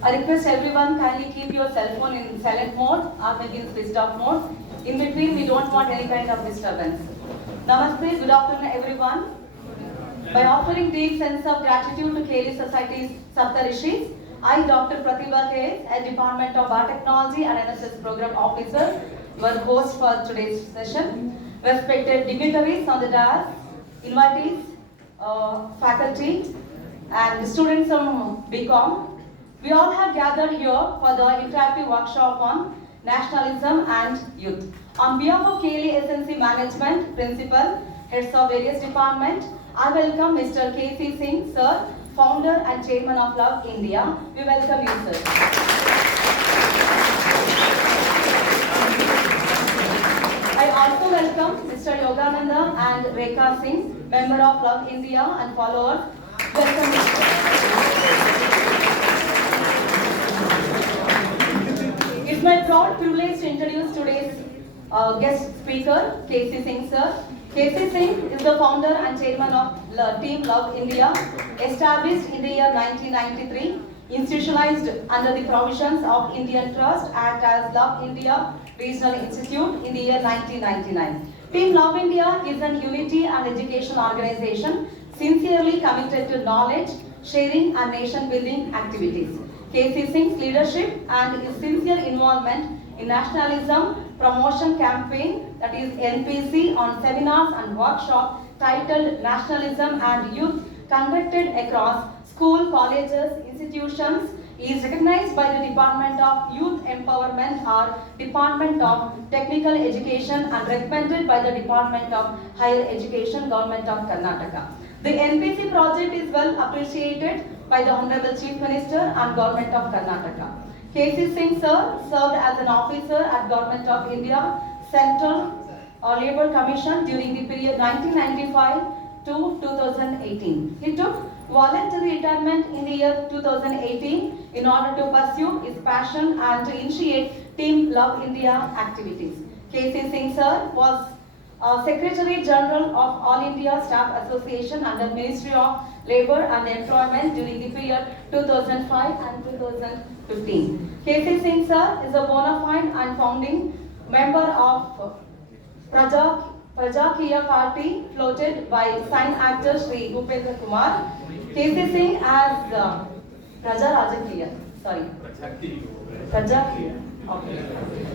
I request everyone kindly keep your cell phone in silent mode or maybe in switched off mode. In between, we don't want any kind of disturbance. Namaste, good afternoon everyone. By offering deep sense of gratitude to KLE Society's Saptarishis, I, Dr. Pratibha K, a Department of Biotechnology and NSS Program Officer, your host for today's session. Respected dignitaries on the dais, invitees, faculty, and students from BCom, we all have gathered here for the interactive workshop on nationalism and youth. On behalf of KLESNC Management, Principal, Heads of various departments, I welcome Mr. K.C. Singh, Sir, Founder and Chairman of Love India. We welcome you, sir. I also welcome Mr. Yogananda and Rekha Singh, member of Love India and followers. Welcome, It's my proud privilege to introduce today's guest speaker, K.C. Singh, sir. K.C. Singh is the founder and chairman of Team Love India, established in the year 1993, institutionalized under the provisions of Indian Trust Act as Love India Regional Institute in the year 1999. Team Love India is an unity and education organization sincerely committed to knowledge, sharing and nation-building activities. K.C. Singh's leadership and his sincere involvement in nationalism promotion campaign, that is NPC, on seminars and workshops titled Nationalism and Youth conducted across school, colleges, institutions, is recognized by the Department of Youth Empowerment or Department of Technical Education and recommended by the Department of Higher Education, Government of Karnataka. The NPC project is well appreciated by the Honorable Chief Minister and Government of Karnataka. K.C. Singh, sir, served as an officer at Government of India Central Labour Commission during the period 1995 to 2018. He took voluntary retirement in the year 2018 in order to pursue his passion and to initiate Team Love India activities. K.C. Singh, sir, was Secretary General of All India Staff Association under Ministry of Labour and Employment during the period 2005 and 2015. K.C. Singh, sir, is a bona fide and founding member of Prajakiya Party floated by sign actor Sri Bhupendra Kumar. K.C. Singh as Prajakiya. Okay.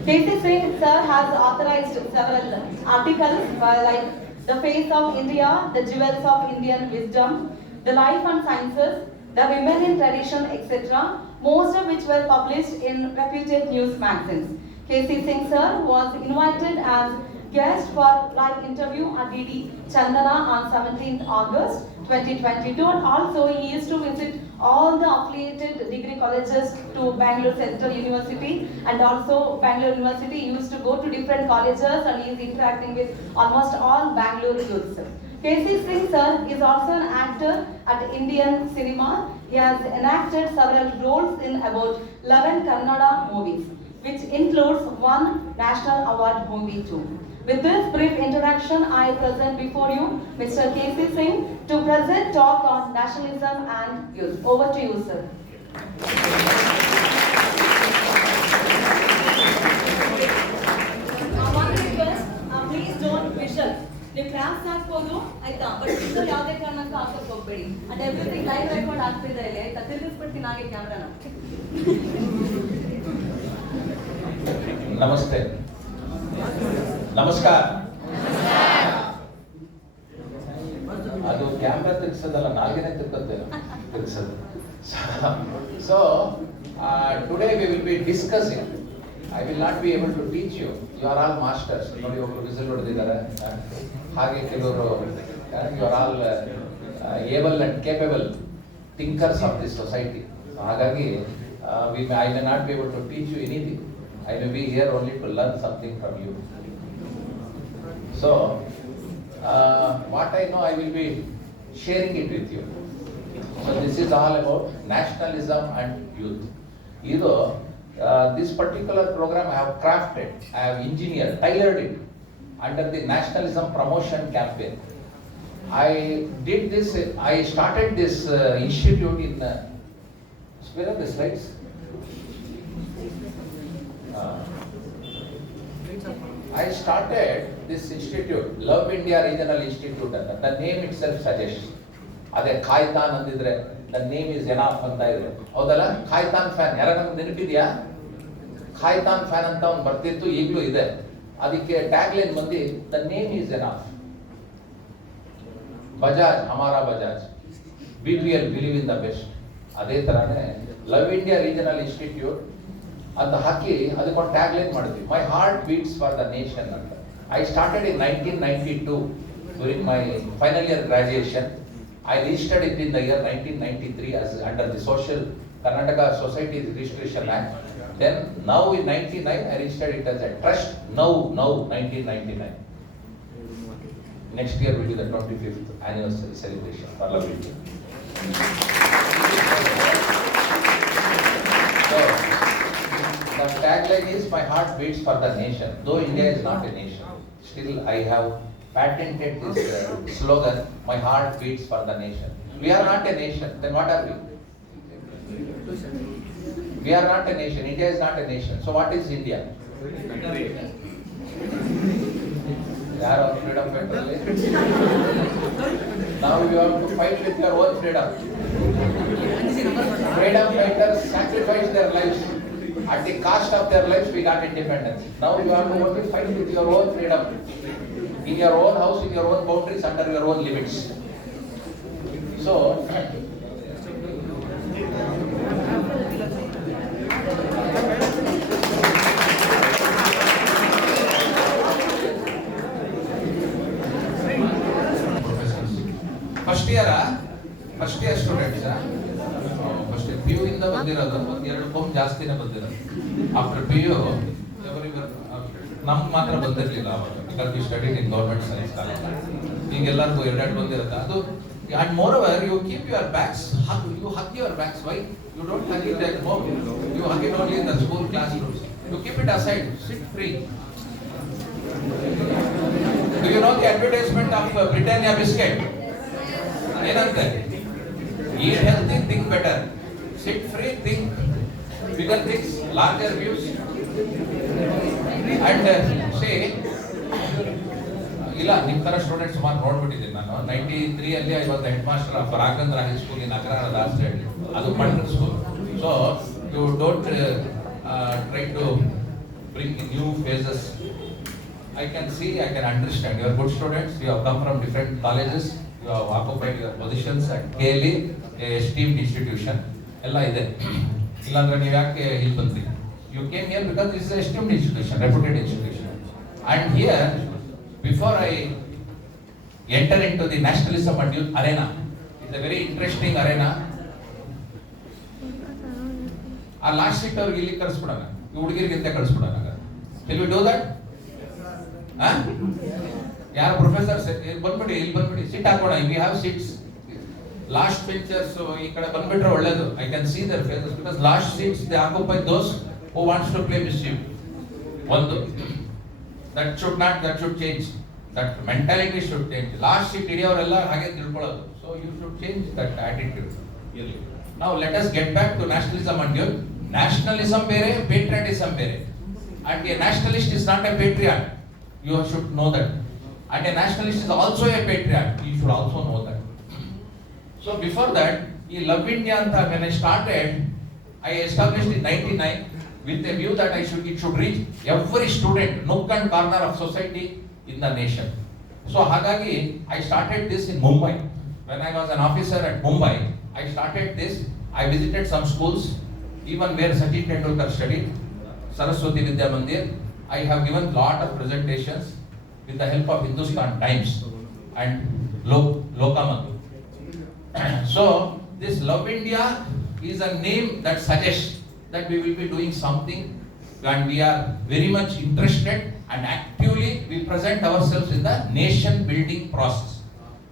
K.C. Singh, sir, has authorized several articles like The Face of India, The Jewels of Indian Wisdom, The Life and Sciences, The Women in Tradition, etc., most of which were published in reputed news magazines. K.C. Singh, sir, was invited as guest for live interview at DD Chandana on 17th August 2022, and also he used to visit all the affiliated degree colleges to Bangalore Central University, and also Bangalore University used to go to different colleges and he is interacting with almost all Bangalore youths. K.C. Singh, sir, is also an actor at Indian cinema. He has enacted several roles in about 11 Kannada movies, which includes one National Award movie too. With this brief introduction, I present before you Mr. K.C. Singh to present talk on nationalism and youth. Over to you, sir. One request, please don't visual. You class ಹಾಕ್ಬೋದು ಆಯ್ತಾ, but whistle ಯಾವುದೇ ಕಾರಣಕ್ಕೂ ಹಾಕಕ್ಕೆ ಹೋಗ್ಬೇಡಿ. And everything live record ಆಗ್ತಿದೆ ಇಲ್ಲಿ, ಆಯ್ತಾ, ತಿರುಗಿಸ್ಬಿಡ್ತೀನಿ ಹಾಗೆ ಕ್ಯಾಮ್ರಾನ. ನಮಸ್ತೆ, ನಮಸ್ಕಾರ. ಅದು ಕ್ಯಾಮ್ರಾ ತಿರ್ಗಿಸೋದಲ್ಲ, ನಾಲ್ಗೆನೆ ತಿರ್ಗಿಸೋದು. So today we will be discussing. I will not be able to teach you. You are all masters. ನೋಡಿ, ಒಬ್ಬರು ವಿಸಿಲ್ ಹೊಡೆದಿದ್ದಾರೆ, ಹಾಗೆ ಕೆಲವರು you are all able and capable thinkers of this society. ಹಾಗಾಗಿ I may not be able to teach you anything. I may be here only to learn something from you. So what I know, I will be sharing it with you. So this is all about nationalism and youth. This particular program I have crafted, I have engineered, tailored it under the nationalism promotion campaign. I did this, I started this institute in, where are the slides? I started this institute, Love India Regional Institute. The name itself suggests. ಅದೇ ಖಾಯ್ತಾನ್ ಅಂದಿದ್ರೆ the name is enough ಅಂತ ಇದೆ. ಹೌದಲ್ಲ? ಖಾಯ್ತಾನ್ ಫ್ಯಾನ್ ಯಾರ ನಮ್ಗೆ ನೆನಪಿದ್ಯಾ? ಖಾಯ್ತಾನ್ ಫ್ಯಾನ್ ಅಂತ ಒಂದು ಬರ್ತಿತ್ತು, ಈಗಲೂ ಇದೆ. ಅದಕ್ಕೆ ಟ್ಯಾಗ್ ಲೈನ್ ಬಂದು the name is enough. Bajaj ಹಮಾರಾ Bajaj, BPL believe in the best. ಅದೇ ತರಾನೇ ಲವ್ ಇಂಡಿಯಾ ರೀಜನಲ್ ಇನ್ಸ್ಟಿಟ್ಯೂಟ್ ಅಂತ ಹಾಕಿ ಅದಕ್ಕೊಂದು ಟ್ಯಾಗ್ ಲೈನ್ ಮಾಡಿದ್ವಿ, my heart beats for the nation ಅಂತ. I started in 1992 during my final year graduation. I registered it in the year 1993 as under the Social Karnataka Society Registration Act. Then now in 99 I registered it as a trust. Now 1999. Next year will be the 25th anniversary celebration for Love India. So the tagline is my heart beats for the nation. Though India is not a nation, still I have patented this slogan, my heart beats for the nation. We are not a nation, then what are we? We are not a nation, India is not a nation. So what is India? Yaar our freedom fighter. Now you have to fight with your own freedom. Freedom fighters sacrificed their lives. At the cost of their lives we got independence. Now you have to only fight with your own freedom. In your own house, in your own boundaries, under your own limits. So, first year students, first year PU ಇಂದ ಬಂದಿರೋದು ಒಂದು ಎರಡು ಬೊಂಬ್ ಜಾಸ್ತಿನೇ ಬಂದಿರೋದು. After PU ನಮ್ಗೆ ಮಾತ್ರ ಬಂದಿರಲಿಲ್ಲ ಅವಾಗ, because we studied in government science college. ಈಗ ಎಲ್ಲರಿಗೂ ಎರಡೆರಡು ಬಂದಿರುತ್ತೆ ಅದು. And moreover, you keep your bags, you hug your bags. Why? You don't hug it at home. You hug it only in the school classrooms. You keep it aside, sit free. Do you know the advertisement of Britannia biscuit? ಏನಂತೆ? Eat healthy, think better. Sit free, think bigger things, larger views. And say, ಇಲ್ಲ ನಿಮ್ಮ ಥರ ಸ್ಟೂಡೆಂಟ್ಸ್ ಸುಮಾರು ನೋಡ್ಬಿಟ್ಟಿದ್ದೀನಿ ನಾನು. 93 ಅಲ್ಲಿ I was the head master of Raghavendra high school in Agrahara ದಾಸ್ ಸೈಡ್. ಅದು Pandit school. So you don't try to bring new faces. I can see, I can understand. You are good students, you have come from different colleges, you have occupied your positions at KLE, a esteemed institution. ಎಲ್ಲ ಇದೆ, ಇಲ್ಲಾಂದ್ರೆ ನೀವು ಯಾಕೆ ಇಲ್ಲಿ ಬಂದ್ರಿ? You came here because this is an esteemed institution, reputed institution. And here, before I enter into the nationalism and youth arena, it's a very interesting arena. ಆ last seat ಅವ್ರಿಗೆ ಇಲ್ಲಿ ಕಳಿಸ್ಬಿಡೋಣ, ಈ ಹುಡುಗಿರಿಗಿಂತ ಕಳಿಸ್ಬಿಡೋಣ. Will we do that? ಯಾರು professors ಬಂದ್ಬಿಡಿ, ಇಲ್ಲಿ ಬಂದ್ಬಿಡಿ, ಸೀಟ್ ಹಾಕೋಣ. We have seats. Last benchers ಈ ಕಡೆ ಬಂದ್ಬಿಟ್ರೆ ಒಳ್ಳೇದು. I can see their faces because last seats they occupy those who wants to play mischief. ಒಂದು that should change. That mentality should change. Last seat ಹಿಡಿಯೋರೆಲ್ಲ ಹಾಗೆ ತಿಳ್ಕೊಳ್ಳೋದು. So you should change that attitude. ನಾವು let us get back to nationalism and youth. Nationalism ಬೇರೆ, patriotism ಬೇರೆ. And a nationalist is not a patriot. You should know that. And a nationalist is also a patriot. You should also know that. So before that, in Love India, when I started, I established in 99 with a view that it should reach every student, nook and corner of society in the nation. So hagagi, I started this in Mumbai. When I was an officer at Mumbai, I started this. I visited some schools, even where Sachin Tendulkar studied, Saraswati Vidya Mandir. I have given lot of presentations with the help of Hindustan Times and Lokamandu. So this Love India is a name that suggests that we will be doing something, and we are very much interested and actively we present ourselves in the nation building process.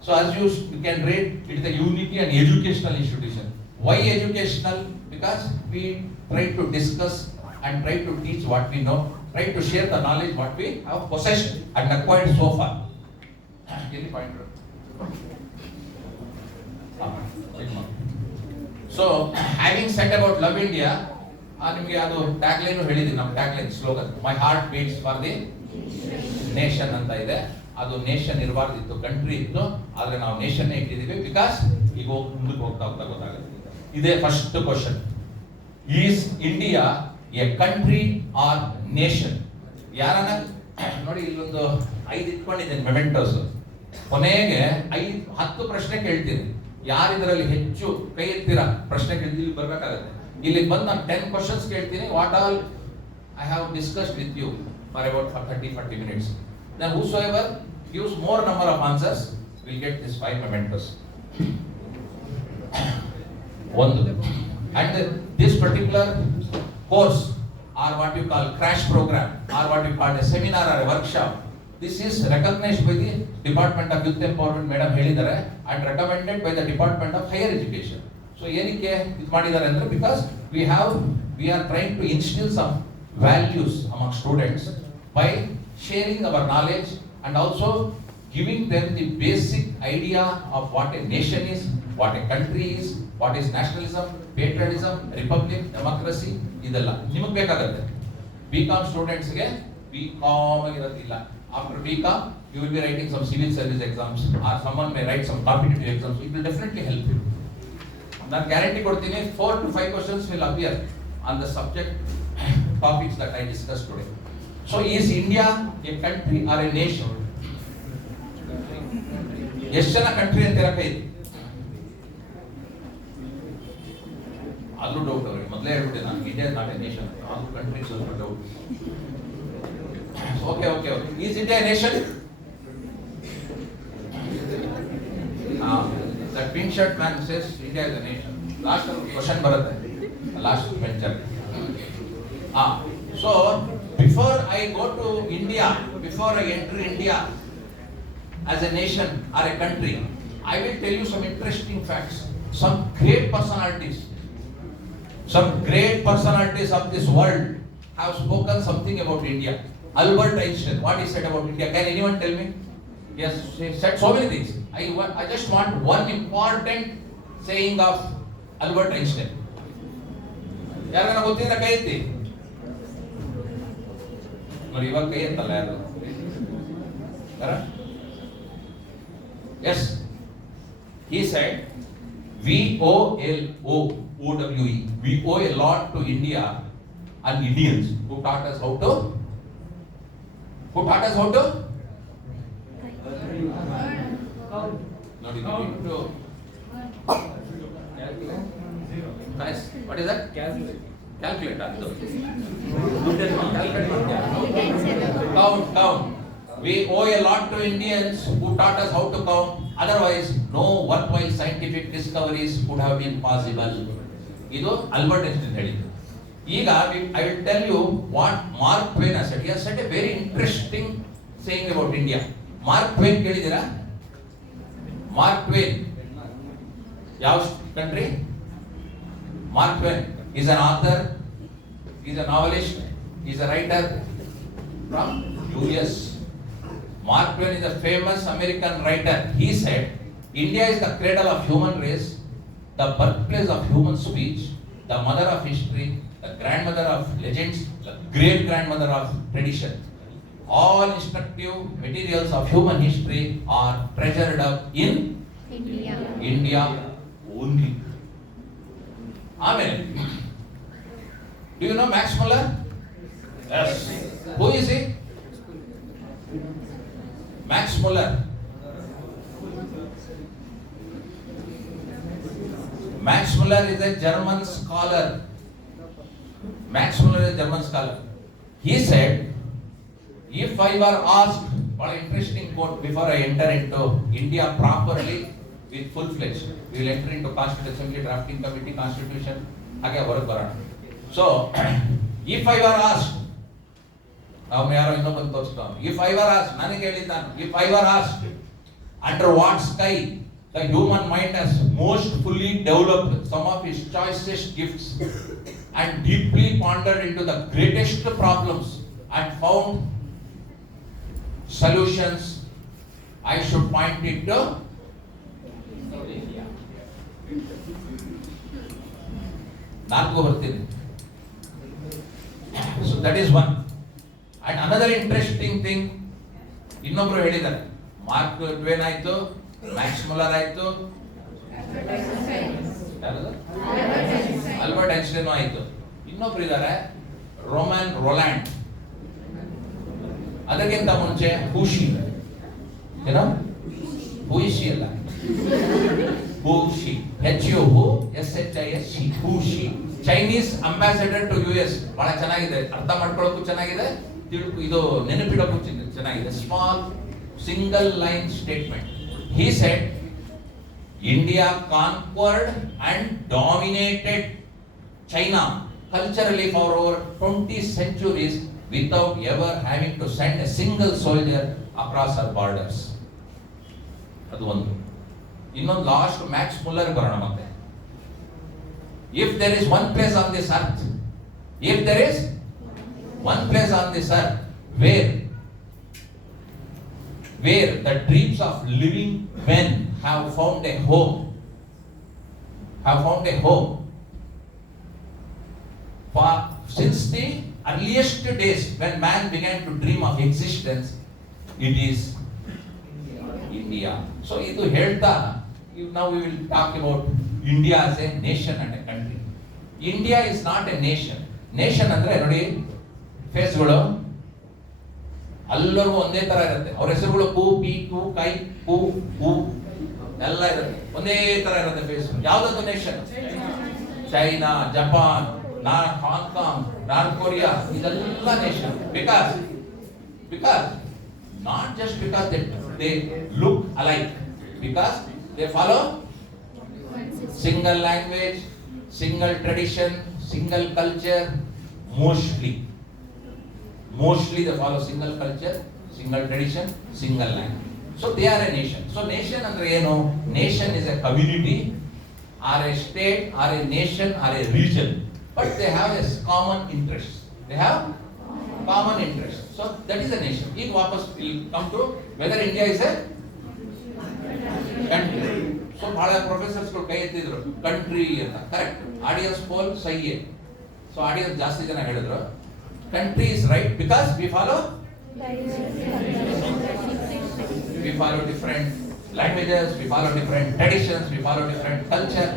So as you can read, it is a unity and educational institution. Why educational? Because we try to discuss and try to teach what we know, try to share the knowledge what we have possessed and acquired so far. Any pointer? So, having said about Love India, ನಿಮಗೆ ಅದು tagline ಹೇಳಿದೀನಿ, ನಮ್ಮ tagline slogan my heart beats for the nation ಅಂತ ಇದೆ. ಅದು ನೇಷನ್ ಇರಬಾರ್ದಿತ್ತು, ಕಂಟ್ರಿ ಇತ್ತು, ಆದ್ರೆ ನಾವು ನೇಷನ್ ಇಟ್ಟಿದ್ದೀವಿ ಬಿಕಾಸ್ ಈಗ ಮುಂದಕ್ಕೆ ಹೋಗ್ತಾ ಗೊತ್ತಾಗುತ್ತೆ. ಇದೇ first question, is India a country or nation? ಯಾರನ್ನ ನೋಡಿ, ಇಲ್ಲೊಂದು 5 ಇಟ್ಕೊಂಡಿದ್ದೀನಿ ಮೆಮೆಂಟೋಸ್. ಕೊನೆಗೆ 10 ಪ್ರಶ್ನೆ ಕೇಳ್ತೀನಿ. ಯಾರಿದ್ರಲ್ಲಿ ಹೆಚ್ಚು ಕೈ ಎತ್ತಿರ ಪ್ರಶ್ನೆ ಕೇಳ್ತೀನಿ, ಇಲ್ಲಿ ಬರ್ಬೇಕಾಗತ್ತೆ. ಇಲ್ಲಿ ಬಂದು ನಾನು 10 ಕ್ವಶನ್ಸ್ ಕೇಳ್ತೀನಿ. What all I have discussed with you for about 30-40 minutes. Then whosoever gives more number of answers will get this 5 mementos. One. And this particular course or what you call crash program or what you call a seminar or a workshop, this is recognized by the Department of Youth Empowerment, madam helidare, and recommended by the Department of Higher Education. So ಏನಕ್ಕೆ ಇದು ಮಾಡಿದ್ದಾರೆ ಅಂದ್ರೆ, because we are trying to instill some values among students by sharing our knowledge and also giving them the basic idea of what a nation is, what a country is, what is nationalism, patriotism, republic, democracy. ಇದೆಲ್ಲ ನಿಮಗೆ ಬೇಕಾಗುತ್ತೆ. BCom students ಗೆ BCom ಇರೋದಿಲ್ಲ. After BCom you will be writing some civil service exams or someone may write some competitive exams. It will definitely help you. ನಾನು ಗ್ಯಾರಂಟಿ ಕೊಡ್ತೀನಿ, 4 to 5 questions will appear on the subject topics that I discussed today. So is India a country or a nation? ಎಷ್ಟು ಜನ ಕಂಟ್ರಿ ಅಂತೀರ ಕೈ? ಅಲ್ಲೂ ಡೌಟ್ ಅವ್ರಿಗೆ ಮೊದಲೇ ಹೇಳ್ಬಿಟ್ಟೆ ನಾನು, ಇಂಡಿಯಾ ನಾಟ್ ಎ ನೇಷನ್, ಅದು ಕಂಟ್ರಿ ಸ್ವಲ್ಪ doubt. Okay okay okay, is India A nation? That pink shirt man says India is a nation. Last question ಬರುತ್ತೆ, last venture. So before I go to India, before I enter India as a nation or a country, I will tell you some interesting facts. Some great personalities of this world have spoken something about India. Albert Einstein, what he said about India, can anyone tell me? Yes, he said so many things. I just want one important saying of Albert Einstein. ಯಾರನ್ನ ಗೊತ್ತಿದ್ರೆ ಕೈ ಎತ್ತಿ ನೋಡಿ, ಇವಾಗ ಕೈ ಎತ್ತಲ್ಲ ಯಾರು? Yes, he said VOLOWE, we owe a lot to India and Indians who taught us how to ನೋಡಿ to guys, what is that? Calculate count. We owe a lot to Indians who taught us how to count. Otherwise no worthwhile scientific discoveries would have been possible. ಇದು Albert Einstein ಹೇಳಿದ್ದು. ಈಗ I will tell you what Mark Twain has said. He has said a very interesting saying about India. Mark Twain ಕೇಳಿದಿರಾ? Mark Twain ಯಾವ country? Mark Twain is an author, is a novelist, is a writer from US. Mark Twain is a famous American writer. He said, India is the cradle of human race, the birthplace of human speech, the mother of history, the grandmother of legends, the great grandmother of tradition. All instructive materials of human history are treasured up in India only. Amen. Do you know Max Muller? Yes. Who is he? Max Muller. Max Muller is a German scholar. He said, if I were asked, what an interesting quote, before I enter into India properly with full-fledged, we will enter into Constituent Assembly, Drafting Committee, Constitution, ಹಾಗೆ ಹೊರಗೆ ಬರೋಣ. So, if I were asked, ನಾವು ಯಾರೋ ಇನ್ನೊಬ್ಬಂದು ತೋರಿಸ್ತಾವ, if I were asked, ನನಗೆ ಹೇಳಿದ್ದಾನು, if I were asked, under what sky the human mind has most fully developed some of its choicest gifts and deeply pondered into the greatest problems and found solutions, I should point it to ನಾಲ್ಕು ಬರ್ತೀನಿ. that is one. And another interesting thing, ಇನ್ನೊಬ್ರು ಹೇಳಿದ್ದಾರೆ, ಮಾರ್ಕ್ ಟ್ವೇನ್ ಆಯ್ತು, Max Muller ಆಯ್ತು, Albert Einstein ಆಯ್ತು, ಇನ್ನೊಬ್ರು ಇದ್ದಾರೆ ರೋಮನ್ ರೋಲ್ಯಾಂಡ್. ಅದಕ್ಕಿಂತ ಮುಂಚೆ ಹೂಶಿ, ಏನೋ ಹೂಯಿಶಿ ಅಲ್ಲ, Hu Shih, HUSHISHI, Hu Shih, Chinese ambassador to US. ಬಹಳ ಚೆನ್ನಾಗಿದೆ, ಅರ್ಥ ಮಾಡ್ಕೊಳ್ಳೋಕ್ಕೂ ಚೆನ್ನಾಗಿದೆ, ಇದು ನೆನಪಿಡೋಕ್ಕೂ ಚೆನ್ನಾಗಿದೆ. Small single line statement. He said, India conquered and dominated China culturally for over 20 centuries without ever having to send a single soldier across her borders. ಅದು ಒಂದು. ಇನ್ನೊಂದು ಲಾಸ್ಟ್ ಮ್ಯಾಕ್ಸ್ ಮುಲ್ಲರ್ ಬರೋಣ ಮತ್ತೆ. If there is one place on this earth, if there is one place on this earth where the dreams of living men have found a home, for since the earliest days when man began to dream of existence, it is India. So idu helta, now we will talk about India as a nation and a country. India is not a nation. Nation ಅಂದ್ರೆ ನೋಡಿ, ಫೇಸ್ಗಳು ಎಲ್ಲರೂ ಒಂದೇ ತರ ಇರುತ್ತೆ. ಅವ್ರ ಹೆಸರುಗಳು ಪೂ, ಪಿ, ಕು, ಕೈ, ಪೂ, ಹೂ ಎಲ್ಲ ಇರುತ್ತೆ, ಒಂದೇ ತರ ಇರುತ್ತೆ ಫೇಸ್. ಯಾವ್ದೊಂದು nation? China, Japan, Hong Kong, North Korea, ಇದೆಲ್ಲ nation. Because not just because they look alike, because they follow single language, single tradition, single culture. Mostly they follow single culture, single tradition, single language. So they are a nation. So nation andre eno? Nation is a community or a state or a nation or a region, but they have a common interest. They have common interest. So that is a nation. ಈಗ ವಾಪಸ್ will come to whether India is a country. So ಬಹಳ professors ಗಳು ಕೈ ಎತ್ತಿದ್ರು country ಅಂತ. Correct. Audience poll ಸಹಿಯೇ. So audience ಜಾಸ್ತಿ ಜನ ಹೇಳಿದ್ರು country is right because we follow different languages, we follow different traditions, we follow different culture,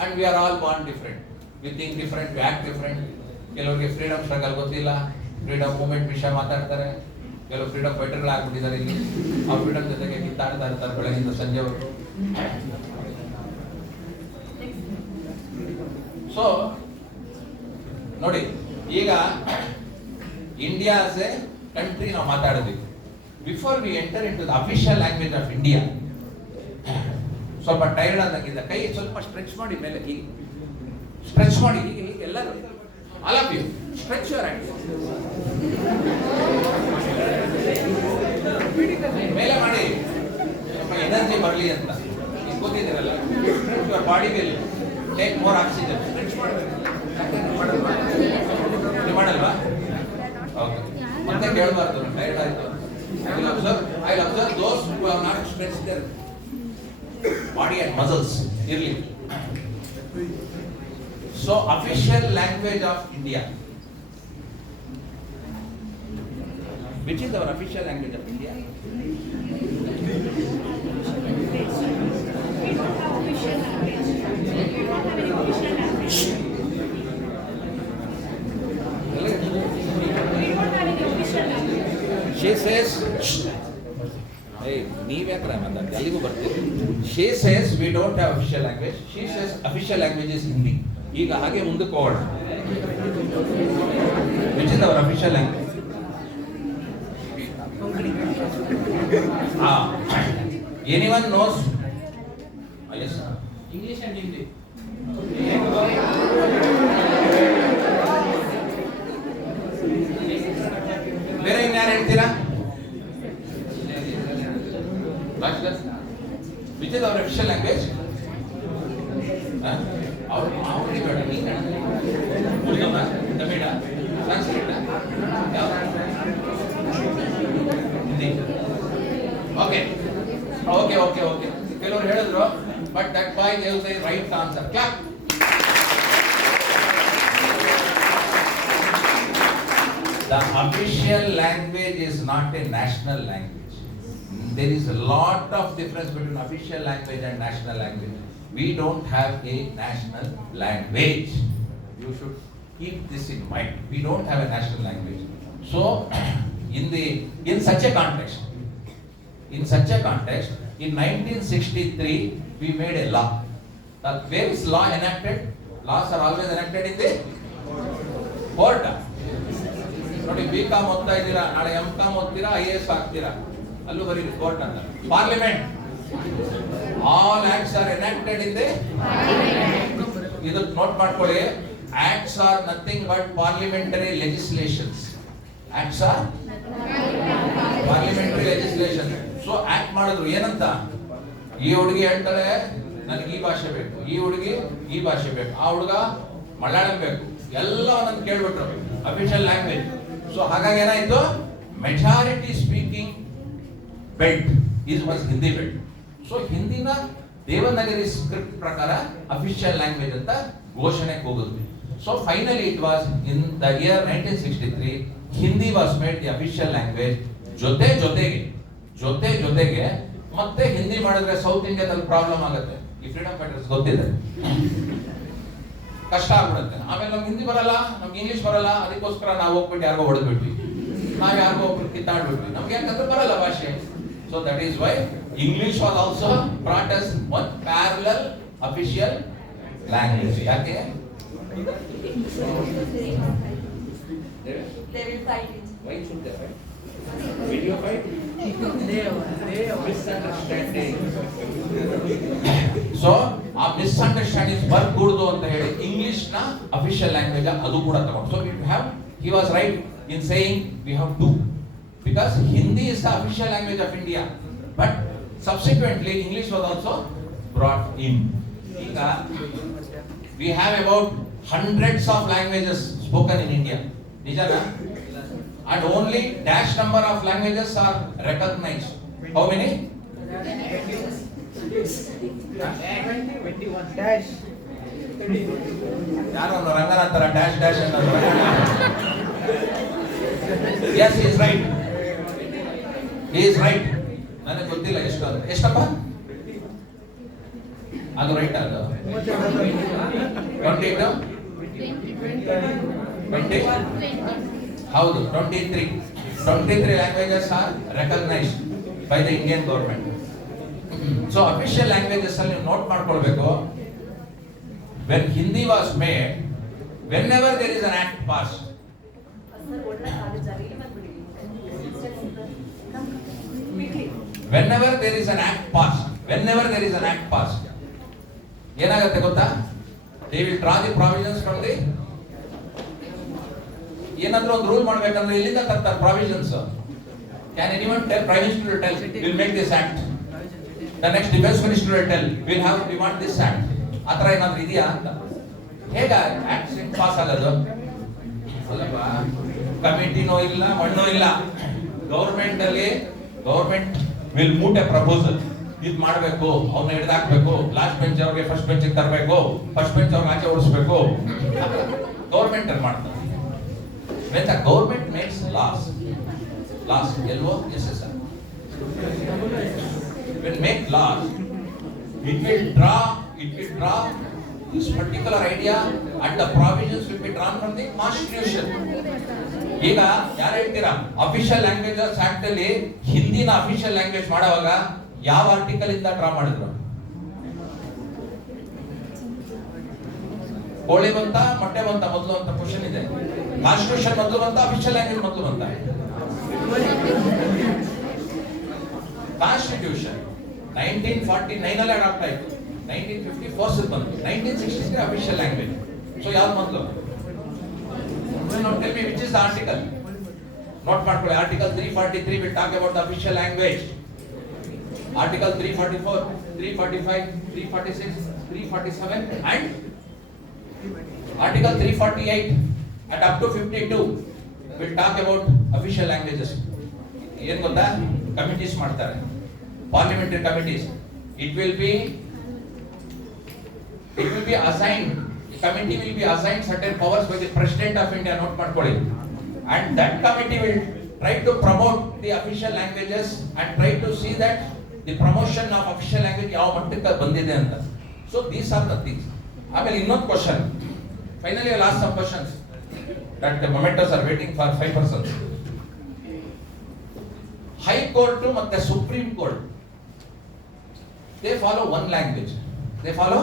and we are all born different. We think different, we act different. ಕೆಲವರಿಗೆ freedom struggle ಗೊತ್ತಿಲ್ಲ, freedom movement ವಿಷಯ ಮಾತಾಡ್ತಾರೆ. ಕೆಲವು ಫ್ರೀಡಮ್ ಫೈಟರ್ಗಳು ಆಗ್ಬಿಟ್ಟಿದ್ದಾರೆ ಇಲ್ಲಿ. ಆ ಫ್ರೀಡಮ್ ಜೊತೆಗೆ ಕಿತ್ತಾಡ್ತಾ ಇರ್ತಾರೆ ಬೆಳಗಿಂದ ಸಂಜೆವರೆಗೂ. ಸೊ ನೋಡಿ, ಈಗ ಇಂಡಿಯಾ ಆಸ್ ಎ ಕಂಟ್ರಿ ನಾವು ಮಾತಾಡಿದ್ವಿ. Before we enter into the official language of India, ಸ್ವಲ್ಪ ಟೈರ್ಡ್ ಆದಂಗಿದೆ. ಕೈ ಸ್ವಲ್ಪ ಸ್ಟ್ರೆಚ್ ಮಾಡಿ ಮೇಲೆ, ಹೀಗೆ ಸ್ಟ್ರೆಚ್ ಮಾಡಿ, ಹೀಗೆ ಎಲ್ಲರೂ, all of you stretch your hand ಮೇಲೆ ಮಾಡಿ, ಸ್ವಲ್ಪ ಎನರ್ಜಿ ಬರಲಿ ಅಂತ. ಕೂತಿದ್ದೀರಲ್ಲ, your body will take more oxygen. Stretch ಮಾಡಬೇಕು. ಮಾಡಲ್ವಾ? ಓಕೆ, ಮತ್ತೆ ಕೇಳಬಾರ್ದು, ಟೈರ್ಡ್ ಆಯ್ತು. I will observe those who have not stretched their body and muscles. Irli. So official language of India. Which is our official language of India? We don't have official language. We don't have any official language. She says, hey, ನೀವೇ ಕ್ರಮ ಎಲ್ಲಿಗೂ ಬರ್ತೀವಿ. She says we don't have official language. She says official language is Hindi. ಈಗ ಹಾಗೆ ಮುಂದಕ್ಕೆ ಹೋಗೋಣ. Which is our official language? Anyone knows? Yes. English and Hindi. ಬೇರೆ ಇನ್ಯಾರು ಹೇಳ್ತೀರಾ? Which is our official language? Tamil, Sanskrit, Hindi. Okay, ಕೆಲವರು ಹೇಳಿದ್ರು, but that boy gave the right answer. Clap. The official language is not a national language. There is a lot of difference between official language and national language. We don't have a national language. You should keep this in mind. We don't have a national language. So, in such a context, in 1963, we made a law. Where is law enacted? Laws are always enacted in the court. ನೋಡಿ B.Com ಓದ್ತಾ ಇದ್ದೀರಾ, ನಾಳೆ M.Com ಓದ್ತೀರಾ, IAS ಆಗ್ತೀರಾ, ಅಲ್ಲೂ ಬರೀರಿ ಕೋರ್ಟ್ ಅಂತ. Parliament, all acts are enacted in the ಇದು ನೋಟ್ ಮಾಡ್ಕೊಳ್ಳಿ. Acts are nothing but parliamentary legislations. Acts are parliamentary legislation. So act ಮಾಡಿದ್ರು ಏನಂತ, ಈ ಹುಡುಗಿ ಹೇಳ್ತಾಳೆ ನನಗೆ ಈ ಭಾಷೆ ಬೇಕು, ಈ ಹುಡುಗಿ ಈ ಭಾಷೆ ಬೇಕು, ಆ ಹುಡುಗ ಮಲಯಾಳಂ ಬೇಕು, ಎಲ್ಲ ಒಂದೊಂದು ಕೇಳ್ಬಿಟ್ರು ಅಫಿಷಿಯಲ್ ಲ್ಯಾಂಗ್ವೇಜ್. ಸೊ ಹಾಗಾಗಿ ಏನಾಯ್ತು, majority speaking belt was Hindi belt. So ಹಿಂದಿನ ದೇವನಗರಿ ಸ್ಕ್ರಿಪ್ಟ್ ಪ್ರಕಾರ ಅಫಿಷಿಯಲ್ ಲ್ಯಾಂಗ್ವೇಜ್ ಅಂತ ಘೋಷಣೆಗೆ ಹೋಗುತ್ತೆ. So finally it was in the year 1963 Hindi was made the official language. ಜೊತೆಗೆ ಮತ್ತೆ ಹಿಂದಿ ಮಾಡಿದ್ರೆ ಸೌತ್ ಇಂಡಿಯಾದಲ್ಲಿ ಪ್ರಾಬ್ಲಮ್ ಆಗುತ್ತೆ. ಈ ಫ್ರೀಡಮ್ ಫೈಟರ್ಸ್ ಗೊತ್ತಿದೆ, ಕಷ್ಟ ಆಗ್ಬಿಡುತ್ತೆ. ಆಮೇಲೆ ನಮ್ಗೆ ಹಿಂದಿ ಬರಲ್ಲ, ನಮ್ಗೆ ಇಂಗ್ಲಿಷ್ ಬರಲ್ಲ, ಅದಕ್ಕೋಸ್ಕರ ನಾವು ಹೋಗ್ಬಿಟ್ಟು ಯಾರಿಗೋ ಹೊಡೆದ್ಬಿಟ್ವಿ, ನಾವು ಯಾರಿಗೋ ಒಬ್ರು ಕಿತ್ತಾಡ್ಬಿಟ್ವಿ, ನಮ್ಗೆ ಯಾಕಂದ್ರೆ ಬರಲ್ಲ ಭಾಷೆ. So that is why English was also brought as one parallel official language. ಯಾಕೆ? They will fight it. Why should they fight? Video fight? Misunderstanding. So, ಆ ಮಿಸ್ಅಂಡರ್ಸ್ಟ್ಯಾಂಡಿಂಗ್ಸ್ ಬರ್ಕೂಡ್ದು ಅಂತ ಹೇಳಿ ಇಂಗ್ಲಿಷ್ ನ ಅಫಿಷಿಯಲ್ ಲ್ಯಾಂಗ್ವೇಜ್ ಅದು ಕೂಡ ತಗೊಂಡು. So he was right in saying we have to, because Hindi is the official language of India, but subsequently English was also brought in. We have about hundreds of languages spoken in India. Nijana? And only dash number of languages are recognized. How many? 21 dash. ಯಾರು ರಂಗನಾಥರ dash dash ಅಂತ. Yes, he is right. He is right. ನನಗೆ ಗೊತ್ತಿಲ್ಲ ಎಷ್ಟು ಅಂತ. ಎಷ್ಟಪ್ಪ ಅದು ರೈಟ್ ಅದು 20 ಹೌದು 23 languages R recognised by the Indian government. So official languages ಅಲ್ಲಿ ನೀವು ನೋಟ್ ಮಾಡ್ಕೊಳ್ಬೇಕು. when Hindi was made, whenever there is an act passed, whenever there is an act passed, ಏನಾಗುತ್ತೆ ಗೊತ್ತಾ, they will draw the provisions from the, ಏನಾದ್ರೂ ಒಂದು ರೂಲ್ ಮಾಡ್ಬೇಕಂದ್ರೆ ಇಲ್ಲಿಂದ ತರ್ತಾರೆ provisions. Can anyone tell, Prime Minister will tell, we'll make this act, the next Defense Minister will tell, we want this act. ಆ ಥರ ಏನಾದ್ರೂ ಇದೆಯಾ ಅಂತ. ಹೇಗ ಆಕ್ಟ್ ಪಾಸ್ ಆಗೋದು? ಅಲ್ಲಪ್ಪ, ಕಮಿಟಿನೋ ಇಲ್ಲ, ಮಣ್ಣೋ ಇಲ್ಲ. Government will moot A proposal, ಇದು ಮಾಡಬೇಕು, ಅವ್ನ ಹಿಡಿದಾಕ್ಬೇಕು, ಲಾಸ್ಟ್ ಬೆಂಚ್ ಅವ್ರಿಗೆ ಫಸ್ಟ್ ಬೆಂಚ್ ತರಬೇಕು, ಫಸ್ಟ್ ಬೆಂಚ್ ಅವ್ರಿಗೆ ಆಚೆ ಓಡಿಸ್ಬೇಕು, ಗವರ್ಮೆಂಟ್ ಅಲ್ಲಿ ಮಾಡ್ತಾರೆ. when the government makes laws LO SSR, when make laws, it will draw this particular idea and the provisions will be drawn from the constitution. ಈಗ ಯಾರು ಹೇಳ್ತೀರಾ ಅಫಿಷಿಯಲ್ ಲ್ಯಾಂಗ್ವೇಜಸ್ ಆಕ್ಟ್ ಅಲ್ಲಿ ಹಿಂದಿನ ಅಫಿಷಿಯಲ್ ಲ್ಯಾಂಗ್ವೇಜ್ ಮಾಡುವಾಗ ಯಾವ ಆರ್ಟಿಕಲ್ ಇಂದ ಡ್ರಾ ಮಾಡಿದ್ರು? ಕೋಳಿ ಬಂತ ಮೊಟ್ಟೆ ಬಂತ ಮೊದಲು ಅಂತ ಕ್ವಶನ್ ಇದೆ. ಕಾನ್ಸ್ಟಿಟ್ಯೂಷನ್ ಮೊದಲು ಬಂತ, ಅಫಿಷಿಯಲ್ ಲ್ಯಾಂಗ್ವೇಜ್ ಮೊದಲು ಬಂತ? ಕಾನ್ಸ್ಟಿಟ್ಯೂಷನ್ 1949 ಅಲ್ಲಿ ಅಡಾಪ್ಟ್ ಆಯ್ತು, 1950 ಫೋರ್ಸ್ ಬಂತು, 1963 ಅಫಿಷಿಯಲ್ ಲ್ಯಾಂಗ್ವೇಜ್. ಸೊ ಯಾವ್ದು ಮೊದಲು? Tell me which is the article. Note ಮಾಡ್ಕೊಳ್ಳಿ. Article 343 will talk about the official language. Article 344, 345, 346, 347 and Article 348 and up to 52 will talk about official languages. ಏನು ಗೊತ್ತಾ? ಕಮಿಟೀಸ್ ಮಾಡ್ತಾರೆ, parliamentary committees. It will be assigned, the committee will be assigned certain powers by the President of India. Note ಮಾಡ್ಕೊಳ್ಳಿ. and that committee will try to promote the official languages and try to see that the promotion of official language ಯಾವ ಮಟ್ಟಕ್ಕೆ ಬಂದಿದೆ ಅಂತ. So these are the things. ಆಮೇಲೆ ಇನ್ನೊಂದು question, finally I'll ask some questions that the momentous are waiting for 5 persons. High Court ಮತ್ತೆ Supreme Court, they follow one language. They follow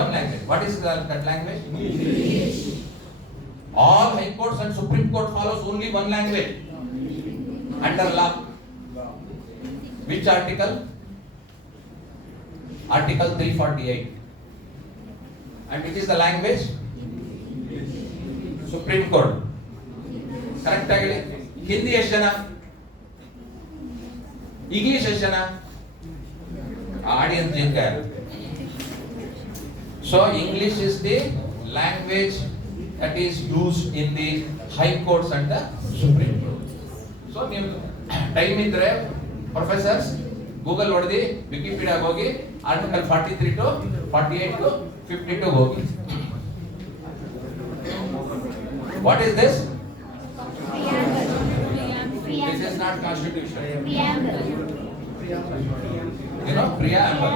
one language. What is that language? English. All High Courts and Supreme Court follows only one language. Under law. Which article? Article 348. And which is the language? Supreme Court. Correct agili? Hindi ಎಷ್ಟು ಜನ? English ಎಷ್ಟು ಜನ? Audience jinka. So English is the language that is used in the High Courts and the Supreme Court. So ನೀವು ಟೈಮ್ ಇದ್ರೆ professors Google ಹೊಡೆದಿ ವಿಕಿಪೀಡಿಯಾಗೆ ಹೋಗಿ ಆರ್ಟಿಕಲ್ 43 to 48 to 52 ಹೋಗಿ. What is this? This is not constitution. You know, preamble.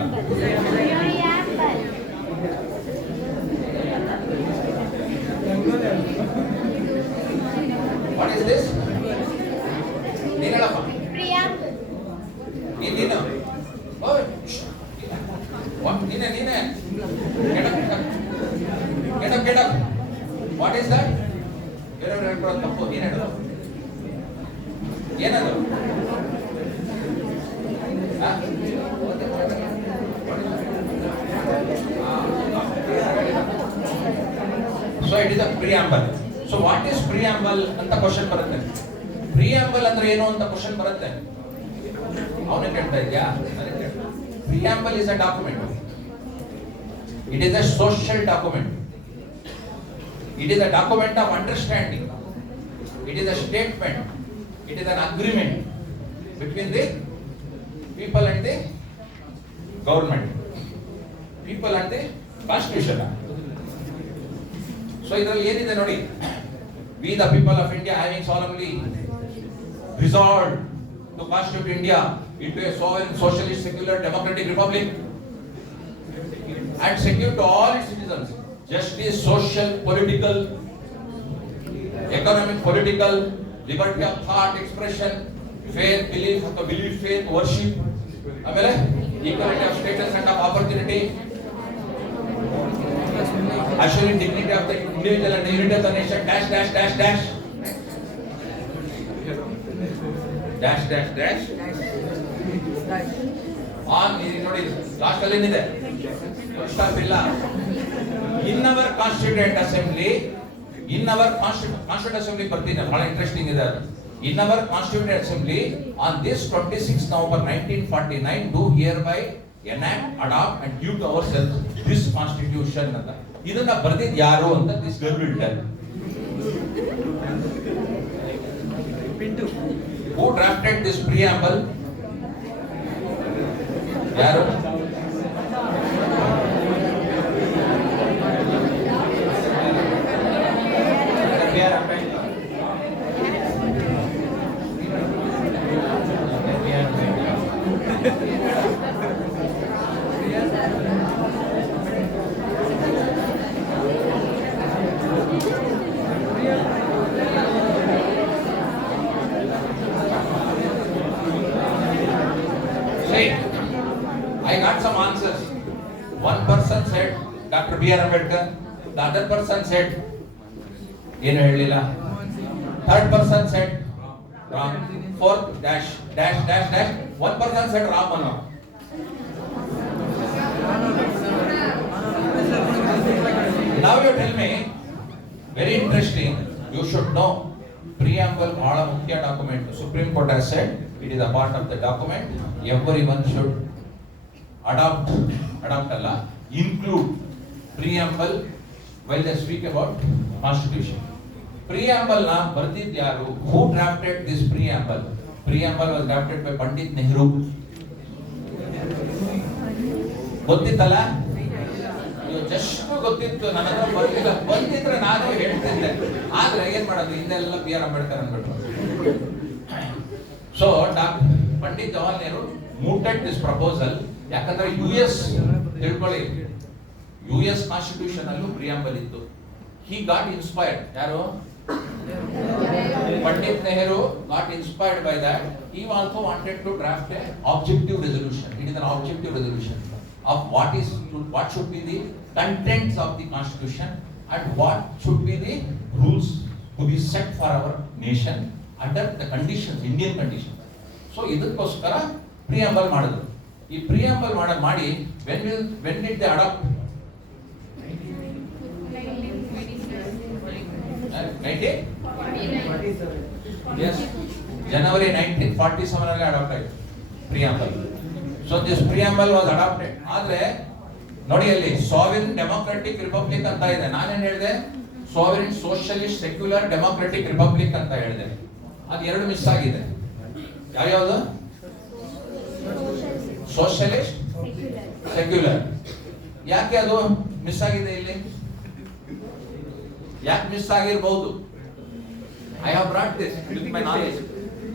What is this? Ninalappa. Nina. Oh. What? Nina. Get up. What is that? ತಪ್ಪು ಏನದು? ಏನದು? So it is a preamble. So what is preamble ಅಂತ ಕ್ವಶನ್ ಬರುತ್ತೆ. Preamble ಅಂದ್ರೆ ಏನು ಅಂತ ಕ್ವಶನ್ ಬರುತ್ತೆ. ಅವನೇ ಕೇಳ್ತಾ ಇದೆಯಾ? Preamble is a document. It is a social document. It is a document of understanding. It is a statement. It is an agreement between the people and the government. People and the constitution. So ಇದರಲ್ಲಿ ಏನಿದೆ ನೋಡಿ, we the people of India having solemnly resolved to constitute India into a sovereign, socialist, secular, democratic republic and secure to all its citizens justice, social, political, economic, political, liberty of thought, expression, faith, faith, worship, equality of status and of opportunity, assuring dignity of the individual and the unity of the nation, on ನೋಡಿ ಲಾಸ್ಟ್ ಅಲ್ಲಿ ಏನಿದೆ ಸ್ಟಾಪ್ ಇಲ್ಲ. In our constituent assembly ಬರ್ತೀನಿ, ಬಹಳ ಇಂಟ್ರೆಸ್ಟಿಂಗ್ ಇದೆ ಅದು. In our constituent assembly on this 26 November 1949 do hereby enact, adopt and give to ourselves this constitution ಅಂತ. ಇದನ್ನ ಬರೆದಿದ್ದು ಯಾರು ಅಂತ this girl will tell. Who drafted this preamble? ಯಾರು? I got some answers. One person said Dr. B.R. Ambedkar. The other person said ಏನು ಹೇಳಿಲ್ಲ. Third person said Ram. Fourth dash. One person said Ramana. Now you tell me, very interesting, you should know preamble ಬಹಳ ಮುಖ್ಯ document. Supreme Court has said it is a part of the document. Everyone should adopt ಅಲ್ಲ, include preamble while they speak about constitution. Preamble na ಬರ್ದಿದ್ದು ಯಾರು? Who drafted this preamble? Preamble was drafted by Pandit Nehru. ಗೊತ್ತಿತ್ತಲ್ಲ? ಅದು ಜಸ್ಟ್ ಗೊತ್ತಿತ್ತು, ನನ್ನ ಹತ್ರ ಬರ್ಲಿಲ್ಲ. ಬಂದಿದ್ರೆ ನಾನು ಹೇಳ್ತಿದ್ದೆ. ಆದ್ರೆ ಏನ್ ಮಾಡೋದು, ಹಿಂದೆಲ್ಲ ಬಿ ಆರ್ ಅಂಬೇಡ್ಕರ್ ಅಂದ್ಬಿಟ್ರು. So Pandit Jawahar Nehru mooted this proposal. ಯಾಕಂದ್ರೆ US ತಿಳ್ಕೊಳ್ಳಿ, US ಕಾನ್ಸ್ಟಿಟ್ಯೂಷನ್ ಅಲ್ಲೂ ಪ್ರಿಯಾಂಬಲ್ ಇತ್ತು. He got inspired. ಯಾರು? Pandit Nehru got inspired by that. He also wanted to draft an objective resolution. It is an objective resolution of what should be the contents of the constitution and what should be the rules to be set for our nation under the conditions, Indian conditions. So ಇದಕ್ಕೋಸ್ಕರ ಪ್ರಿಯಾಂಬಲ್ ಮಾಡಿದ್ರು. ಈ ಪ್ರಿಯಾಂಬಲ್ ಮಾಡಿ when did they adopt? 1947. January 1947 ಅಲ್ಲಿ adopt ಆಯಿತು preamble. So this preamble was adopted. ಆದ್ರೆ ನೋಡಿ ಅಲ್ಲಿ sovereign democratic republic ಅಂತ ಇದೆ. ನಾನೇನ್ ಹೇಳಿದೆ? Sovereign socialist secular democratic republic ಅಂತ ಹೇಳಿದೆ. ಅದು ಎರಡು ಮಿಸ್ ಆಗಿದೆ. ಯಾವ್ಯಾವುದು? Socialist secular. ಯಾಕೆ ಅದು ಮಿಸ್ ಆಗಿದೆ ಇಲ್ಲಿ? ಯಾಕೆ ಮಿಸ್ ಆಗಿರಬಹುದು? I have brought this with my knowledge.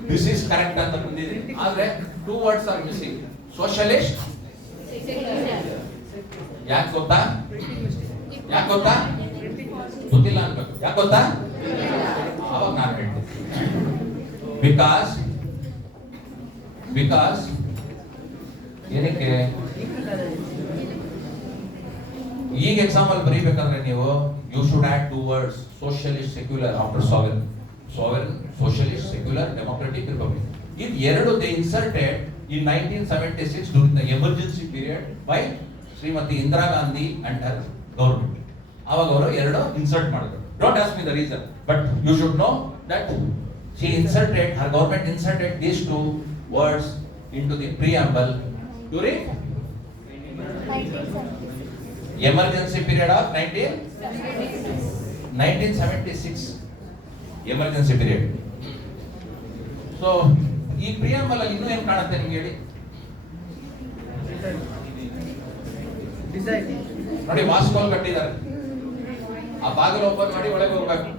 This is correct ಅಂತ ಬಂದಿದೆ. ಆದ್ರೆ 2 words ಆರ್ ಮಿಸ್ಸಿಂಗ್. ಸೋಷಿಯಲಿಸ್ಟ್. ಯಾಕೆ ಗೊತ್ತಾ? ಗೊತ್ತಿಲ್ಲ ಅನ್ಬೇಕು. ಯಾಕೆ ಗೊತ್ತಾ? ಅವಾಗ ನಾನು ಹೇಳ್ತೀನಿ. ಬಿಕಾಸ್ ಏನಕ್ಕೆ ಈಗ ಎಕ್ಸಾಂಪಲ್ ಬರೀಬೇಕಂದ್ರೆ ನೀವು you should add 2 words, socialist secular after sovereign, socialist secular democratic republic. ಇದು ಎರಡು they inserted in 1976 during the emergency period by Shrimati ಇಂದಿರಾ ಗಾಂಧಿ and her government. ಅವಾಗ ಅವರು ಎರಡು ಇನ್ಸರ್ಟ್ ಮಾಡಿದ್ರು. Don't ask me the reason, but you should know that her government inserted these 2 words into the preamble during emergency period of 1976 emergency period. So ಈ ಪ್ರಿಯಾಂಬಲ್ ಅಲ್ಲಿ ಇನ್ನೂ ಏನು ಕಾಣುತ್ತೆ ನಿಮ್ಗೆ ಹೇಳಿ? ನೋಡಿ, ವಾಸ್ಕೋಲ್ ಕಟ್ಟಿದ್ದಾರೆ. ಆ ಬಾಗಿಲು ಓಪನ್ ಮಾಡಿ ಒಳಗೆ ಹೋಗ್ಬೇಕು.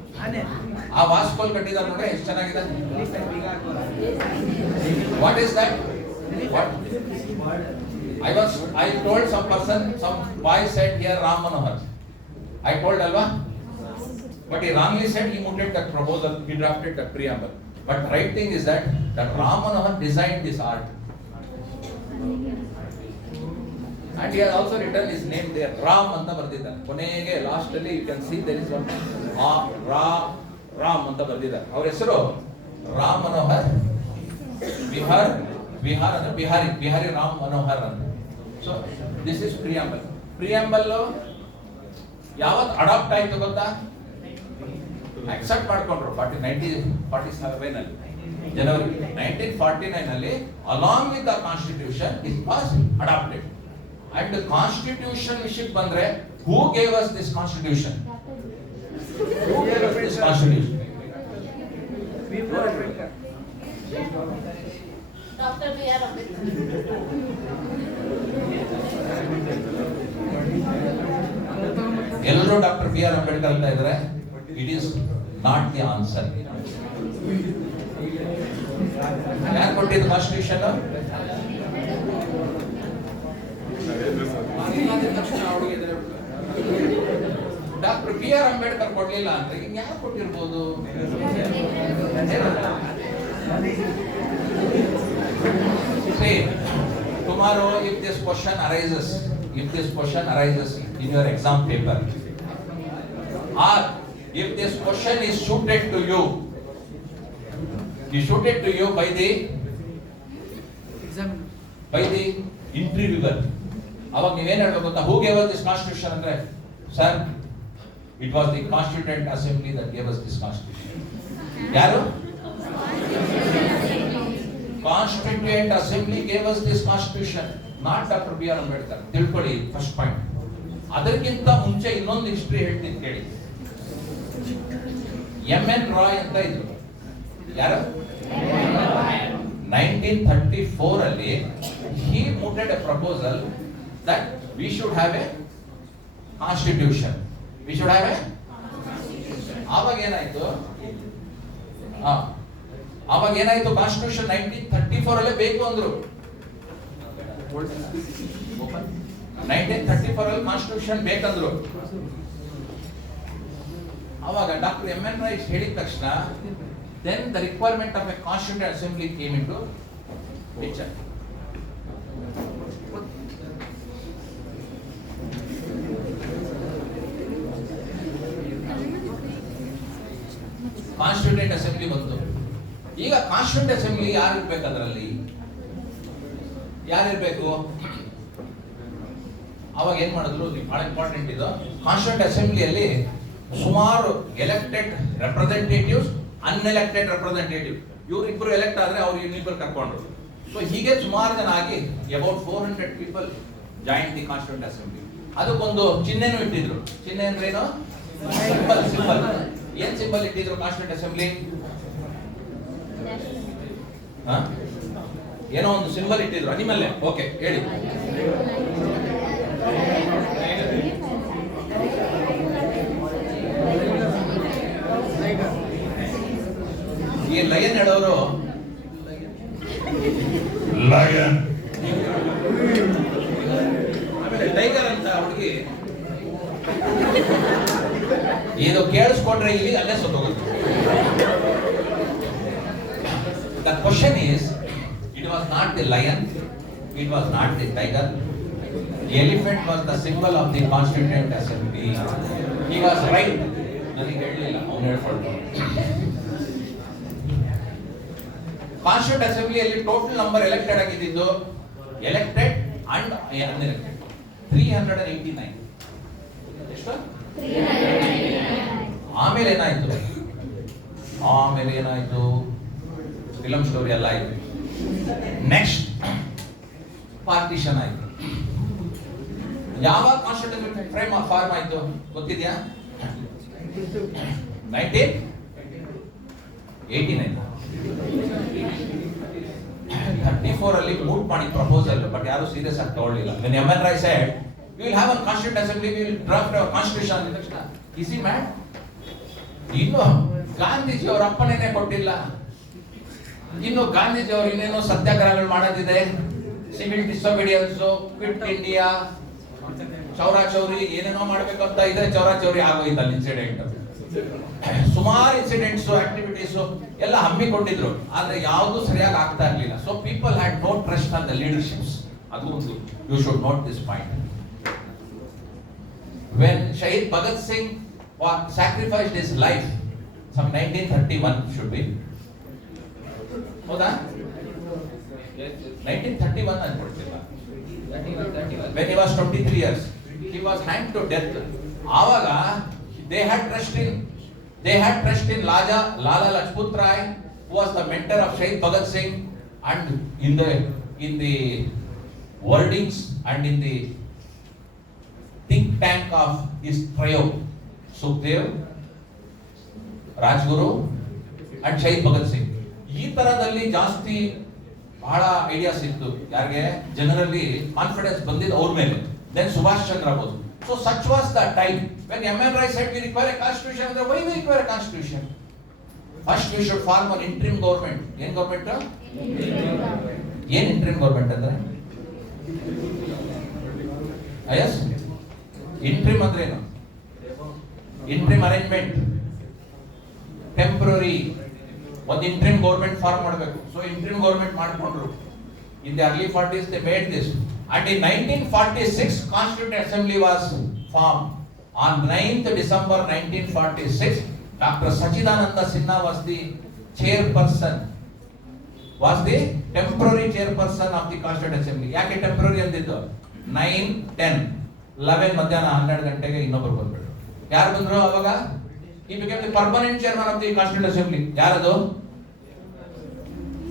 ಆ ವಾಸ್ಕೋಲ್ ಕಟ್ಟಿದ್ದಾರೆ ನೋಡಿ, ಎಷ್ಟು ಚೆನ್ನಾಗಿದೆ. What is that? I told some boy said here Ram Manohar. I told Alva, but he wrongly said he mooted that proposal, he drafted that preamble. But right thing is that Ram Manohar designed this art. And he has also written his name there, Ram anta bardidare. Konege last ಅಲ್ಲಿ you can see there is one Ram anta bardidare. ಅವರ ಹೆಸರು ರಾಮ್ ಮನೋಹರ್ ಬಿಹಾರಿ ರಾಮ್ ಮನೋಹರ್ ಅಂತ. So this is preamble. Preamble ಯಾವತ್ತು adopt ಆಯ್ತು ಗೊತ್ತಾ? Accept ಮಾಡ್ಕೊಂಡ್ರು 1947 ಅಲ್ಲಿ, ಜನವರಿ 1949 ಅಲ್ಲಿ along with the constitution it was adopted. And constitution ವಿಷಯಕ್ಕೆ ಬಂದ್ರೆ who gave us this constitution? Dr. B.R. Ambedkar. ಎಲ್ಲರೂ ಡಾಕ್ಟರ್ B.R. ಅಂಬೇಡ್ಕರ್ ಅಂತ ಇದ್ರೆ it is not the answer. ಯಾರು ಕೊಟ್ಟಿದ್ದು ಕಾನ್ಸ್ಟಿಟ್ಯೂಷನ್? Doctor B.R. ಅಂಬೇಡ್ಕರ್ ಕೊಡ್ಲಿಲ್ಲ ಅಂದ್ರೆ ಯಾರು ಕೊಟ್ಟಿರ್ಬೋದು? See, tomorrow if this question arises in your exam paper, or if this question is shooted to you by the interviewer, ಅವಾಗ ನೀವೇನ್ ಹೇಳ್ಬೇಕು ಗೊತ್ತಾ? Who gave us this constitution ಅಂದ್ರೆ, sir it was the constituent assembly that gave us this constitution. ಯಾರು? Constituent Assembly gave us this constitution, not Dr. B.R. Ambedkar. ತಿಳ್ಕೊಳ್ಳಿ, first point. ಅದಕ್ಕಿಂತ ಮುಂಚೆ ಇನ್ನೊಂದು ಹಿಸ್ಟ್ರಿ ಹೇಳ್ತೀನಿ ಕೇಳಿ. M.N. ರಾಯ್ ಅಂತ ಇದ್ರು. ಯಾರು? 1934 ಅಲ್ಲಿ he mooted a proposal that we should have a constitution. We should have A. ಆವಾಗ ಏನಾಯ್ತು? ಆವಾಗ ಏನಾಯ್ತು? ಕಾನ್ಸ್ಟಿಟ್ಯೂಷನ್ 1934 ಅಲ್ಲೇ ಬೇಕು ಅಂದ್ರು. 1934 ಅಲ್ಲಿ ಕಾನ್ಸ್ಟಿಟ್ಯೂಷನ್ ಬೇಕಂದ್ರು. ಆವಾಗ ಡಾಕ್ಟರ್ M.N. ರೈಸ್ ಹೇಳಿದ ತಕ್ಷಣ then the requirement of a constituent assembly came into picture. Constituent assembly ಬಂತು. ಈಗ ಕಾನ್ಸ್ಟಿಟ್ಯೂಂಟ್ ಅಸೆಂಬ್ಲಿ ಯಾರು ಇರ್ಬೇಕು? ಅದರಲ್ಲಿ ಯಾರಿರ್ಬೇಕು? ಅವಾಗ ಏನ್ ಮಾಡಿದ್ರು? ಬಹಳ ಇಂಪಾರ್ಟೆಂಟ್ ಇದು. ಕಾನ್ಸ್ಟಿಟ್ಯೂಂಟ್ ಅಸೆಂಬ್ಲಿಯಲ್ಲಿ ಸುಮಾರು ಎಲೆಕ್ಟೆಡ್ ರೆಪ್ರೆಸೆಂಟೇಟಿವ್ಸ್, ಅನ್ಎಲೆಕ್ಟೆಡ್ ರೆಪ್ರೆಸೆಂಟೇಟಿವ್, ಇವ್ರಿಬ್ರು ಎಲೆಕ್ಟ್ ಆದ್ರೆ ಅವ್ರು ಇನ್ನಿಬ್ರು ಕರ್ಕೊಂಡ್ರು. ಸೊ ಹೀಗೆ ಸುಮಾರು ಜನ ಆಗಿ ಅಬೌಟ್ 400 people join the constituent assembly. ಅದಕ್ಕೊಂದು ಚಿಹ್ನೆನೂ ಇಟ್ಟಿದ್ರು. ಚಿಹ್ನೆ ಅಂದ್ರೇನು? ಸಿಂಬಲ್. ಸಿಂಬಲ್ ಏನ್ ಸಿಂಬಲ್ ಇಟ್ಟಿದ್ರು ಕಾನ್ಸ್ಟಿಟ್ಯೂಂಟ್ ಅಸೆಂಬ್ಲಿ? ಏನೋ ಒಂದು ಸಿಂಬಲ್ ಇಟ್ಟಿದ್ರು. ನಿಮ್ಮಲ್ಲೇ ಓಕೆ ಹೇಳಿ. ಈ ಲಯನ್ ಹೇಳೋರು ಲಯನ್, ಆಮೇಲೆ ಟೈಗರ್ ಅಂತ ಹುಡುಗಿ. ಇದು ಕೇಳಿಸ್ಕೊಂಡ್ರೆ ಇಲ್ಲಿ ಅಲ್ಲೇ ಸತ್ತೋಗುತ್ತೆ. The question is, it was not the lion, it was not the tiger. The elephant was the symbol of the Constituent Assembly. He was right. ನನಗೆ ಹೇಳಲಿಲ್ಲ, ಅವನು ಹೇಳ್ಕೊಂಡು. ಕಾನ್ಸ್ಟಿಟ್ಯೂಂಟ್ ಅಸೆಂಬ್ಲಿಯಲ್ಲಿ ಟೋಟಲ್ ನಂಬರ್ ಎಲೆಕ್ಟೆಡ್ ಆಗಿದ್ದು ಎಲೆಕ್ಟೆಡ್ ಅಂಡ್ ಅನ್ಎಲೆಕ್ಟೆಡ್ 389. ಎಷ್ಟು? ಆಮೇಲೆ ಏನಾಯ್ತು? Film story ಎಲ್ಲ ಆಯ್ತು. ನೆಕ್ಸ್ಟ್ ಪಾರ್ಟಿಷನ್ ಆಯ್ತು. ಯಾವಾಗ ಕಾನ್ಸ್ಟಿಟ್ಯೂಷನ್ ಫ್ರೇಮ್ ಫಾರ್ಮ್ ಆಯ್ತು ಗೊತ್ತಿದ್ಯಾ? 1989. 34 ಅಲ್ಲಿ ಮೂಟ್ ಮಾಡಿ ಪ್ರಪೋಸಲ್, ಬಟ್ ಯಾರು ಸೀರಿಯಸ್ ಆಗಿ ತಗೊಳ್ಳಿಲ್ಲ. When M.N. Rai said, we will have a constituent assembly, we will draft our constitution ಅಂದ ತಕ್ಷಣ is he mad? ಇನ್ನು ಗಾಂಧೀಜಿ ಅವರ ಅಪ್ಪನೇನೆ ಕೊಟ್ಟಿಲ್ಲ. ಇನ್ನು ಗಾಂಧೀಜಿ ಅವರು ಇನ್ನೇನೋ ಸತ್ಯಾಗ್ರಹಗಳು ಮಾಡೋದಿದೆ, civil disobedience, quit India, Chaura Chauri ಏನೇನೋ ಮಾಡ್ಬೇಕು ಅಂತ ಇದೆ. ಚೌರಾಚೌರಿ ಆಗೋಯ್ತಲ್ಲ ಇನ್ಸಿಡೆಂಟ್. ಸುಮಾರು ಇನ್ಸಿಡೆಂಟ್ಸ್, ಆಕ್ಟಿವಿಟೀಸ್ ಎಲ್ಲ ಹಮ್ಮಿಕೊಂಡಿದ್ರು, ಆದ್ರೆ ಯಾವುದು ಸರಿಯಾಗಿ ಆಗ್ತಾ ಇರ್ಲಿಲ್ಲ. So people had no trust on the leaderships. ಅದು ಒಂದು you should note this point. When Shaheed Bhagat Singh sacrificed his life, some 1931 should be, ಹೌದಾ? 1931 ಅನ್ಕೊಳ್ತಿಲ್ಲ. When he was 23 years, he was hanged to death. ಆವಾಗ they had trust in Lala Lajpat Rai, who was the mentor of Shahid Bhagat Singh, and in the wordings and in the think tank of his trio, Sukhdev, Rajguru and Shahid Bhagat Singh. ಈ ತರದಲ್ಲಿ ಜಾಸ್ತಿ ಬಹಳ ಐಡಿಯಾಸ್ ಇತ್ತು. ಯಾರಿಗೆ ಜನರಲ್ಲಿ ಕಾನ್ಫಿಡೆನ್ಸ್ ಬಂದಿದ್ದು ಅವ್ರ ಮೇಲೆ. Then Subhash Chandra Bose. So such was the time when M.N. Rai said we require a constitution. Why we require a constitution? First we should form an interim government. ಏನ್ ಗವರ್ಮೆಂಟ್? ಏನ್ interim government ಅಂದ್ರೆ? yes, interim ಅಂದ್ರೆ ಏನು? interim arrangement, temporary. ಒಂದು interim government form ಮಾಡಬೇಕು. So interim government ಮಾಡ್ಕೊಂಡ್ರು. In the early 40s they made this, and in 1946 Constituent Assembly was formed. On 9th December 1946, Dr. Sachidananda Sinha was the chairperson, was the temporary chairperson of the Constituent Assembly. ಯಾಕೆ temporary ಅಂದಿದ್ದು? 9, 10, 11 ಮಧ್ಯಾಹ್ನ 12 ಗಂಟೆಗೆ ಇನ್ನೊಬ್ಬರು ಬಂದ್ಬಿಟ್ರು. ಯಾರು ಬಂದ್ರು ಅವಾಗ? He became the permanent chairman of the Constituent Assembly. ಯಾರದು?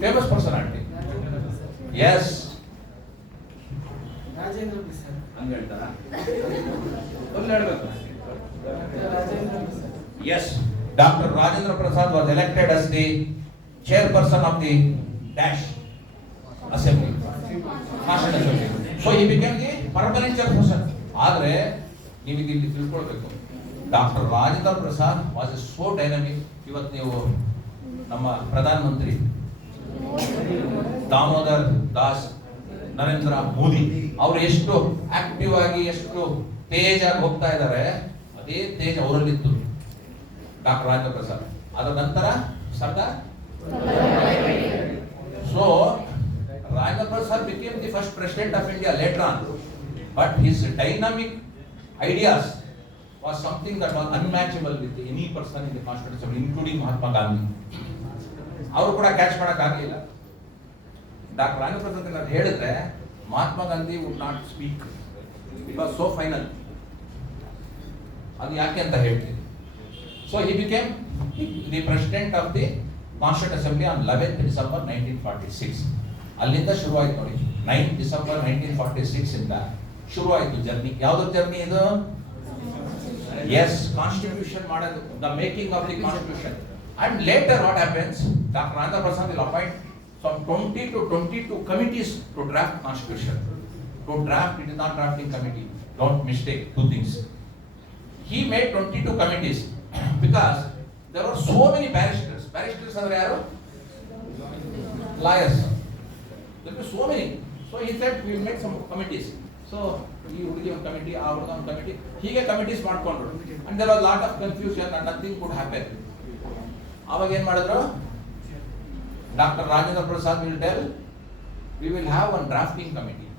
Famous personality. Yes. ರಾಜೇಂದ್ರ ಪ್ರಸಾದ್. ಹಂಗ ಹೇಳ್ತಾರಾ? ಒಳ್ಳೆ ಹೇಳ್ಬೇಕು. Yes, Dr. Rajendra Prasad was elected as the chairperson of the Dash Assembly, Constituent Assembly. So he became the permanent chairperson. ಆದ್ರೆ ನೀವು ಇಲ್ಲಿ ತಿಳ್ಕೊಳ್ಬೇಕು. ಡಾಕ್ಟರ್ Rajendra Prasad was A so dynamic. ಇವತ್ತು ನೀವು ನಮ್ಮ ಪ್ರಧಾನ ಮಂತ್ರಿ ದಾಮೋದರ್ ದಾಸ್ ನರೇಂದ್ರ ಮೋದಿ ಅವರು ಎಷ್ಟು ಆಕ್ಟಿವ್ ಆಗಿ ಎಷ್ಟು ತೇಜ್ ಆಗಿ ಹೋಗ್ತಾ ಇದ್ದಾರೆ, ಅದೇ ತೇಜ್ ಅವರಲ್ಲಿತ್ತು ಡಾಕ್ಟರ್ ರಾಜೇಂದ್ರ ಪ್ರಸಾದ್. ಅದರ ನಂತರ Sardar so Rajendra Prasad became the first president of India later on, but his dynamic ideas was something that was unmatchable with any person in the Constitution, including Mahatma Gandhi. ಅವರು ಕೂಡ ಕ್ಯಾಚ್ ಮಾಡಕ್ ಆಗಲಿಲ್ಲ. ಡಾಕ್ಟರ್ ರಾಜೇಂದ್ರ ಪ್ರಸಾದ್ ನಾನು ಹೇಳಿದ್ರೆ ಮಹಾತ್ಮ Gandhi would not speak, it was so final. ಅದು ಯಾಕೆ ಅಂತ ಹೇಳ್ತೀನಿ. So he became the president of the constituent assembly on 11th December 1946. ಅಲ್ಲಿಂದ ಶುರುವಾಯ್ತು ನೋಡಿ. 9th December 1946 ಇಂದ ಶುರುವಾಯಿತು ಜರ್ನಿ. ಯಾವ್ದು ಜರ್ನಿ ಇದು? ಎಸ್, ಕಾನ್ಸ್ಟಿಟ್ಯೂಷನ್ ಮಾಡೋದು, the making of the constitution. And later what happens, doctor Rajendra Prasad will appoint some 20 to 22 committees to draft constitution. To draft, it is not drafting committee. Don't mistake two things. He made 22 committees because there were so many barristers. Barristers are yaru? Lawyers. There were so many. So he said we will make some committees. So he would give a committee, our committee. He gave committees ಮಾಡ್ಕೊಂಡ್ರು. And there was a lot of confusion and nothing could happen. ಅವಾಗ ಏನು ಮಾಡಿದ್ರು? Dr. Rajendra Prasad will tell, we will have one drafting committee.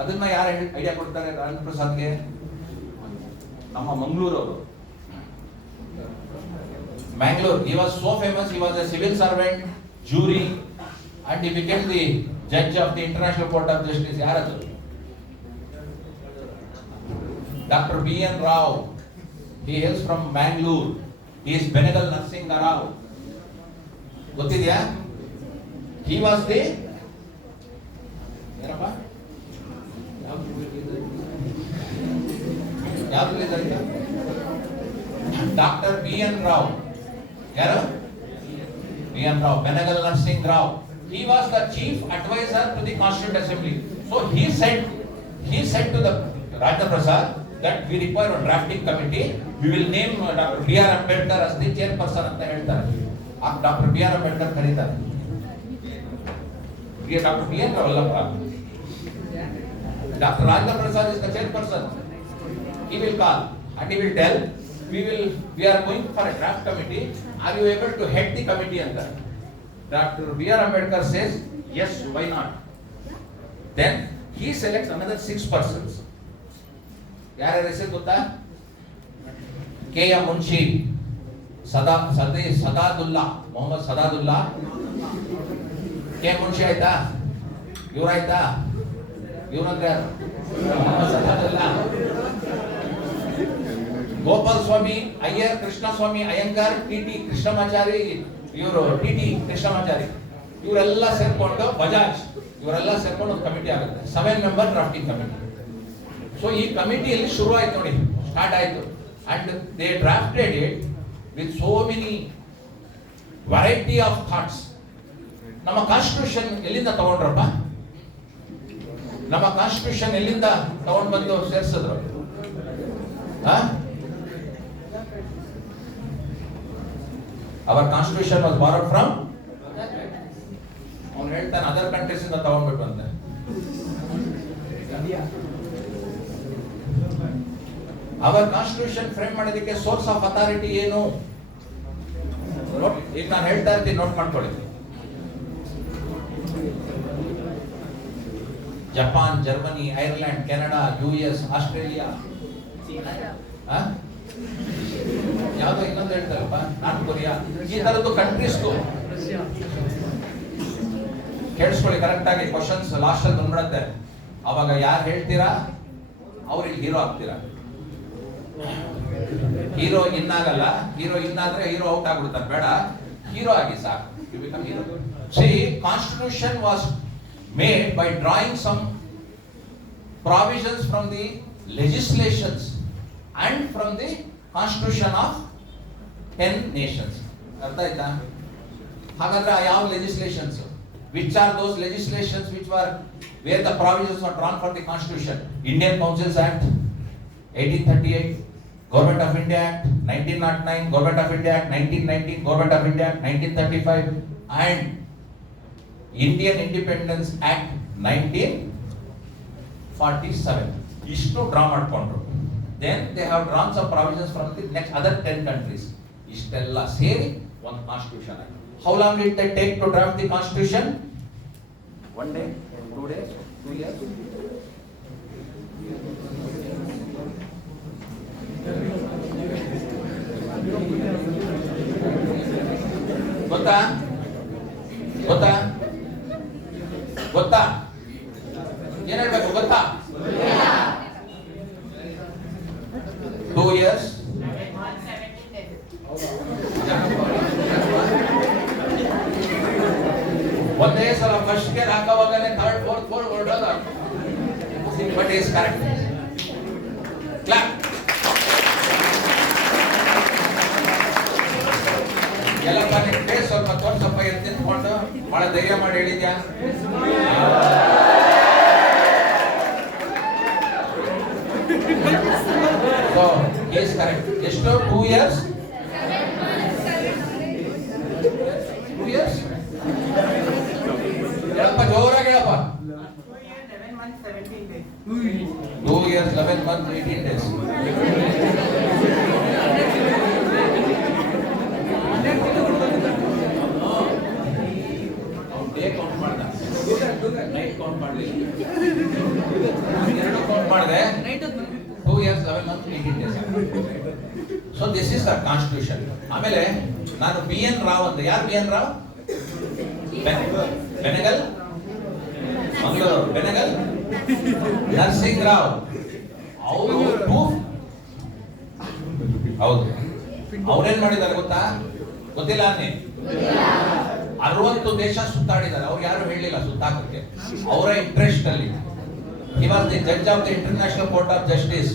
ಅದನ್ನ ಯಾರು ಐಡಿಯಾ ಕೊಡ್ತಾರೆ ರಾಜೇಂದ್ರ ಪ್ರಸಾದ್ಗೆ? ನಮ್ಮ ಮಂಗಳೂರವರು. Mangalore, he was so famous, he was a civil servant, jury, and he became the judge of the International Court of Justice. ಯಾರದು? Dr. B.N. Rao. He hails from Mangalore. He is Benegal Nursing Rao. ಗೊತ್ತಿದ್ಯಾ? He was the ಏನಪ್ಪ ಯಾವುದು ಇದೆ? Doctor B.N. Rao. ಯಾರು? B.N. Rao, Benegal Nursing Rao. He was the chief advisor to the Constituent Assembly. So he said to the Rajendra Prasad that we require a drafting committee. We will name Dr. B.R. Ambedkar as the chairperson ಅಂತ ಹೇಳ್ತಾರೆ. Doctor B.R. Ambedkar ಕರೀತಾರೆ. Doctor B.N. Rao ಅಲ್ಲಪ್ಪ. Dr. Rajendra Prasad is the chairperson. He will call and he will tell, we are going for a draft committee. Are you able to head the committee ಅಂತ? Dr. B.R. Ambedkar says, yes, why not? Then he selects another 6 persons. ಯಾರ್ಯಾರ ಹೆಸರು ಗೊತ್ತಾ? K.M. Munshi, ಸದಾದುಲ್ಲಾ, ಮೊಹಮ್ಮದ್ ಸದಾದುಲ್ಲಾ. K.M. Munshi ಆಯ್ತಾ? ಇವ್ರಾಯ್ತಾ? ಇವ್ರಂದ್ರೆ ಯಾರು? ಮೊಹಮ್ಮದ್ ಸದಾದುಲ್ಲಾ. ಗೋಪಾಲ್ ಸ್ವಾಮಿ ಅಯ್ಯರ್, ಕೃಷ್ಣಸ್ವಾಮಿ ಅಯ್ಯಂಗಾರ್, ಟಿ ಕೃಷ್ಣಮಾಚಾರಿ, ಇವರು ಟಿ ಕೃಷ್ಣಮಾಚಾರಿ, ಇವರೆಲ್ಲ ಸೇರ್ಕೊಂಡು ಬಜಾಜ್, ಇವರೆಲ್ಲ ಸೇರ್ಕೊಂಡು ಒಂದು ಕಮಿಟಿ ಆಗುತ್ತೆ. 7 ಮೆಂಬರ್ ಡ್ರಾಫ್ಟಿಂಗ್ ಕಮಿಟಿ. ಸೊ ಈ ಕಮಿಟಿಯಲ್ಲಿ ಶುರು ಆಯ್ತು ನೋಡಿ, ಸ್ಟಾರ್ಟ್ ಆಯ್ತು. And they drafted it with so many variety of thoughts. ನಮ್ಮ ಕಾನ್ಸ್ಟಿಟ್ಯೂಷನ್ ಎಲ್ಲಿಂದ ತಗೊಂಡ್ರಪ್ಪ? ನಮ್ಮ ಕಾನ್ಸ್ಟಿಟ್ಯೂಷನ್ ಎಲ್ಲಿಂದ ತಗೊಂಡ್ ಬಂದು ಸೇರಿಸಿದ್ರು? Our constitution was borrowed from, ಅವನು ಹೇಳ್ತಾನೆ ಅದರ್ ಕಂಟ್ರೀಸ್ ಇಂದ ತಗೊಂಡ್ಬಿಟ್ಟು ಅಂತ. ಅವರ್ ಕಾನ್ಸ್ಟಿಟ್ಯೂಷನ್ ಫ್ರೇಮ್ ಮಾಡೋದಕ್ಕೆ ಸೋರ್ಸ್ ಆಫ್ ಅಥಾರಿಟಿ ಏನು? ಈಗ ನಾನು ಹೇಳ್ತಾ ಇರ್ತೀನಿ, ನೋಟ್ ಮಾಡ್ಕೊಳ್ಳಿ. Japan, Germany, Ireland, Canada, US, Australia, ಯಾವ್ದೋ ಇನ್ನೊಂದು ಹೇಳ್ತಾರಪ್ಪ, ನಾರ್ತ್ ಕೊರಿಯಾ, ಈ ತರದ್ದು ಕಂಟ್ರೀಸ್ಗೂ ಕೇಳಿಸ್ಕೊಳ್ಳಿ ಕರೆಕ್ಟ್ ಆಗಿ. ಕ್ವಶನ್ಸ್ ಲಾಸ್ಟ್ ಅಲ್ಲಿ ಬಂದ್ಬಿಡತ್ತೆ. ಅವಾಗ ಯಾರು ಹೇಳ್ತೀರಾ ಅವ್ರಿಗೆ ಹೀರೋ ಆಗ್ತೀರಾ. ಹೀರೋ ಇನ್ನಾಗಲ್ಲ, ಹೀರೋ ಇನ್ನಾದ್ರೆ ಹೀರೋ ಔಟ್ ಆಗ್ಬಿಡ್ತಾರೆ. ಬೇಡ, ಹೀರೋ ಆಗಿ ಸಾಕು. You become hero. See, constitution was made by drawing some provisions from the legislations and from the constitution of 10 nations. ಅರ್ಥ ಆಯ್ತಾ? ಹಾಗಾದ್ರೆ ಯಾವ legislations? Which are those legislations which were where the provisions were drawn for the Constitution? Indian Councils Act, 1838, Government of India Act 1909, Government of India Act 1919, Government of India Act 1935, and Indian Independence Act 1947. ಇಷ್ಟು ಡ್ರಾ ಮಾಡಿಕೊಂಡ್ರು. Then they have drawn some provisions from the next other 10 countries. ಇಷ್ಟೆಲ್ಲ ಸೇರಿ ಒಂದು ಕಾನ್ಸ್ಟಿಟ್ಯೂಷನ್ ಆಯ್ತು. How long did they take to draft the constitution? 1 day, 2 days, 2 years? ಗೊತ್ತಾ ಗೊತ್ತಾ ಗೊತ್ತಾ ಏನ್ ಹೇಳ್ಬೇಕು ಗೊತ್ತಾ? 2 years. ಒಂದೇ ಸಲ ಫಸ್ಟ್ ಗೇರ್ ಹಾಕುವಾಗಲೇ ಥರ್ಡ್ ಫೋರ್ತ್ ಹೊರಡೋದ. But is correct. ಕ್ಲಾಪ್. ಎಲ್ಲಪ್ಪ ನಿನ್ ಫೇಸ್ ಸ್ವಲ್ಪ ತೋರ್ಸಪ್ಪ ಎದ್ದು ನಿಂತ್ಕೊಂಡು ಬಹಳ ಧೈರ್ಯ ಮಾಡಿ ಹೇಳಿದ್ಯಾ? So is correct. ಎಷ್ಟು? 2 years? 2 years? ಹೇಳಪ್ಪ ಜೋರಾಗಿ ಹೇಳಪ್ಪ. 2 years 11 months 18 days. ಡೇ ಕೌಂಟ್ ಮಾಡ್ದ, ನೈಟ್ ಕೌಂಟ್ ಮಾಡಲಿಲ್ಲ, ಎರಡು ಕೌಂಟ್ ಮಾಡಿದೆ. 2 years 11 months 18 days. So this is the constitution. ಆಮೇಲೆ ನಾನು BN ರಾವ್ ಅಂತ. ಯಾರು BN ರಾವ್? ಬೆನಗಲ್, ಮಂಗಳೂರು ಬೆನಗಲ್ ನರಸಿಂಗ್ ರಾವ್. ಅವರು ಹೌದು, ಅವ್ರೇನ್ ಮಾಡಿದ್ದಾರೆ ಗೊತ್ತಾ? ಗೊತ್ತಿಲ್ಲ ಅನ್ನಿ. 60 ದೇಶ ಸುತ್ತಾಡಿದ್ದಾರೆ. ಅವ್ರು ಯಾರು ಹೇಳಿಲ್ಲ ಸುತ್ತಾಕಕ್ಕೆ, ಅವರ ಇಂಟ್ರೆಸ್ಟ್ ಅಲ್ಲಿ. He was the judge of the International Court of Justice.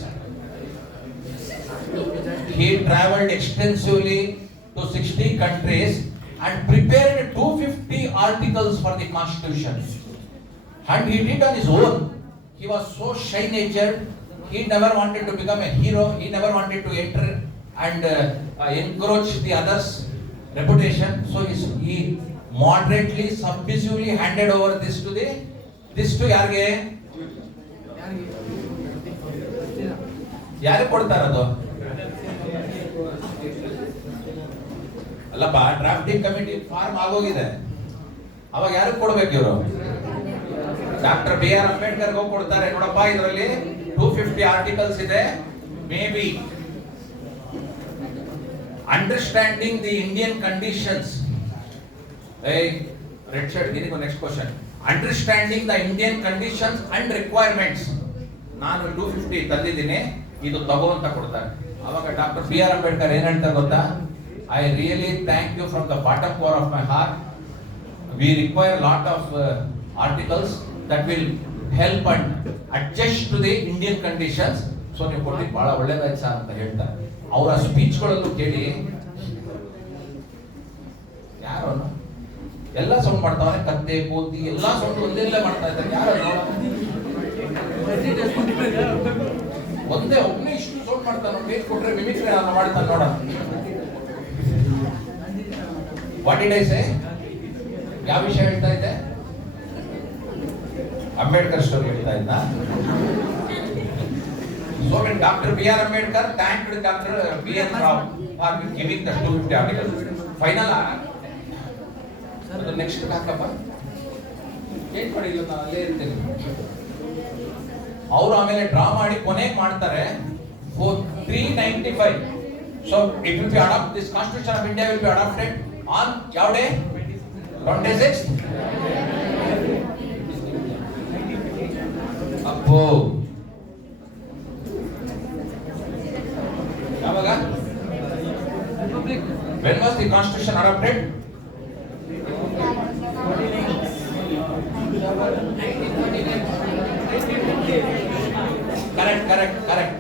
He traveled extensively to 60 countries and prepared 250 articles for the Constitution. And he did on his own. He was so shy-natured. He never wanted to become a hero. He never wanted to enter and encourage the others' reputation. So he moderately, submissively handed over this to ಯಾರಿಗೆ? ಯಾರಿಗೆ ಕೊಡ್ತಾರದು? ಅಲ್ಲಪ್ಪ, drafting committee form ಆಗೋಗಿದೆ. ಅವಾಗ ಯಾರಿಗೆ ಕೊಡ್ಬೇಕು ಇವರು? Doctor BR Ambedkar ಹೋಗಿ ಕೊಡ್ತಾರೆ. ನೋಡಪ್ಪ, ಇದರಲ್ಲಿ 250 ಆರ್ಟಿಕಲ್ಸ್ ಇದೆ. May be understanding the Indian conditions. Red shirt, ನಿನಗೆ next question. Understanding the Indian conditions and requirements. ನಾನು 250 ತಂದಿದ್ದೀನಿ, ಇದು ತಗೋ ಅಂತ ಕೊಡ್ತಾರೆ. ಅವಾಗ ಡಾಕ್ಟರ್ BR ಅಂಬೇಡ್ಕರ್ ಏನ್ ಹೇಳ್ತಾರೆ ಗೊತ್ತಾ? I really thank you from the bottom core of my heart. We require lot of articles that will help and adjust to the Indian conditions. So ನೀವು ಕೊಟ್ಟಿದ್ದು ಬಹಳ ಒಳ್ಳೆದಾಯ್ತು ಸರ್ ಅಂತ ಹೇಳ್ತಾರೆ. ಅವರ ಸ್ಪೀಚ್ಗಳಲ್ಲೂ ಕೇಳಿ ಯಾರು ಎಲ್ಲ ಸೌಂಡ್ ಮಾಡ್ತಾವೆ, ಕತ್ತೆ ಕೋತಿ ಎಲ್ಲ ಸೌಂಡ್ ಒಂದೆಲ್ಲ ಮಾಡ್ತಾ ಇದ್ದಾರೆ. ಯಾರು ಒಂದೇ ಒಬ್ಬನೇ ಇಷ್ಟು ಸೌಂಡ್ ಮಾಡ್ತಾನೆ. ಬೇರೆ ಕೊಟ್ರೆ ಮಿಮಿಕ್ರಿ ಮಾಡ್ತಾನೆ ನೋಡ. What did I say? ಯಾವ ವಿಷಯ ಹೇಳ್ತಾ ಇದ್ದೆ? ಅಂಬೇಡ್ಕರ್ ಸ್ಟೋರಿ ಹೇಳ್ತಾ ಇದ್ದ. So when Dr. B.R. Ambedkar thanked Dr. B.N. Rao for giving the 250 articles. Final next ಹಾಕಪ್ಪ. ಏನ್ ಮಾಡಿಲ್ಲ, ನಾನು ಅಲ್ಲೇ ಇರ್ತೇನೆ. ಅವರು ಆಮೇಲೆ ಡ್ರಾ ಮಾಡಿ ಕೊನೆಗೆ ಮಾಡ್ತಾರೆ 395. So it will be adopted. This Constitution of India will be adopted on ಯಾವ ಡೇ? 26th. ಅಪ್ಪೋ ಯಾವಾಗ? When was the Constitution adopted? Correct.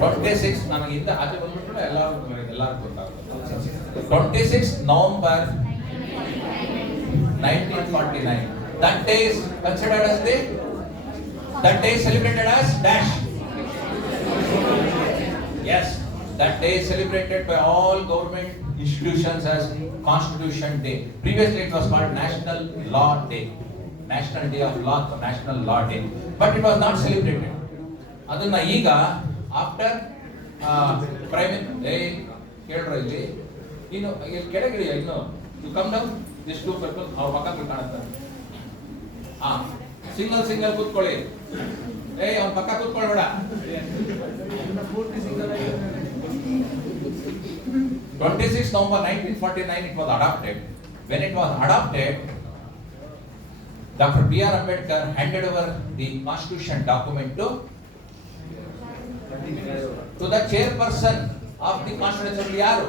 26 ನನಗಿಂದ ಆಚೆ ಬಂದ್ಬಿಟ್ರೆ ಎಲ್ಲರಿಗೂ ಗೊತ್ತಾಗುತ್ತೆ. 26 November 1949. That day is considered as that day is celebrated as dash. That day is celebrated by all government institutions as Constitution Day. Previously it was called National Law Day. National Day of Law, National Law Day. But it was not celebrated. ಅದನ್ನ ಈಗ after prime ಕೇಳ್ರ ಇಲ್ಲಿ ಇನ್ನು ಕೆಳಗಿಳಿ ಇನ್ನು you come down this two people ಅವ್ರ ಪಕ್ಕ ಕಾಣುತ್ತೆ. ಸಿಂಗಲ್ ಕೂತ್ಕೊಳ್ಳಿ. ಅವ್ನ ಪಕ್ಕ ಕೂತ್ಕೊಳ್ಬೇಡ. 26 November 1949 it was adopted. When it was adopted, Dr. B.R. Ambedkar handed over the constitution document to the chairperson of the Constitutional Assembly, yaru?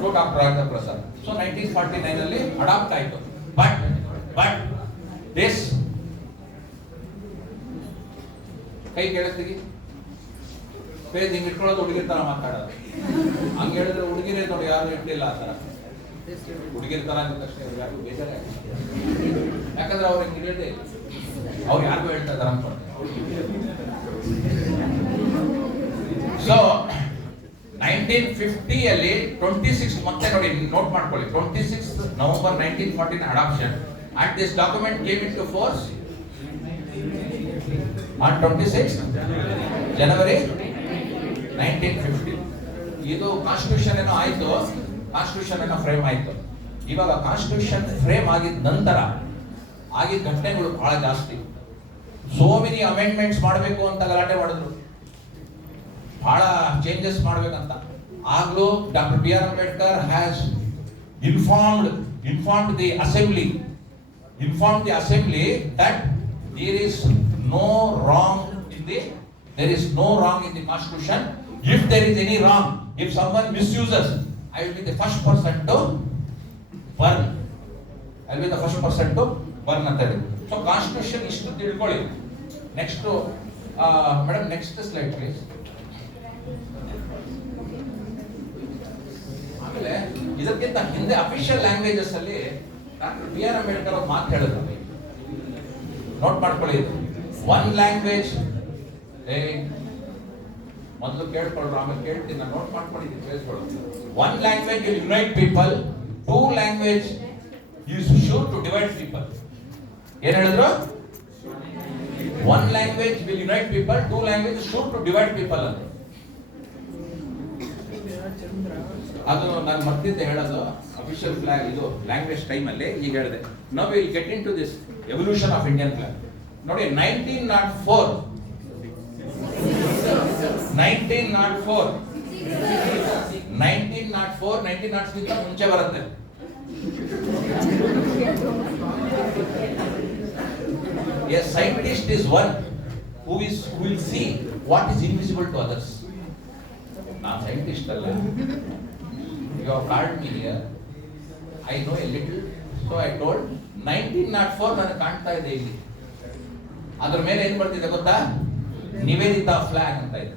To Dr. Rajendra Prasad. So 1949 alli adopt ಆಯಿತು. But this ಕೈ ಕೇಳಿಸ್ತೀವಿ ಪೇಜ್ ಹಿಂಗೆ ಇಟ್ಕೊಳ್ಳೋದು ಹುಡುಗಿರ್ ತರ ಮಾತಾಡೋದು. ಹಂಗೆ ಹೇಳಿದ್ರೆ ಹುಡುಗಿರೇ ನೋಡಿ ಯಾರು ಇಟ್ಟಿಲ್ಲ ಆ ತರ. ಹುಡುಗಿರ್ ತರ ಅಂದ ತಕ್ಷಣ ಯಾರಿಗೂ ಬೇಜಾರೇ ಯಾಕಂದ್ರೆ ಅವ್ರು ಹಿಂಗೆ ಹೇಳಿದೆ ಅವ್ರು ಯಾರಿಗೂ ಹೇಳ್ತಾ ಇದಾರೆ ಅನ್ಕೊಂಡು. ಸೊ 1950 ಅಲ್ಲಿ 26 ಮತ್ತೆ ನೋಡಿ ನೋಟ್ ಮಾಡ್ಕೊಳ್ಳಿ. 26 November 1914 adoption and this document came into force on 26 January 1950. ಇದು ಕಾನ್ಸ್ಟಿಟ್ಯೂಷನ್ ಏನೋ ಆಯ್ತು, ಕಾನ್ಸ್ಟಿಟ್ಯೂಷನ್ ಏನೋ ಫ್ರೇಮ್ ಆಯ್ತು. ಇವಾಗ ಕಾನ್ಸ್ಟಿಟ್ಯೂಷನ್ ಫ್ರೇಮ್ ಆಗಿದ ನಂತರ ಆಗಿದ ಘಟನೆಗಳು ಬಹಳ ಜಾಸ್ತಿ. ಸೋ ಮೆನಿ ಅಮೆಂಡ್ಮೆಂಟ್ಸ್ ಮಾಡಬೇಕು ಅಂತ ಗಲಾಟೆ ಮಾಡಿದ್ರು, ಬಹಳ ಚೇಂಜಸ್ ಮಾಡ್ಬೇಕಂತ. ಆಗ್ಲೂ doctor B R Ambedkar has informed the assembly that there is no wrong in the constitution. If there is any wrong, if someone misuses, I will be the first person to burn. ಅಂತ ಹೇಳಿ. So constitution ಇಷ್ಟು ತಿಳ್ಕೊಳ್ಳಿ. Next madam, next slide please. ಆಮೇಲೆ ಇದಕ್ಕಿಂತ ಹಿಂದೆ official languages ಅಲ್ಲಿ doctor B R Ambedkar ಅವ್ರು ಮಾತು ಹೇಳಿದ್ರು, ನೋಟ್ ಮಾಡ್ಕೊಳ್ಳಿ. ಇದು ಒನ್ ಲ್ಯಾಂಗ್ವೇಜ್, ಮೊದಲು ಕೇಳ್ಕೊಳ್ರು ಆಮೇಲೆ ಕೇಳ್ತೀನಿ, ನಾನು ನೋಟ್ ಮಾಡ್ಕೊಂಡಿದ್ದೀನಿ, ಕೇಳಿಸ್ಕೊಳ್ಳಿ. One language will unite people, two language is sure to divide people. ಏನ್ ಹೇಳಿದ್ರು? One language will unite people, two language sure to divide people ಅಂತ. ಅದು ನಾನು ಮತ್ತಿದ್ದೆ ಹೇಳೋದು ಅಫಿಷಿಯಲ್ ಫ್ಲಾಗ್ ಇದು ಲ್ಯಾಂಗ್ವೇಜ್ ಟೈಮ್ ಅಲ್ಲಿ. ಈಗ ಹೇಳಿದೆ ನಾವು will get into this evolution of Indian flag. ನೋಡಿ 1904 1906 ಮುಂಚೆ ಬರುತ್ತೆ. A scientist is one who will see what is invisible to others. ನಾನು ಸೈಂಟಿಸ್ಟ್ ಅಲ್ಲ. You have called me here. I know a little, so I told 1904 ನನಗೆ ಕಾಣ್ತಾ ಇದೆ ಇಲ್ಲಿ. ಅದ್ರ ಮೇಲೆ ಏನ್ ಬರ್ತಿದೆ ಗೊತ್ತಾ? ನಿವೇದಿತಾ ಫ್ಲಾಗ್ ಅಂತ ಇದೆ.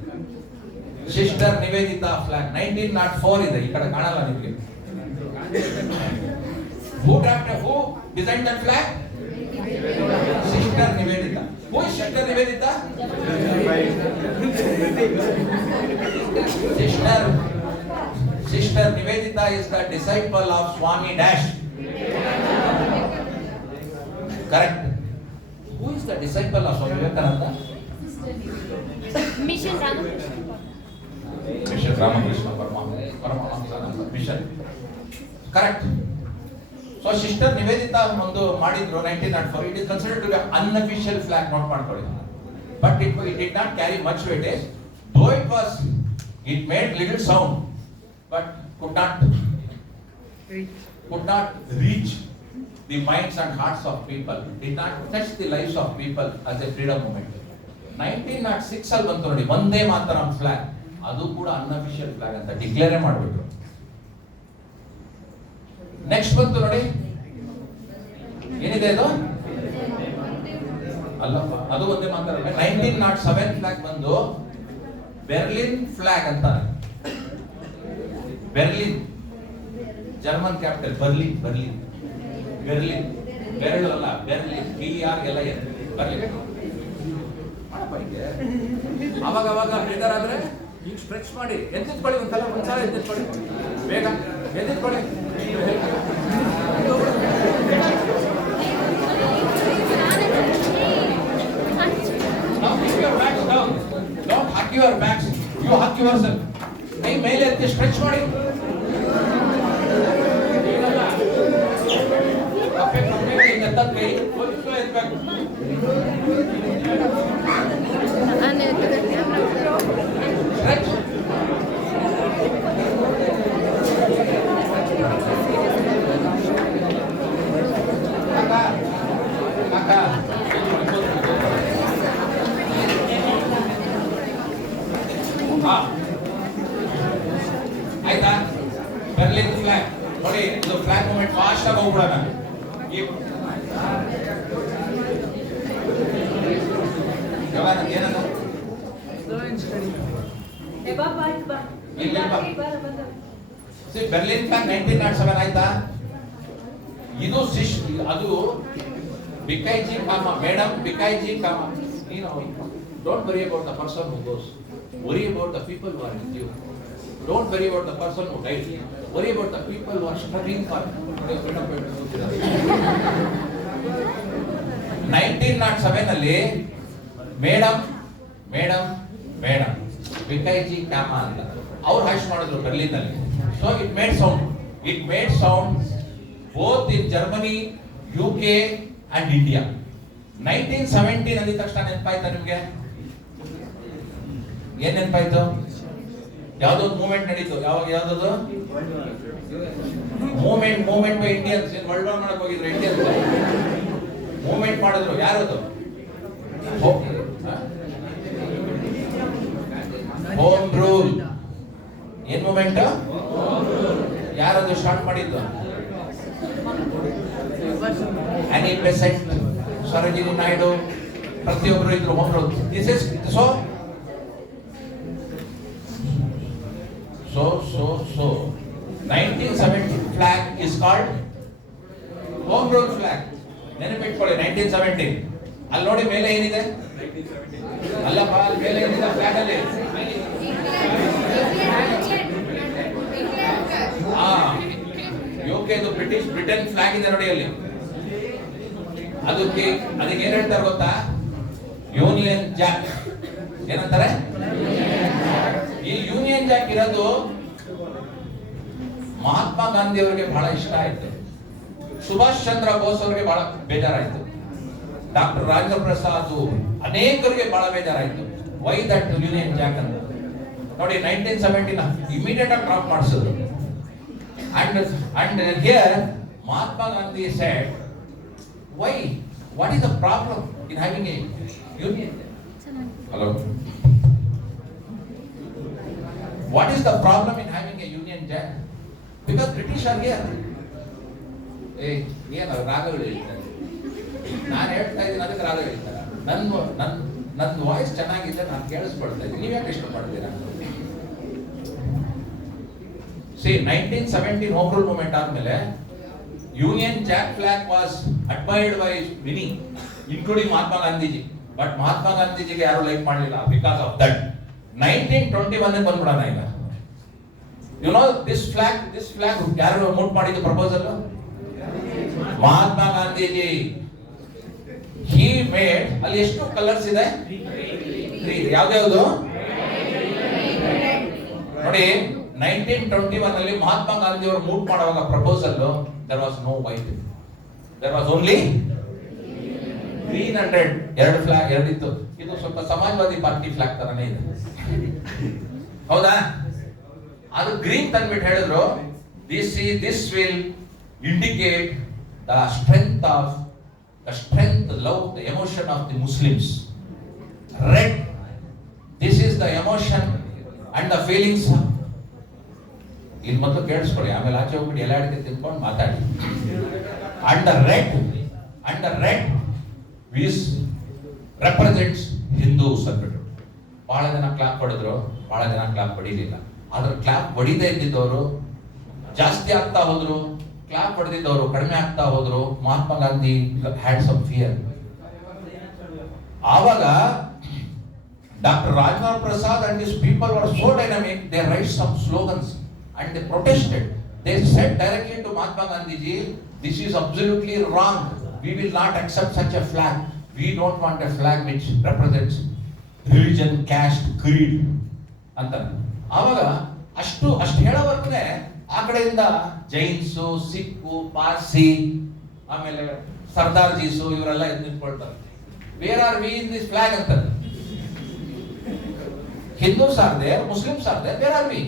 ಸಿಸ್ಟರ್ ನಿವೇದಿತಾ ಫ್ಲಾಗ್ 1904 ಇದೆ. ಈ ಕಡೆ ಕಾಣಲ್ಲ ನಿಮಗೆ. Who designed that flag? Sister Nivedita. Who is Sister Nivedita? Sister Nivedita is the disciple of Swami Dash. Correct. Who is the disciple of Swami Vivekananda? Mission Ramakrishna Paramahamsa Mission. Correct. So Sister Nivedita ಒಂದು ಮಾಡಿದ್ರು 1904. It is considered to be an unofficial flag, not ಮಾಡ್ಕೊಳ್ಳಿ. But it did not carry much weightage, though it made little sound, but could not reach the minds and hearts of people, did not touch the lives of people as a freedom movement. 1906 ಅಲ್ಲಿ ಬಂತು ನೋಡಿ ವಂದೇ ಮಾತರಂ ಫ್ಲಾಗ್. ಅದು ಕೂಡ unofficial flag ಅಂತ ಡಿಕ್ಲೇರ್ ಮಾಡಿಬಿಟ್ರು. ನೆಕ್ಸ್ಟ್ ಬಂತು ನೋಡಿ, ಏನಿದೆ ಅದು? ಅಲ್ಲಪ್ಪ, ಅದು ಒಂದೇ ಮಾತಾಡ. 1907 ಫ್ಲಾಗ್ ಬಂದು ಬೆರ್ಲಿನ್ ಫ್ಲಾಗ್ ಅಂತ. Berlin German capital. ಬೆರ್ಲಿನ್ ಬೆರಳು ಅಲ್ಲ, ಬೆರ್ಲಿನ್ BRLIN ಬರ್ಲಿನ್. ಅವಾಗ ಬೇಜಾರಾದ್ರೆ ಈಗ ಸ್ಟ್ರೆಚ್ ಮಾಡಿ ಎದ್ದಿಟ್ಕೊಳ್ಳಿ, ಒಂದ್ಸಲ ಎದ್ದಿಟ್ಕೊಳ್ಳಿ, ಬೇಗ ಎದ್ದಿಟ್ಕೊಳ್ಳಿ. Don't hug your backs. You hug yourself. ಕೈ ಮೇಲೆ ಎತ್ತಿ ಸ್ಟ್ರೆಚ್ ಮಾಡಿ. ಕಪ್ಪೆ ಎತ್ತದ ಕೈ ಎತ್ತಬೇಕು. ಸ್ಟ್ರೆಚ್. ಆಯ್ತಾ? ಬರ್ಲಿನ್ ಫ್ಲಾಗ್ ನೋಡಿ, ಇದು ಫ್ಲಾಗ್ ಮೂವ್ಮೆಂಟ್ ಫಾಸ್ಟ್ ಆಗಿ ಹೋಗ್ಬಿಡೋಣ. ಏನದು ಬರ್ಲಿನ್ ಫ್ಲಾಗ್ 1907 ಆಯ್ತಾ? ಇದು ಅದು ಬಿಕೈಜಿ ಕಾಮ, ಮೇಡಮ್ ಬಿಕೈಜಿ ಕಾಮ. Don't worry about the person who goes. Worry about the people who are with you. Don't worry about the person who died. Worry about the people who are struggling for. 1907 ಅಲ್ಲಿ ಮೇಡಮ್ ಬಿಕೈಜಿ ಕಾಮ ಅಂತ ಅವ್ರು ಹಾಶ್ ಮಾಡಿದ್ರು ಬರ್ಲಿನ್ ಅಲ್ಲಿ. So it made sound both in Germany, UK and India. 1917 ಅಂದಿದ ತಕ್ಷಣ ನೆನಪಾಯ್ತಾ ನಿಮ್ಗೆ? ಏನ್ ನೆನಪಾಯ್ತು? ಯಾವ್ದೋ ಮೂವ್ಮೆಂಟ್ ನಡೀತು. ಯಾವ್ದದು movement by Indians. World war ಮಾಡಕ್ ಹೋಗಿದ್ರು ಇಂಡಿಯನ್ಸ್. ಮೂವ್ಮೆಂಟ್ ಮಾಡಿದ್ರು. ಯಾರದು? Home rule. ಏನ್ ಮೂವ್ಮೆಂಟ್? ಯಾರದು ಸ್ಟಾರ್ಟ್ ಮಾಡಿದ್ದು? ಆನಿ ಬೆಸೆಂಟ್, ಸರೋಜಿನಿ ನಾಯ್ಡು, ಪ್ರತಿಯೊಬ್ಬರು ಇದ್ರು home rule. This is So 1970 flag is called home rule flag. ನೆನಪಿಟ್ಕೊಳ್ಳಿ 1917. ಅಲ್ಲಿ ನೋಡಿ ಮೇಲೆ ಏನಿದೆ? ಅಲ್ಲಪ್ಪ, ಅಲ್ಲಿ ಮೇಲೆ ಏನಿದೆ ಫ್ಲಾಗ್ ಅಲ್ಲಿ? UK ಇದು ಬ್ರಿಟನ್ ಫ್ಲಾಗ್ ಇದೆ ನೋಡಿ ಅಲ್ಲಿ. ಅದಕ್ಕೆ ಏನ್ ಹೇಳ್ತಾರೆ ಗೊತ್ತಾ? Union Jack. ಏನಂತಾರೆ? ಈ ಯೂನಿಯನ್ ಜಾಕ್ ಇರೋದು ಮಹಾತ್ಮ ಗಾಂಧಿ ಅವರಿಗೆ ಬಹಳ ಇಷ್ಟ ಆಯ್ತು. ಸುಭಾಷ್ ಚಂದ್ರ ಬೋಸ್ ಅವರಿಗೆ ಬಹಳ ಬೇಜಾರಾಯ್ತು. ಡಾಕ್ಟರ್ ರಾಜೇಂದ್ರ ಪ್ರಸಾದ್ ಅನೇಕರಿಗೆ ಬಹಳ ಬೇಜಾರಾಯ್ತು. ವೈ ದಟ್ ಯೂನಿಯನ್ ಜಾಕ್ ಅಂತ ನೋಡಿ 1917 ಇಮಿಡಿಯೇಟ್ ಆಗಿ ಡ್ರಾಪ್ ಮಾಡಿಸಿದ್ರು. And here Mahatma Gandhi said, why, what is the problem in having a union? Hello. What is the problem in having a union jack? Because British are here. ಏನು ರಾಗಗಳು ಹೇಳ್ತಾರೆ, ನಾನು ಹೇಳ್ತಾ ಇದ್ದೀನಿ ಅದಕ್ಕೆ ರಾಗ ಹೇಳ್ತಾರೆ. ನನ್ನ ವಾಯ್ಸ್ ಚೆನ್ನಾಗಿದೆ, ನಾನು ಕೇಳಿಸ್ಕೊಳ್ತಾ ಇದ್ದೀನಿ, ನೀವ್ಯಾಕೆ ಇಷ್ಟಪಡ್ತೀರಾ? See, 1917 Home Rule Movement ಆದ್ಮೇಲೆ Union Jack flag was admired by many including Mahatma Gandhiji. But Mahatma ಗಾಂಧೀಜಿಗೆ ಯಾರು ಲೈಕ್ ಮಾಡಲಿಲ್ಲ. ಬಿಕಾಸ್ ಆಫ್ ದಟ್ 1921 ಬಂದ್ಬಿಡೋಣ ಈಗ. ಯು ನೋ ದಿಸ್ ಫ್ಲಾಗ್ ಯಾರು ಮೂಟ್ ಮಾಡಿದ್ದು proposal? Mahatma Gandhiji. He made, ಅಲ್ಲಿ ಎಷ್ಟು ಕಲರ್ಸ್ ಇದೆ? 3. ಯಾವ್ದ್ಯಾವ್ದು ನೋಡಿ? 1921 ಅಲ್ಲಿ ಮಹಾತ್ಮ ಗಾಂಧಿ ಅವರು ಮೂಟ್ ಮಾಡುವಾಗ proposal there was no white, there was only green and red. ಎರಡು ಫ್ಲಾಗ್ ಎರಡಿತ್ತು. ಇದು ಸ್ವಲ್ಪ ಸಮಾಜವಾದಿ ಪಾರ್ಟಿ ಫ್ಲಾಗ್ ತರನೇ ಇದೆ, ಹೌದಾ? ಅದು ಗ್ರೀನ್ ತಂದ್ಬಿಟ್ಟು ಹೇಳಿದ್ರು, this will indicate the strength, love, the emotion of the Muslims. Red, this is the emotion and the feelings. ಇಲ್ಲಿ ಮೊದಲು ಕೇಳಿಸ್ಕೊಳ್ಳಿ, ಆಮೇಲೆ ಆಚೆ ಹೋಗ್ಬಿಟ್ಟು ಎಲ್ಲ ಅಡಿಕೆ ತಿನ್ಕೊಂಡು ಮಾತಾಡಿ. And the red represents Hindus ಅಂದ್ಬಿಟ್ಟು ಬಹಳ ಜನ ಕ್ಲಾಪ್ ಹೊಡೆದ್ರು, ಬಹಳ ಜನ ಕ್ಲಾಪ್ ಹೊಡಿಲಿಲ್ಲ. ಆದ್ರೆ ಕ್ಲಾಪ್ ಹೊಡಿದೇ ಇದ್ದಿದ್ದವರು ಜಾಸ್ತಿ ಆಗ್ತಾ ಹೋದ್ರು, ಕ್ಲಾಪ್ ಹೊಡೆದಿದ್ದವರು ಕಡಿಮೆ ಆಗ್ತಾ ಹೋದ್ರು. Mahatma Gandhi had some fear. ಆವಾಗ Dr. Rajendra Prasad and his people were so dynamic, they write some slogans and they protested. They said directly to Mahatma Gandhi ji, this is absolutely wrong. We will not accept such a flag. We don't want a flag which represents religion, caste, creed ಅಂತ. ಆವಾಗ ಅಷ್ಟು ಹೇಳೋವರೆಗೂ ಆ ಕಡೆಯಿಂದ ಜೈನ್ಸು, ಸಿಕ್ಕು, ಪಾರ್ಸಿ, ಆಮೇಲೆ Sardar Jews ಇವರೆಲ್ಲ ಎದ್ದು ನಿಂತ್ಕೊಳ್ತಾರೆ. Where are we in this flag ಅಂತ. Hindus are there, Muslims are there, where are we?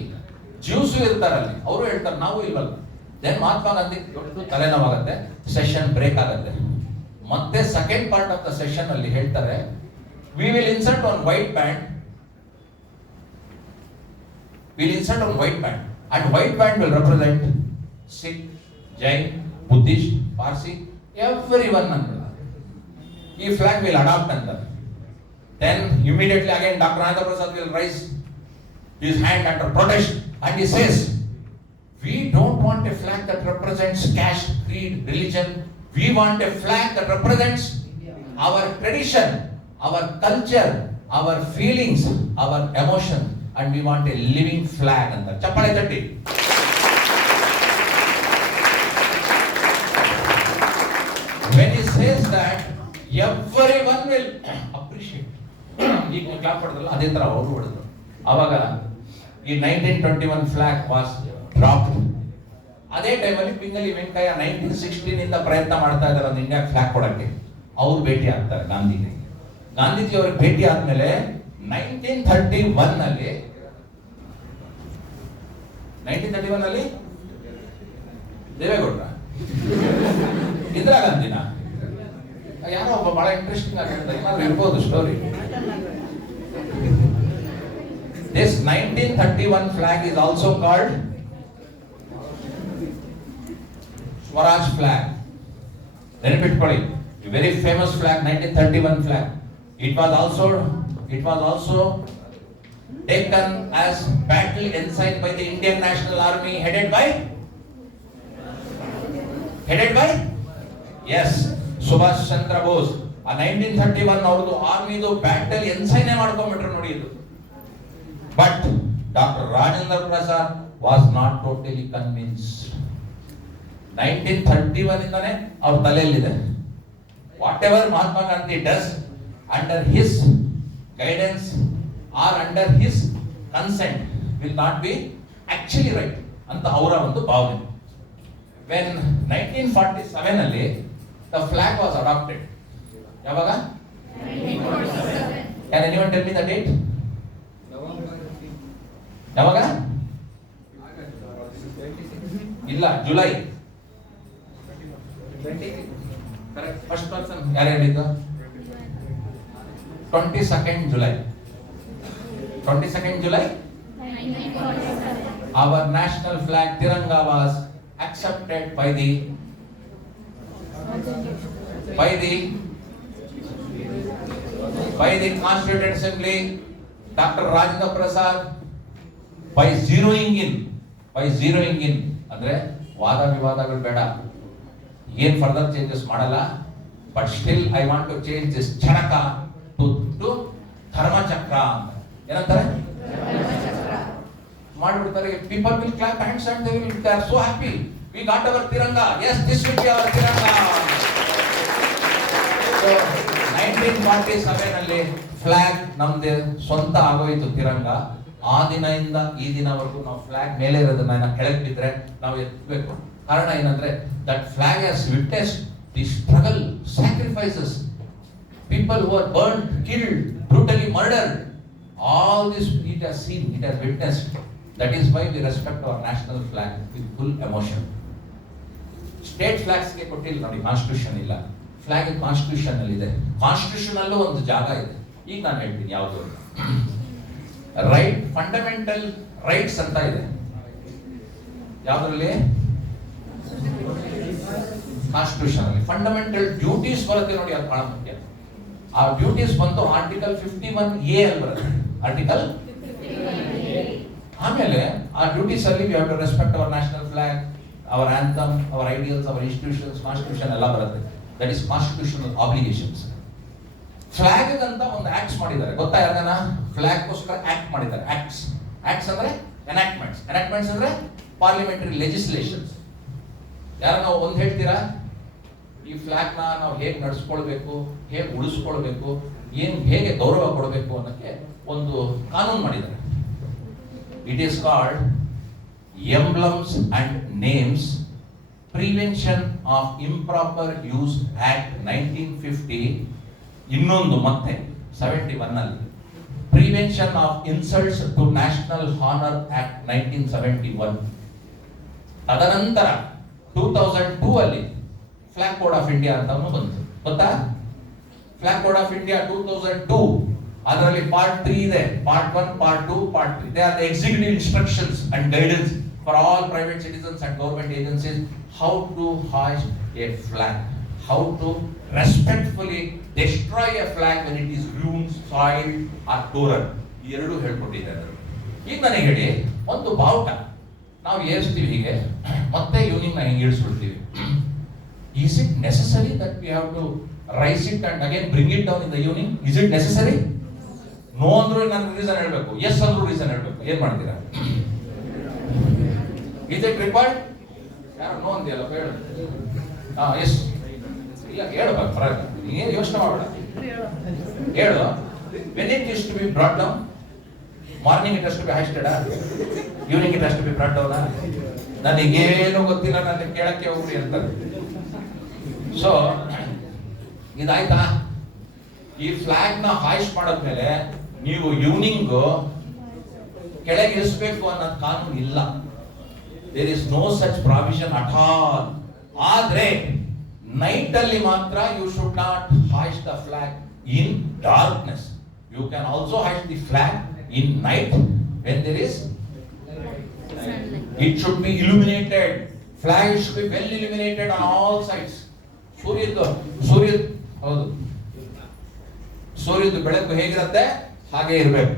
Jews ಇರ್ತಾರಲ್ಲಿ, ಅವರು ಹೇಳ್ತಾರೆ ನಾವು ಇಲ್ವಲ್ಲ. ದೆನ್ ಮಹಾತ್ಮ ಗಾಂಧಿ ದೊಡ್ಡ ತಲೆನೋವಾಗುತ್ತೆ, ಸೆಷನ್ ಬ್ರೇಕ್ ಆಗುತ್ತೆ. ಮತ್ತೆ second part of the session ಅಲ್ಲಿ ಹೇಳ್ತಾರೆ, we will insert on white band, will insert on white band and white band will represent Sikh, Jain, ಬುದ್ಧಿಸ್ಟ್, ಪಾರ್ಸಿ, ಎವ್ರಿ ಒನ್ ಅಂತ. ಈ ಫ್ಲಾಗ್ ವಿಲ್ ಅಡಾಪ್ಟ್ ಅಂತ. Then immediately again Dr. Rajendra Prasad will raise his hand under protest and he says, we don't want a flag that represents caste, creed, religion. We want a flag that represents our tradition, our culture, our feelings, our emotion, and we want a living flag. And the chappale tatti. When he says that, everyone will appreciate. ಈಗ ಕ್ಲಾಪ್ ಹೊಡೆದ್ರಲ್ಲ ಅದೇ ತರ ಅವರು ಹೊಡೆದ್ರು. ಅವಾಗ ಈ 1921 flag was dropped. ಅದೇ ಟೈಮಲ್ಲಿ ಪಿಂಗಲಿ ವೆಂಕಯ್ಯ 1916 ಇಂದ ಪ್ರಯತ್ನ ಮಾಡ್ತಾ ಇದ್ದಾರೆ ಒಂದು ಇಂಡಿಯಾ ಫ್ಲಾಗ್ ಕೊಡಕ್ಕೆ. ಅವ್ರು ಭೇಟಿ ಆಗ್ತಾರೆ ಗಾಂಧಿಗೆ. ಗಾಂಧೀಜಿ ಅವ್ರಿಗೆ ಭೇಟಿ ಆದ್ಮೇಲೆ 1931 ನಲ್ಲಿ ದೇವೇಗೌಡ್ರ ಇಂದಿರಾ ಗಾಂಧಿನ ಯಾರೋ ಒಬ್ಬ ಬಹಳ ಇಂಟ್ರೆಸ್ಟಿಂಗ್ ಆಗಿ ಹೇಳ್ತಾರೆ, ಏನಾದ್ರು ಇರ್ಬೋದು story. This 1931 flag is also called Swaraj flag. ನೆನಪಿಟ್ಕೊಳ್ಳಿ, very famous flag, 1931 flag. It was also taken as battle ensign by the Indian National Army headed by yes, Subhash Chandra Bose. ಆ 1931 ಅವ್ರದ್ದು ಆರ್ಮಿದು ಬ್ಯಾಟಲ್ ಎನ್ಸೈನ್ ಮಾಡ್ಕೊಂಡ್ಬಿಟ್ರು ನೋಡಿ ಇದು. But doctor Rajendra Prasad was not totally convinced. 1931 ಇಂದಾನೆ ಅವ್ರ ತಲೆಯಲ್ಲಿದೆ, whatever Mahatma Gandhi does under his guidance or under his consent will not be actually right ಅಂತ ಅವರ ಒಂದು ಭಾವನೆ. ವೆನ್ 1947 ಅಲ್ಲಿ the flag was adopted. ಯಾವಾಗ? 1947. Can anyone tell me the date? ಯಾವಾಗ? ಇಲ್ಲ, ಜುಲೈ. ಕರೆಕ್ಟ್. ಫಸ್ಟ್ ಪರ್ಸನ್ ಯಾರು ಹೇಳಿದ್ದು? 22nd July. 22nd July 1947. Our national flag Tiranga was accepted by the Constituent Assembly. Dr. Rajendra Prasad by zeroing in ಅಂದ್ರೆ ವಾದ ವಿವಾದಗಳು ಬೇಡ, ಏನ್ ಫರ್ದರ್ ಚೇಂಜಸ್ ಮಾಡಲ್ಲ, but still I want to change this ಚಣಕ to Dharmachakra ಅಂತ ಏನಂತಾರೆ ಮಾಡ್ಬಿಡ್ತಾರೆ. People will clap hands and they are so happy. We got our Tiranga. Yes, this will be our Tiranga. So, 1947 ಅಲ್ಲಿ ಫ್ಲಾಗ್ ನಮ್ದು ಸ್ವಂತ ಆಗೋಯ್ತು ತಿರಂಗ. ಆ ದಿನದಿಂದ ಈ ದಿನವರೆಗೂ ನಾವು ಫ್ಲಾಗ್ ಮೇಲೆ ಇರೋದನ್ನ ಕೆಳಗೆ ಬಿದ್ರೆ ನಾವು ಎತ್ತಬೇಕು. ಕಾರಣ ಏನಂದ್ರೆ that flag has witnessed the struggle, sacrifices, people who are burned, killed, brutally murdered. All this it has seen, it has witnessed. That is why we respect our national flag with full emotion. State flags ಗೆ ಕೊಟ್ಟಿಲ್ಲ ನೋಡಿ, ಕಾನ್ಸ್ಟಿಟ್ಯೂಷನ್ ಇಲ್ಲ. Flag constitution ಅಲ್ಲಿ ಇದೆ. ಕಾನ್ಸ್ಟಿಟ್ಯೂಷನ್ ಅಲ್ಲೂ ಒಂದು ಜಾಗ ಇದೆ. ಈಗ ನಾನು ಹೇಳ್ತೀನಿ ಯಾವುದು ಅಂತ. ರೈಟ್, ಫಂಡಮೆಂಟಲ್ ರೈಟ್ಸ್ ಅಂತ ಇದೆ. ಯಾವ್ದ್ರಲ್ಲಿ? ಕಾನ್ಸ್ಟಿಟ್ಯೂಷನ್ ಅಲ್ಲಿ. ಫಂಡಮೆಂಟಲ್ ಡ್ಯೂಟೀಸ್ ಬರುತ್ತೆ ನೋಡಿ, ಅದು ಬಹಳ ಮುಖ್ಯ. ಆ ಡ್ಯೂಟೀಸ್ ಬಂತು ಆರ್ಟಿಕಲ್ 51A ಅಲ್ಲಿ ಬರುತ್ತೆ. Article 51A. ಆಮೇಲೆ ಆ ಡ್ಯೂಟೀಸ್ ಅಲ್ಲಿ we have to respect our national flag, our anthem, our ideals, our institutions, constitution ಎಲ್ಲ ಬರುತ್ತೆ. That is constitutional obligations. Flag ಅಂತ ಒಂದು ಆಕ್ಟ್ಸ್ ಮಾಡಿದ್ದಾರೆ, ಗೊತ್ತಾ ಯಾರನ್ನ? ಫ್ಲಾಗ್ಗೋಸ್ಕರ ಆಕ್ಟ್ ಮಾಡಿದ್ದಾರೆ. ಆಕ್ಟ್ಸ್ ಅಂದ್ರೆ ಎನಾಕ್ಟ್ಮೆಂಟ್ಸ್ ಅಂದ್ರೆ ಪಾರ್ಲಿಮೆಂಟರಿ ಲೆಜಿಸ್ಲೇಷನ್ಸ್. ಯಾರನ್ನ ಒಂದು ಹೇಳ್ತೀರಾ? ಈ ಫ್ಲಾಗ್ ನ ನಾವು ಹೇಗೆ ನಡೆಸ್ಕೊಳ್ಬೇಕು, ಹೇಗೆ ಉಳಿಸ್ಕೊಳ್ಬೇಕು, ಹೇಗೆ ಗೌರವ ಕೊಡಬೇಕು ಅನ್ನೋಕ್ಕೆ ಒಂದು ಕಾನೂನು ಮಾಡಿದ್ದಾರೆ. It is called emblems and names prevention of improper use act 1950. ಇನ್ನೊಂದು ಮತ್ತೆ 71 ನಲ್ಲಿ prevention of insults to national honour act 1971. ತದನಂತರ 2002 ಅಲ್ಲಿ ಫ್ಲಾಗ್ ಕೋಡ್ ಆಫ್ ಇಂಡಿಯಾ ಅಂತ ಬಂತು, ಗೊತ್ತಾ? ಫ್ಲಾಗ್ ಕೋಡ್ ಆಫ್ ಇಂಡಿಯಾ 2002, ಅದರಲ್ಲಿ ಪಾರ್ಟ್ 3 ಇದೆ, part 1, part 2, part 3. They are the executive instructions and guidance for all private citizens and government agencies how to hoist a flag, how to respectfully destroy a flag when it is ruined, soiled or torn. ಈ ಎರಡು ಹೇಳ್ಕೊಟ್ಟಿದ್ದಾರೆ. ಈಗ ನನಗೆ ಹೇಳಿ, ಒಂದು ಬಾವುಟ ನಾವು ಏರಿಸ್ತೀವಿ ಹೀಗೆ, ಮತ್ತೆ ಈವ್ನಿಂಗ್ ನಾವು ಹಿಂಗೆ ಇಳಿಸ್ಬಿಡ್ತೀವಿ. Is it necessary that we have to rise it and again bring it down in the evening? Is it necessary? No ಅಂದ್ರೂ ನಾನು ರೀಸನ್ ಹೇಳ್ಬೇಕು, ಎಸ್ ಅಂದ್ರೂ ರೀಸನ್ ಹೇಳ್ಬೇಕು. ಏನ್ ಮಾಡ್ತೀರಾ? Is it required? ಯಾರು ನೋ ಅಂದಿಯಲ್ಲ, ಹೇಳು. ಎಸ್ ಇಲ್ಲ, ಹೇಳ್ಬೇಕು, ಪರವಾಗಿಲ್ಲ, ನೀನು ಯೋಚನೆ ಮಾಡಬೇಡ, ಹೇಳು. When it is to be brought down, morning it has to be hoisted, evening it has to be brought down. ನನಗೇನು ಗೊತ್ತಿಲ್ಲ, ನನಗೆ ಕೇಳಕ್ಕೆ ಹೋಗ್ರಿ ಅಂತಾರೆ. ಸೊ ಇದಾಯ್ತಾ? ಈ ಫ್ಲಾಗ್ ನ ಹಾಯ್ಸ್ಟ್ ಮಾಡಾದ್ಮೇಲೆ ನೀವು ಈವ್ನಿಂಗ್ ಕೆಳಗೆ ಇಳಿಸಬೇಕು ಅನ್ನೋ ಕಾನೂನು ಇಲ್ಲ. There is no such provision at all. ಆದ್ರೆ ನೈಟ್ ಅಲ್ಲಿ ಮಾತ್ರ you should not hoist the flag in darkness. You can also hoist the flag in night when there is it should be illuminated. Flag should be well illuminated on all sides. ಸೂರ್ಯದ ಬೆಳಕು ಹೇಗಿರುತ್ತೆ ಹಾಗೆ ಇರಬೇಕು.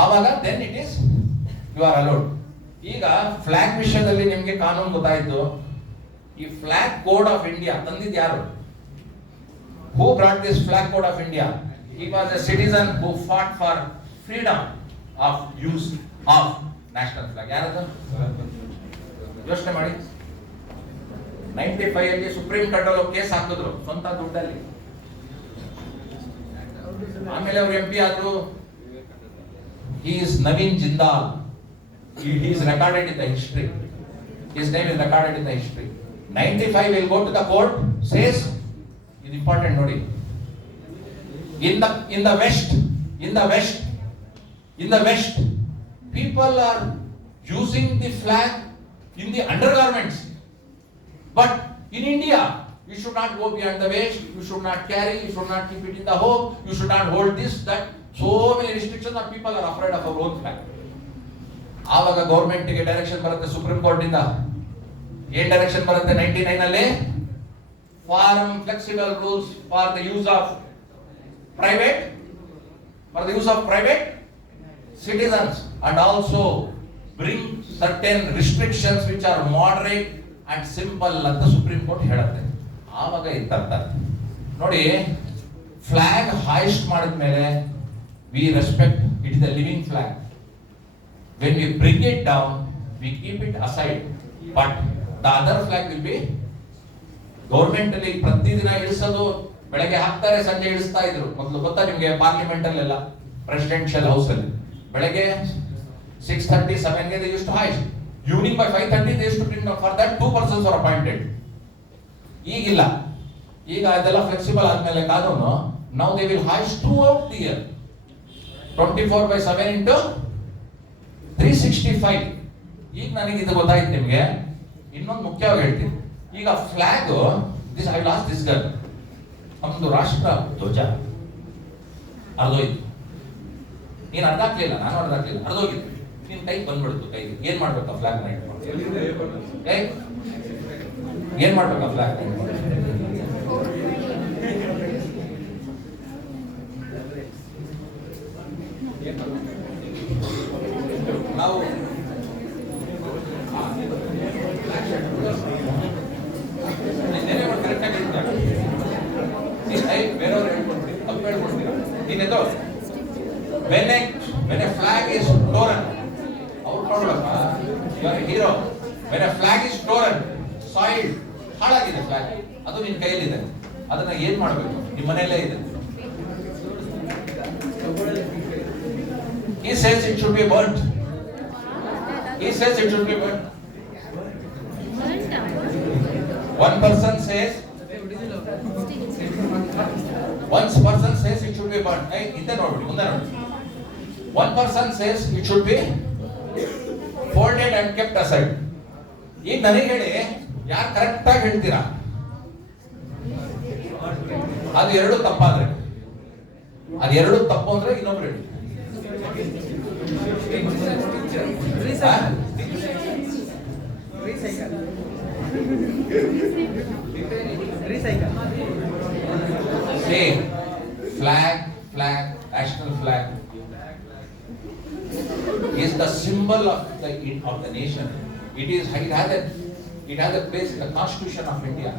ಆವಾಗ then it is you are allowed. ಈಗ flag ವಿಷಯದಲ್ಲಿ ನಿಮ್ಗೆ ಕಾನೂನು ಗೊತ್ತಾಯ್ತು. ಈ ಫ್ಲಾಗ್ ಕೋಡ್ ಆಫ್ ಇಂಡಿಯಾ ತಂದಿದ್ದು ಯಾರು? Who brought this flag code of India? He was a citizen who fought for freedom of use of national flag. ಯಾರದು? ಯೋಚನೆ ಮಾಡಿ. 95 ಅಲ್ಲಿ ಸುಪ್ರೀಂ ಕೋರ್ಟ್ ಅಲ್ಲಿ ಕೇಸ್ ಹಾಕಿದ್ರು ಸ್ವಂತ ದುಡ್ಡಲ್ಲಿ. ಆಮೇಲೆ ಅವರು MP ಆದ್ರು. He is Naveen Jindal. He is recorded in the history. His name is recorded in the history. 95 will go to the court, says, ಇದು important ನೋಡಿ. In the west people are using the flag in the undergarments, but in India you should not go beyond the waist, you should not carry, you should not keep it in the home, you should not hold this, that. So many restrictions that people are afraid of our own flag. ಆವಾಗ government ಗೆ direction ಬರುತ್ತೆ supreme court ಇಂದ. ಏನ್ direction ಬರುತ್ತೆ 99 ಅಲ್ಲಿ? Form flexible rules for the use of private citizens, and also bring certain restrictions which are moderate and simple ಅಂತ supreme court ಹೇಳುತ್ತೆ. ಆವಾಗ ಇತ್ತರ್ಥ ನೋಡಿ. ಫ್ಲಾಗ್ ಹಾಯ್ಸ್ಟ್ ಮಾಡಿದ್ಮೇಲೆ we respect it is a living flag. When we bring it down we keep it aside, but the other flag will be government ಅಲ್ಲಿ ಪ್ರತಿದಿನ ಇಳಿಸೋದು. ಬೆಳಗ್ಗೆ ಹಾಕ್ತಾರೆ, ಸಂಜೆ ಇಳಿಸ್ತಾ ಇದ್ರು ಮೊದಲು, ಗೊತ್ತಾ ನಿಮ್ಗೆ? ಪಾರ್ಲಿಮೆಂಟ್ ಅಲ್ಲೆಲ್ಲ, ಪ್ರೆಸಿಡೆನ್ಷಿಯಲ್ ಹೌಸ್ ಅಲ್ಲಿ ಬೆಳಗ್ಗೆ 6:30, 7ಗೆ they used to hoist. Evening by 5:30 they used to bring down. For that 2 persons were appointed. ಈಗಿಲ್ಲ. ಈಗ ಅದೆಲ್ಲ ಫ್ಲೆಕ್ಸಿಬಲ್ ಆದ್ಮೇಲೆ ಕಾನೂನು. Now they will hoist throughout the year, 24/7 into 365. ಈಗ ನನಗೆ ಇದು ಗೊತ್ತಾಯ್ತು ನಿಮ್ಗೆ. ಇನ್ನೊಂದು ಮುಖ್ಯವಾಗಿ ಹೇಳ್ತೀನಿ. ಈಗ flag this I lost this girl, ನಮ್ದು ರಾಷ್ಟ್ರ ಧ್ವಜ ಅರ್ಧೋಯ್ತು. ನೀನು ಅರ್ಧ ಹಾಕ್ಲಿಲ್ಲ, ನಾನು ಅರ್ಧ ಹಾಕ್ಲಿಲ್ಲ, ಅರ್ಧೋಗಿತ್ತು. ನಿನ್ ಕೈ ಬಂದ್ಬಿಡ್ತು ಕೈಗೆ. ಏನ್ ಮಾಡ್ಬೇಕಾ ಫ್ಲಾಗ್ ನ ಇಟ್ಕೊಂಡು? ಏನ್ ಮಾಡ್ಬೇಕಾ ಫ್ಲಾಗ್ ನ ಇಟ್ಕೊಂಡು? ನಾವು ಬೇರೆಯವ್ರು ಹೇಳ್ಕೊಡ್ತೀನಿ, ತಪ್ಪು ಹೇಳ್ಕೊಡ್ತೀರಾ? ನೀನೆಂದು when a flag is torn, ಅವ್ರು ನೋಡ್ಬೇಕ, you are a hero. When a flag is torn, soiled, ಹಾಳಾಗಿದೆ ಫ್ಲಾಗ್, ಅದು ನಿನ್ನ ಕೈಯಲ್ಲಿದೆ, ಅದನ್ನ ಏನ್ ಮಾಡ್ಬೇಕು? ನಿಮ್ಮ ಮನೆಯಲ್ಲೇ ಇದೆ. He says it should be burnt. He says it should be burnt. One person says it should be burnt. ಹಿಂದೆ ನೋಡ್ಬಿಡಿ, ಮುಂದೆ ನೋಡಿ. One person says it should be folded and kept aside. ಈಗ ನನಗೆ ಹೇಳಿ, ಯಾರು ಕರೆಕ್ಟ್ ಆಗಿ ಹೇಳ್ತೀರಾ? ಅದು ಎರಡು ತಪ್ಪಾದ್ರೆ, ಅದು ಎರಡು ತಪ್ಪು ಅಂದ್ರೆ ಇನ್ನೊಬ್ರು ಹೇಳಿ. See, flag, national flag is the symbol of the nation. It has a place in the Constitution of India,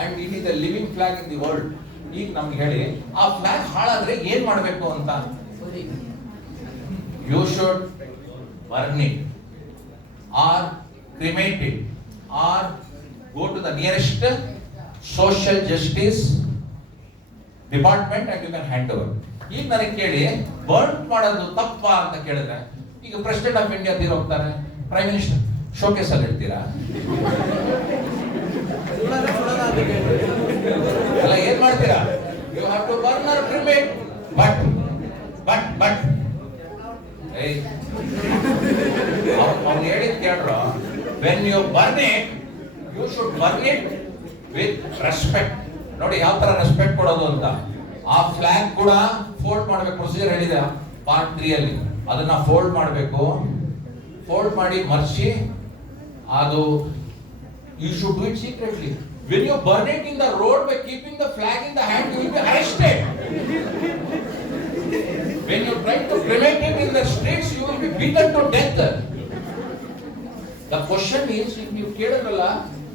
and it is a living flag in the world. ಈಗ ನಮ್ಗೆ ಹೇಳಿ, ಆ ಫ್ಲಾಗ್ ಹಾಳಾದ್ರೆ ಏನ್ ಮಾಡ್ಬೇಕು ಅಂತ? You should burn it or cremate it or go to the nearest social justice department and you can hand over. ಈಗ ನನಗೆ ಕೇಳಿ, ಬರ್ನ್ ಮಾಡೋದು ತಪ್ಪ ಅಂತ ಕೇಳಿದ್ರೆ, ಈಗ ಪ್ರೆಸಿಡೆಂಟ್ ಆಫ್ ಇಂಡಿಯಾ ತೀರ್ ಹೋಗ್ತಾರೆ, ಪ್ರೈಮ್ ಮಿನಿಸ್ಟರ್ ಶೋಕೇಸ್ ಅಲ್ಲಿ ಇಡ್ತೀರಾ? ಅಲ್ಲ, ಏನ್ ಮಾಡ್ತೀರಾ? You have to burn or cremate. But ಅವ್ನು ಹೇಳಿದ್ ಕೇಳ್ರ, when you burn it, you should burn it with respect. ನೋಡಿ ಯಾವ ತರ ರೆಸ್ಪೆಕ್ಟ್ ಕೊಡೋದು ಅಂತ. ಆ ಫ್ಲಾಗ್ ಕೂಡ ಫೋಲ್ಡ್ ಮಾಡ್ಬೇಕು, ಪ್ರೊಸೀಜರ್ ಹೇಳಿದೆ ಪಾರ್ಟ್ 3 ಅಲ್ಲಿ. ಅದನ್ನ ಫೋಲ್ಡ್ ಮಾಡಬೇಕು, ಫೋಲ್ಡ್ ಮಾಡಿ ಮರ್ಚಿ, ಅದು you should do it secretly. When you burn it in the road by keeping the flag in the hand, you will be arrested. When you try to cremate it in the streets, you will be beaten to death. The question is, if you ಕೇಳಿದ್ರಲ್ಲ,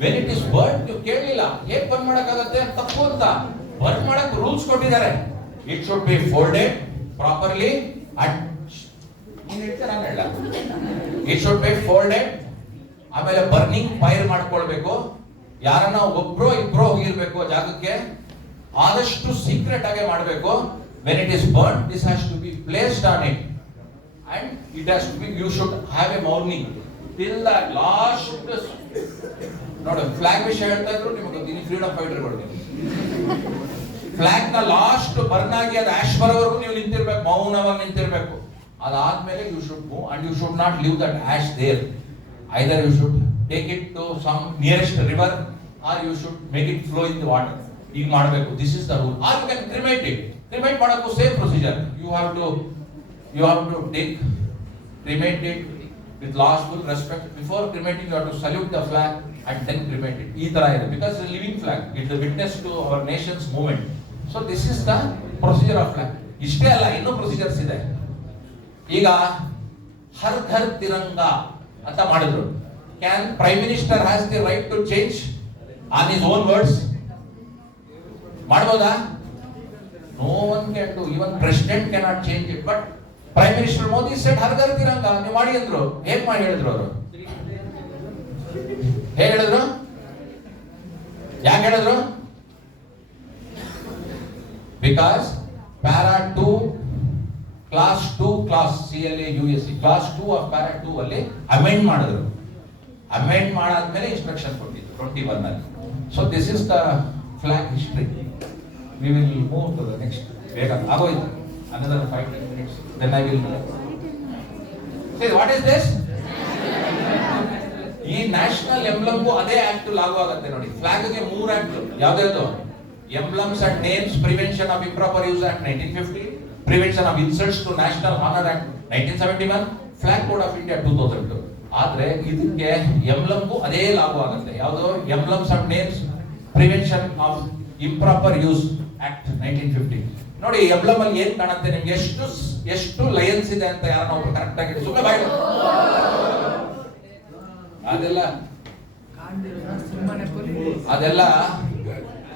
when it is burnt, you ಕೇಳಲಿಲ್ಲ, ಹೇಗೆ ಬರ್ನ್ ಮಾಡಕ್ಕಾಗತ್ತೆ? ತಪ್ಪು ಅಂತ. ಬರ್ನ್ ಮಾಡಕ್ ರೂಲ್ಸ್ ಕೊಟ್ಟಿದ್ದಾರೆ. It should be folded properly and it should be folded. ಆಮೇಲೆ burning fire ಮಾಡ್ಕೊಳ್ಬೇಕು. ಯಾರನ್ನ ಒಬ್ರೋ ಇಬ್ರೋ ಹೋಗಿರ್ಬೇಕು ಜಾಗಕ್ಕೆ, ಆದಷ್ಟು ಸೀಕ್ರೆಟ್ ಆಗಿ ಮಾಡಬೇಕು. When it is burnt, this has to be placed on it and it has to be, you should have a mourning till the last. ನೋಡಿ, ಫ್ಲಾಗ್ ವಿಷಯ ಹೇಳ್ತಾ ಇದ್ರು, ನಿಮಗೆ ಗೊತ್ತೀನಿ, ಫ್ರೀಡಮ್ ಫೈಟರ್ ಕೊಡ್ತೀನಿ. ಫ್ಲಾಗ್ ನ ಲಾಸ್ಟ್ ಬರ್ನ್ ಆಗಿ ಅದು ಆಶ್ ಬರೋವರೆಗೂ ನೀವು ನಿಂತಿರ್ಬೇಕು, ಮೌನವಾಗಿ ನಿಂತಿರ್ಬೇಕು. ಅದಾದ್ಮೇಲೆ you should move and you should not leave that ash there. Either you should take it to some nearest river or you should make it flow in the water. ಈಗ ಮಾಡಬೇಕು, this is the rule. Or you can cremate it. Cremate ಮಾಡಕ್ಕೂ same procedure. You have to take, cremate it with last full respect. Before cremating, you have to salute the flag and then cremate it. ಈ ತರ ಇದೆ, because it's a living flag. It's a witness to our nation's movement. So this is the procedure of flag. ಇಷ್ಟೇ ಅಲ್ಲ, ಇನ್ನೂ ಪ್ರೊಸೀಜರ್ಸ್ ಇದೆ. ಈಗ ಹರ್ ಘರ್ ತಿರಂಗಾ ಅಂತ ಮಾಡಿದ್ರು. Can prime minister has the right to change on his own words? ಮಾಡ್ಬೋದಾ? No one can do. Even president cannot change it. But prime minister Modi set Har Ghar Tiranga, ನೀವು ಮಾಡಿ ಅಂದ್ರು. ಹೇಗ್ ಮಾಡಿ ಹೇಳಿದ್ರು ಅವರು? ಹೇಗೆ ಹೇಳಿದ್ರು? ಯಾಕೆ ಹೇಳಿದ್ರು? ಬಿಕಾಸ್ ಪ್ಯಾರಾ 2 ಕ್ಲಾಸ್ 2 class CLA USC class 2 of para 2 ಅಲ್ಲಿ ಅಮೆಂಡ್ ಮಾಡಿದ್ರು. ಅಮೆಂಡ್ ಮಾಡಾದ್ಮೇಲೆ ಇನ್ಸ್ಟ್ರಕ್ಷನ್ ಕೊಟ್ಟಿದ್ರು 21 ಅಲ್ಲಿ. So this is the flag history. We will move to the next. ಬೇಗ ಆಗೋಯ್ತು, another 5-10 minutes, then I will say what is this. ಈ ನ್ಯಾಷನಲ್ ಎಂಬ್ಲಮ್ಗೂ ಅದೇ ಆಕ್ಟ್ ಲಾಗು ಆಗುತ್ತೆ ನೋಡಿ. ಫ್ಲಾಗ್ಗೆ 3 ಆಕ್ಟ್ ಯಾವ್ದು? Emblems and names prevention of improper use act 1950, prevention of insults to national honour act 1971, flag code of India 2002. ಆದ್ರೆ ಇದಕ್ಕೆ ಎಂಬ್ಲಮ್ಗೂ ಅದೇ ಲಾಗು ಆಗುತ್ತೆ. ಯಾವುದು? Emblems and names prevention of improper use act 1950. ನೋಡಿ, ಎಂಬ್ಲಮ್ ಅಲ್ಲಿ ಏನ್ ಕಾಣುತ್ತೆ ನಿಮ್ಗೆ? ಎಷ್ಟು ಲಯನ್ಸ್ ಇದೆ ಅಂತ ಯಾರನ್ನ ಒಬ್ರು ಕರೆಕ್ಟ್ ಆಗಿ ಸುಮ್ಮನೆ ಬಾಯಿ ಅದೆಲ್ಲ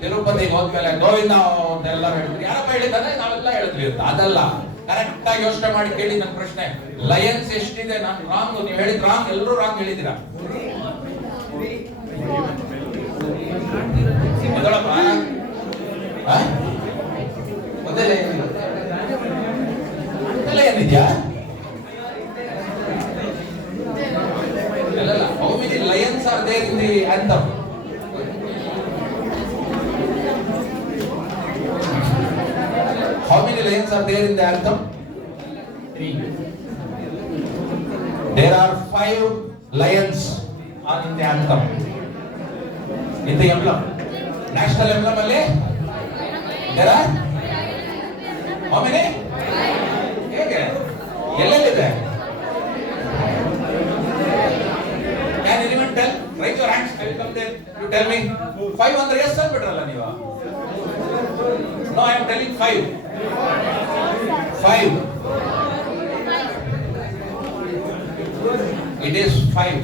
ತಿರುಪತಿಗೆ ಹೋದ್ಮೇಲೆ ಗೋವಿಂದ ಅಂತೆಲ್ಲ ಹೇಳ್ತೀವಿ. ಯಾರಪ್ಪ ಹೇಳಿದಾರೆ? ನಾವೆಲ್ಲ ಹೇಳಿದ್ವಿ ಅಂತ. ಅದಲ್ಲ, ಕರೆಕ್ಟ್ ಆಗಿ ಯೋಚನೆ ಮಾಡಿ ಕೇಳಿ ನನ್ನ ಪ್ರಶ್ನೆ. ಲಯನ್ಸ್ ಎಷ್ಟಿದೆ? ನಾನು ರಾಂಗ್, ನೀವು ಹೇಳಿದ್ ರಾಂಗ್, ಎಲ್ಲರೂ ರಾಂಗ್ ಹೇಳಿದ್ದೀರಾ. ಮೊದಲೇ ಏನಿದ್ಯಾ? How many lions are there in the anthem? How many lions are there in the anthem? 3. There are 5 lions in the anthem. In the emblem, national emblem alli there are how many? Hege ellelide? Can anyone tell? Raise your hands. I will come there. You tell me. 5 andre yes anbitralla neeva. No, I am telling 5. 5. It is 5.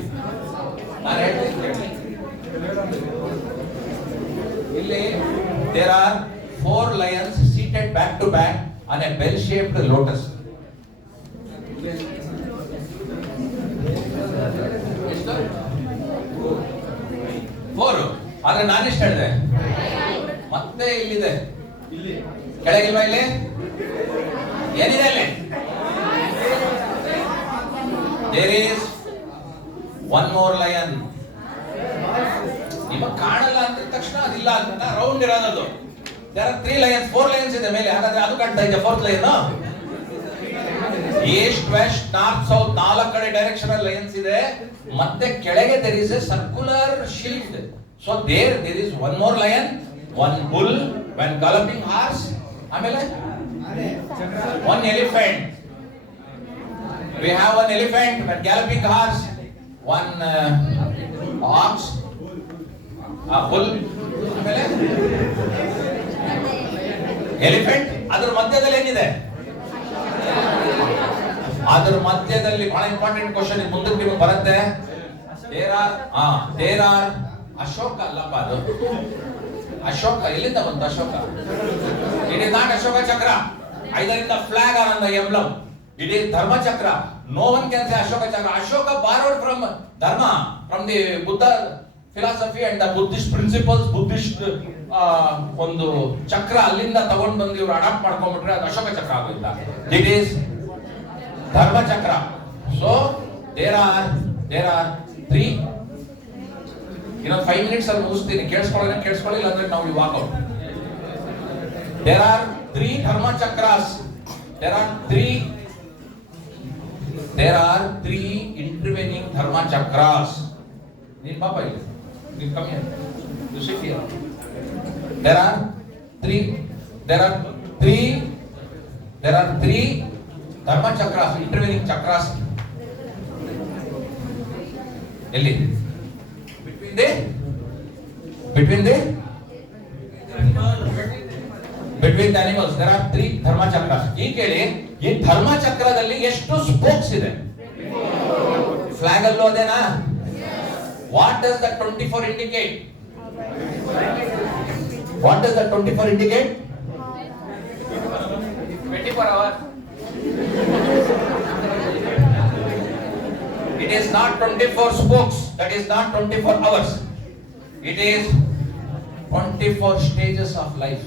There are 4 lions seated back to back on a bell-shaped lotus. Four ಆದ್ರೆ ನಾನೆಷ್ಟು ಹೇಳಿದೆ? ಮತ್ತೆ ಇಲ್ಲಿದೆ, ಕೆಳಗಿಲ್ವಾ? ಇಲ್ಲಿ ಏನಿದೆ? ಅಲ್ಲಿ there is one more lion. ನಿಮಗೆ ಕಾಣಲ್ಲ ಅಂತ ತಕ್ಷಣ ಅದಿಲ್ಲ ಅಂತ ರೌಂಡ್ ಇರೋದು. there are 3 lions, 4 lions ಇದೆ ಮೇಲೆ. ಹಾಗಾದ್ರೆ ಅದು ಕಾಣ್ತಾ ಇದೆ 4th lion. East west north south 4 ಕಡೆ ಡೈರೆಕ್ಷನಲ್ ಲೈನ್ಸ್ ಇದೆ. ಮತ್ತೆ ಕೆಳಗೆ there is a circular shield. So there is one more lion, one bull, one galloping horse, ಆಮೇಲೆ one elephant. We have one elephant, one galloping horse, one ox, a bull, ಆಮೇಲೆ elephant. ಅದರ ಮಧ್ಯದಲ್ಲಿ ಏನಿದೆ? ಅದರ ಮಧ್ಯದಲ್ಲಿ ಬಹಳ ಇಂಪಾರ್ಟೆಂಟ್ ಕ್ವಶನ್ ಮುಂದಕ್ಕೆ ನಿಮಗೆ ಬರುತ್ತೆ. ದೇರ್ ಆರ್ ಅಶೋಕ ಅಲ್ಲಪ್ಪ, ಅದು ಅಶೋಕ ಎಲ್ಲಿಂದ ಬಂತು? Ashoka it is not Ashoka Chakra. Either in the flag or on the emblem. It is Dharma Chakra. No one can say Ashoka Chakra. Ashoka borrowed from Dharma, from the Buddha philosophy and the Buddhist principles. Buddhist ಒಂದು ಚಕ್ರ ಅಲ್ಲಿಂದ ತಗೊಂಡು ಬಂದು ಇವರು ಅಡಾಪ್ಟ್ ಮಾಡ್ಕೊಂಡ್ಬಿಟ್ರೆ ಅದು ಅಶೋಕ ಚಕ್ರ ಆಗೋದಿಲ್ಲ. It is Dharma Chakra. So there are 3. ಇನ್ನೊಂದು 5 minutes ಅಲ್ಲಿ ಮುಗಿಸ್ತೀನಿ. ಕೇಳಿಸ್ಕೊಳ್ಳಿಲ್ಲ ಅಂದ್ರೆ ನಾವು ವಾಕ್ಔಟ್. ದೇರ್ ಆರ್ 3 ಧರ್ಮ ಚಕ್ರಾಸ್. ದೇರ್ ಆರ್ 3 intervening ಧರ್ಮ ಚಕ್ರಾಸ್. ನೀನ್ ಪಾಪ ಇಲ್ಲಿ ನೀನ್ ಕಮ್ಮಿ you sit here. There are 3 ಧರ್ಮ ಚಕ್ರಾಸ್, ಇಂಟರ್ವೆನಿಂಗ್ ಚಕ್ರಾಸ್. ಎಲ್ಲಿ? between the animals there are 3 ಧರ್ಮ ಚಕ್ರಾಸ್. ಈ ಕೇಳಿ, ಈ ಧರ್ಮ ಚಕ್ರದಲ್ಲಿ ಎಷ್ಟು ಸ್ಪೋಕ್ಸ್ ಇದೆ? ಫ್ಲಾಗ್ ಅಲ್ಲೂ ಅದೇನಾ? What does the 24 indicate? What does the 24 indicate? 24 hours. It is not 24 spokes. That is not 24 hours. It is 24 stages of life.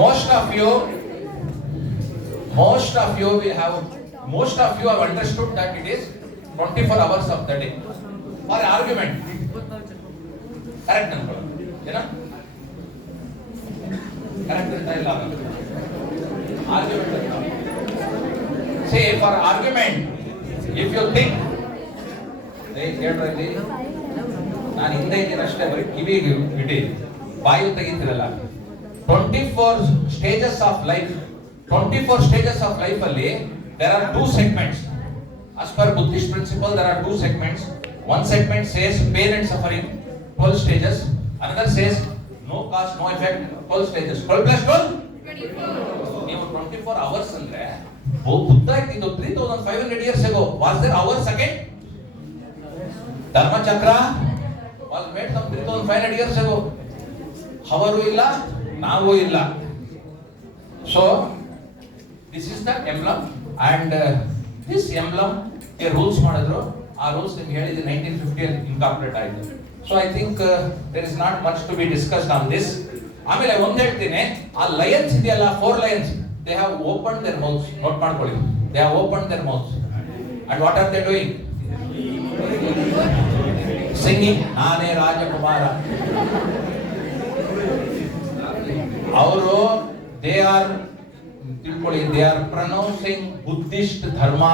Most of you have understood that it is 24 hours of the day. For argument, correct number, you know? Correct argument. Say for argument, if you think, ನಾನು ಹಿಂದೆ ಇದ್ದೀನಿ ಅಷ್ಟೇ, ಬರೀ ಕಿವಿಗೆ ಇಡಿ, ಬಾಯಿ ತೆಗಿತಿರಲ್ಲ. 24 stages of life. 24 stages of life ಅಲ್ಲಿ there are 2 segments. As per Buddhist principle, there are 2 segments. One segment says pain and suffering, 12 stages. Another says no cause, no effect, 12 stages. 12 plus 12? 24. ನೀವು 24 hours ಅಂದ್ರೆ ಬುದ್ಧ ಇದ್ದಿದ್ದು 3500 years ago. Was there hours again? ಧರ್ಮ ಚಕ್ರ was made some 3,500 years ago. ಅವರು ಇಲ್ಲ, ನಾವು ಇಲ್ಲ. So this is the emblem, and this emblem rules ಮಾಡಿದ್ರು. ಆ ರೂಲ್ಸ್ ನಿಮ್ಗೆ ಹೇಳಿದ್ರೆ 1950 ಅಲ್ಲಿ ಇನ್ಕಾರ್ಪೊರೇಟ್ ಆಯಿತು. So I think there is not much to be discussed on this. ಆಮೇಲೆ ಒಂದ್ ಹೇಳ್ತೀನಿ, ಆ ಲಯನ್ಸ್ ಇದೆಯಲ್ಲ, 4 lions, they have open their mouths. Note ಮಾಡ್ಕೊಳ್ಳಿ, they have open their mouths. And what are they doing? Singing, Naane Rajakumara. ಅವರು they are, ತಿಳ್ಕೊಳ್ಳಿ, they are pronouncing Buddhist dharma,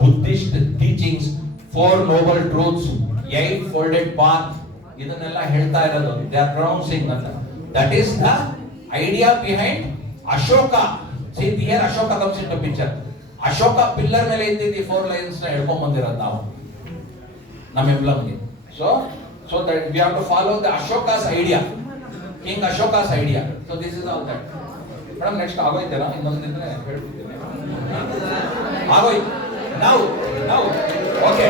Buddhist teachings, 4 noble truths, 8 folded path, ಇದನ್ನೆಲ್ಲ ಹೇಳ್ತಾ ಇರೋದು. They are pronouncing ಅಂತ. That is the idea behind Ashoka. See here Ashoka comes in the picture. Ashoka pillar ಮೇಲೆ ಇದ್ದಿದ್ದು 4 lions ನ ಹೇಳ್ಕೊಂಡ್ ಬಂದಿರೋದು ನಾವು ನಮ್ಮ ಎಂಬ್ಲಮ್ಗೆ. So that we have to follow the Ashoka's idea, king Ashoka's idea. So this is all that. Madam next ಆಗೋಯ್ತೇನೋ? ಇನ್ನೊಂದಿದ್ರೆ ಹೇಳ್ಬಿಡ್ತೀನಿ. ಆಗೋಯ್ತು. ನಾವು ಓಕೆ.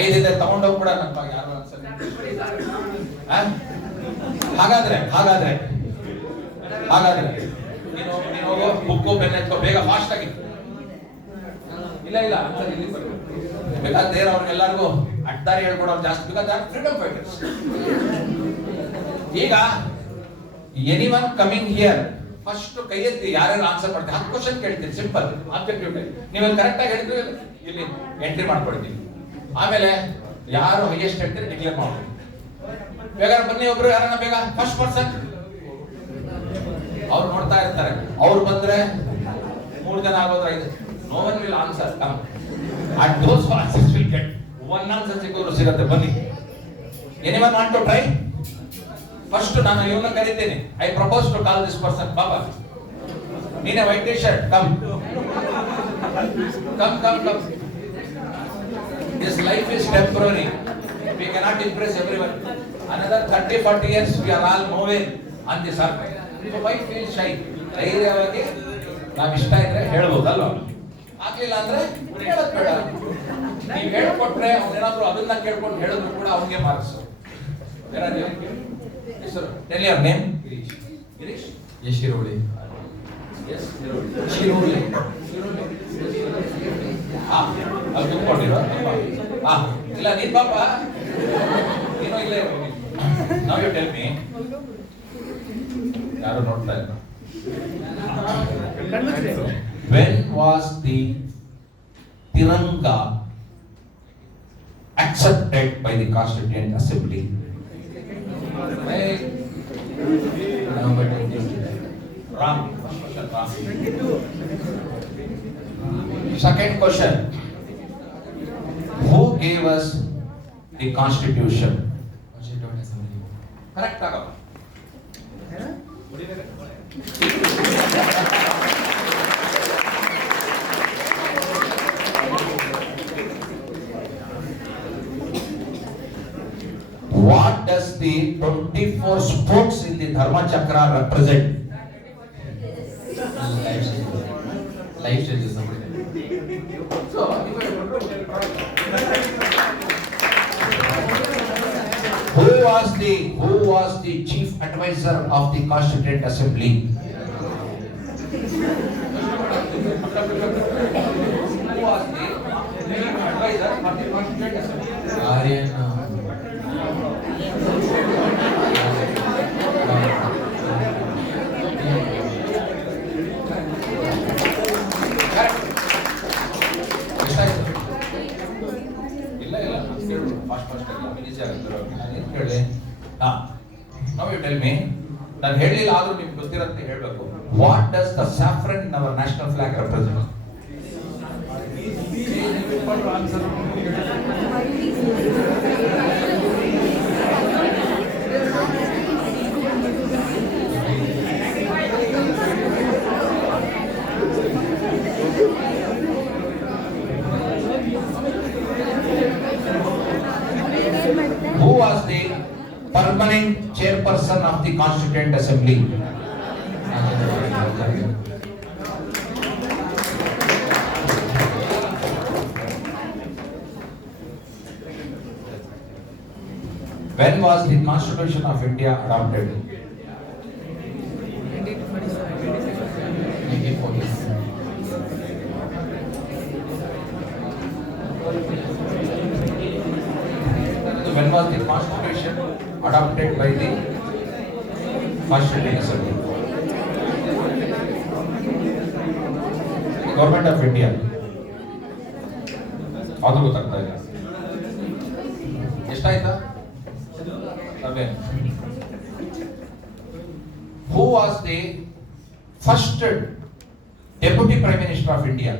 ಐದಿದೆ ತಗೊಂಡೋಗ್ಬಿಡ ನಪ್ಪ, ಯಾರು ಅನ್ಸಲ್ಲ. ಹಾಗಾದ್ರೆ ನೀನು ಹೋಗೋ, ಬುಕ್ಕು ಪೆನ್ ಎತ್ಕೋ, ಬೇಗ ಫಾಸ್ಟ್ ಆಗಿ. ಇಲ್ಲ ಅನ್ಸಲ್ಲ, ಇಲ್ಲಿ ಬೇಕಾದ್ರೆ ಅವ್ರಿಗೆಲ್ಲರಿಗೂ ಅಡ್ಡಾರಿ ಹೇಳ್ಕೊಡೋರು ಜಾಸ್ತಿ, ಬಿಕಾಸ್ ಫ್ರೀಡಮ್ ಫೈಟರ್ಸ್. ಈಗ ಎನಿವನ್ ಕಮಿಂಗ್ ಹಿಯರ್, ಫಸ್ಟ್ ಕೈ ಎತ್ತಿ ಯಾರ್ಯಾರು ಆನ್ಸರ್ ಮಾಡ್ತೀವಿ. 10 ಕ್ವಶನ್ ಕೇಳ್ತೀನಿ, ಸಿಂಪಲ್ ಆಬ್ಜೆಕ್ಟಿವ್ ಟೈಪ್. ನೀವೆಲ್ಲ ಕರೆಕ್ಟ್ ಆಗಿ ಹೇಳಿದ್ರೆ ಇಲ್ಲಿ ಎಂಟ್ರಿ ಮಾಡ್ಕೊಡ್ತೀನಿ. ಆಮೇಲೆ ಯಾರು ಹೈಯೆಸ್ಟ್ ಹೇಳ್ತೀರಿ ಡಿಕ್ಲೇರ್ ಮಾಡ್ತೀವಿ. ಬೇಗ ಬನ್ನಿ, ಒಬ್ರು ಯಾರನ್ನ ಬೇಗ. ಫಸ್ಟ್ ಪರ್ಸನ್ ಅವ್ರು ನೋಡ್ತಾ ಇರ್ತಾರೆ. ಅವ್ರು ಬಂದ್ರೆ 3 ಜನ ಆಗೋದ್ರ 5. No one will answer. Come and those who answers will get 1 answer ಸಿಗುತ್ತೆ. ಬನ್ನಿ. Anyone want to try? First ನಾನು ಇವನ್ನ ಕರೀತೀನಿ. I propose to call this person. ಬಾಬಾ, ನೀನೆ white T shirt, come. This life is temporary. We cannot impress everyone. Another 30-40 years we are all moving on this earth. So why feel shy? ಧೈರ್ಯವಾಗಿ ನಾವು ಇಷ್ಟ ಇದ್ರೆ ಹೇಳ್ಬೋದಲ್ವ? ಆಗ್ಲಿಲ್ಲ ಅಂದ್ರೆ ಹೇಳೋದ್ ಬೇಡ. ನೀವು ಹೇಳ್ಕೊಟ್ರೆ ಅವನೇನಾದ್ರೂ ಅದನ್ನ ಕೇಳ್ಕೊಂಡು ಹೇಳಿದ್ರು ಕೂಡ ಅವನಿಗೆ marks. Tell your name. Girish. Yes, Shiroli. Yes, Shiroli. ಅದು ಕೊಟ್ಟಿರೋ. ಇಲ್ಲ ನೀನ್ ಪಾಪ ಏನೋ ಇಲ್ಲ. Now you tell me. ಯಾರು ನೋಡ್ತಾ ಇಲ್ಲ. When was the Tiranga accepted by the Constituent Assembly? November 22. Wrong. Second question. Who gave us the Constitution? Constituent Assembly. Correct. What does the 24 spokes in the Dharma Chakra represent? Life changes somebody. So, who was the chief advisor of the Constituent Assembly? Who was the chief advisor of the Constituent Assembly? Aryan. Now you tell me. ನಾನು ಹೇಳಿಲ್ಲ ಆದ್ರೂ ನಿಮ್ಗೆ ಗೊತ್ತಿರುತ್ತೆ ಹೇಳಬೇಕು. What does the saffron in our national flag represent? Who was the permanent chairperson of the Constituent Assembly? When was the Constitution of India adopted? 1947. So when was the Constitution adopted by the first Indian Assembly? The Government of India. ಅದು ಗೊತ್ತಾಗ್ತಾ ಇಲ್ಲ. ಎಷ್ಟಾಯ್ತಾ? Who was the first Deputy Prime Minister of India?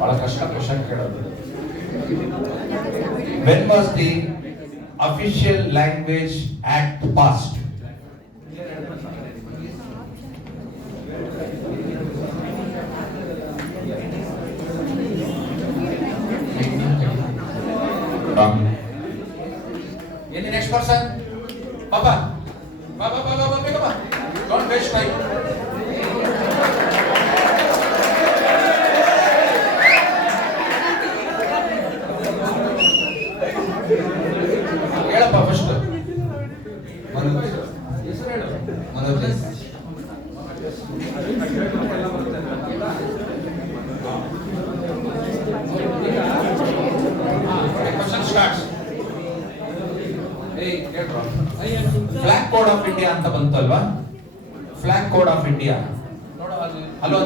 ಬಹಳ ಕಷ್ಟ ಕ್ವಶನ್ ಕೇಳೋದು. When was the Official Language Act passed? Wrong. Any next person? Papa. Papa. Don't waste time. ಹೇಳಪ್ಪ first. Manoj. Question starts. Flag code of India ಅಂತ ಬಂತಲ್ವಾ? Flag code of India hello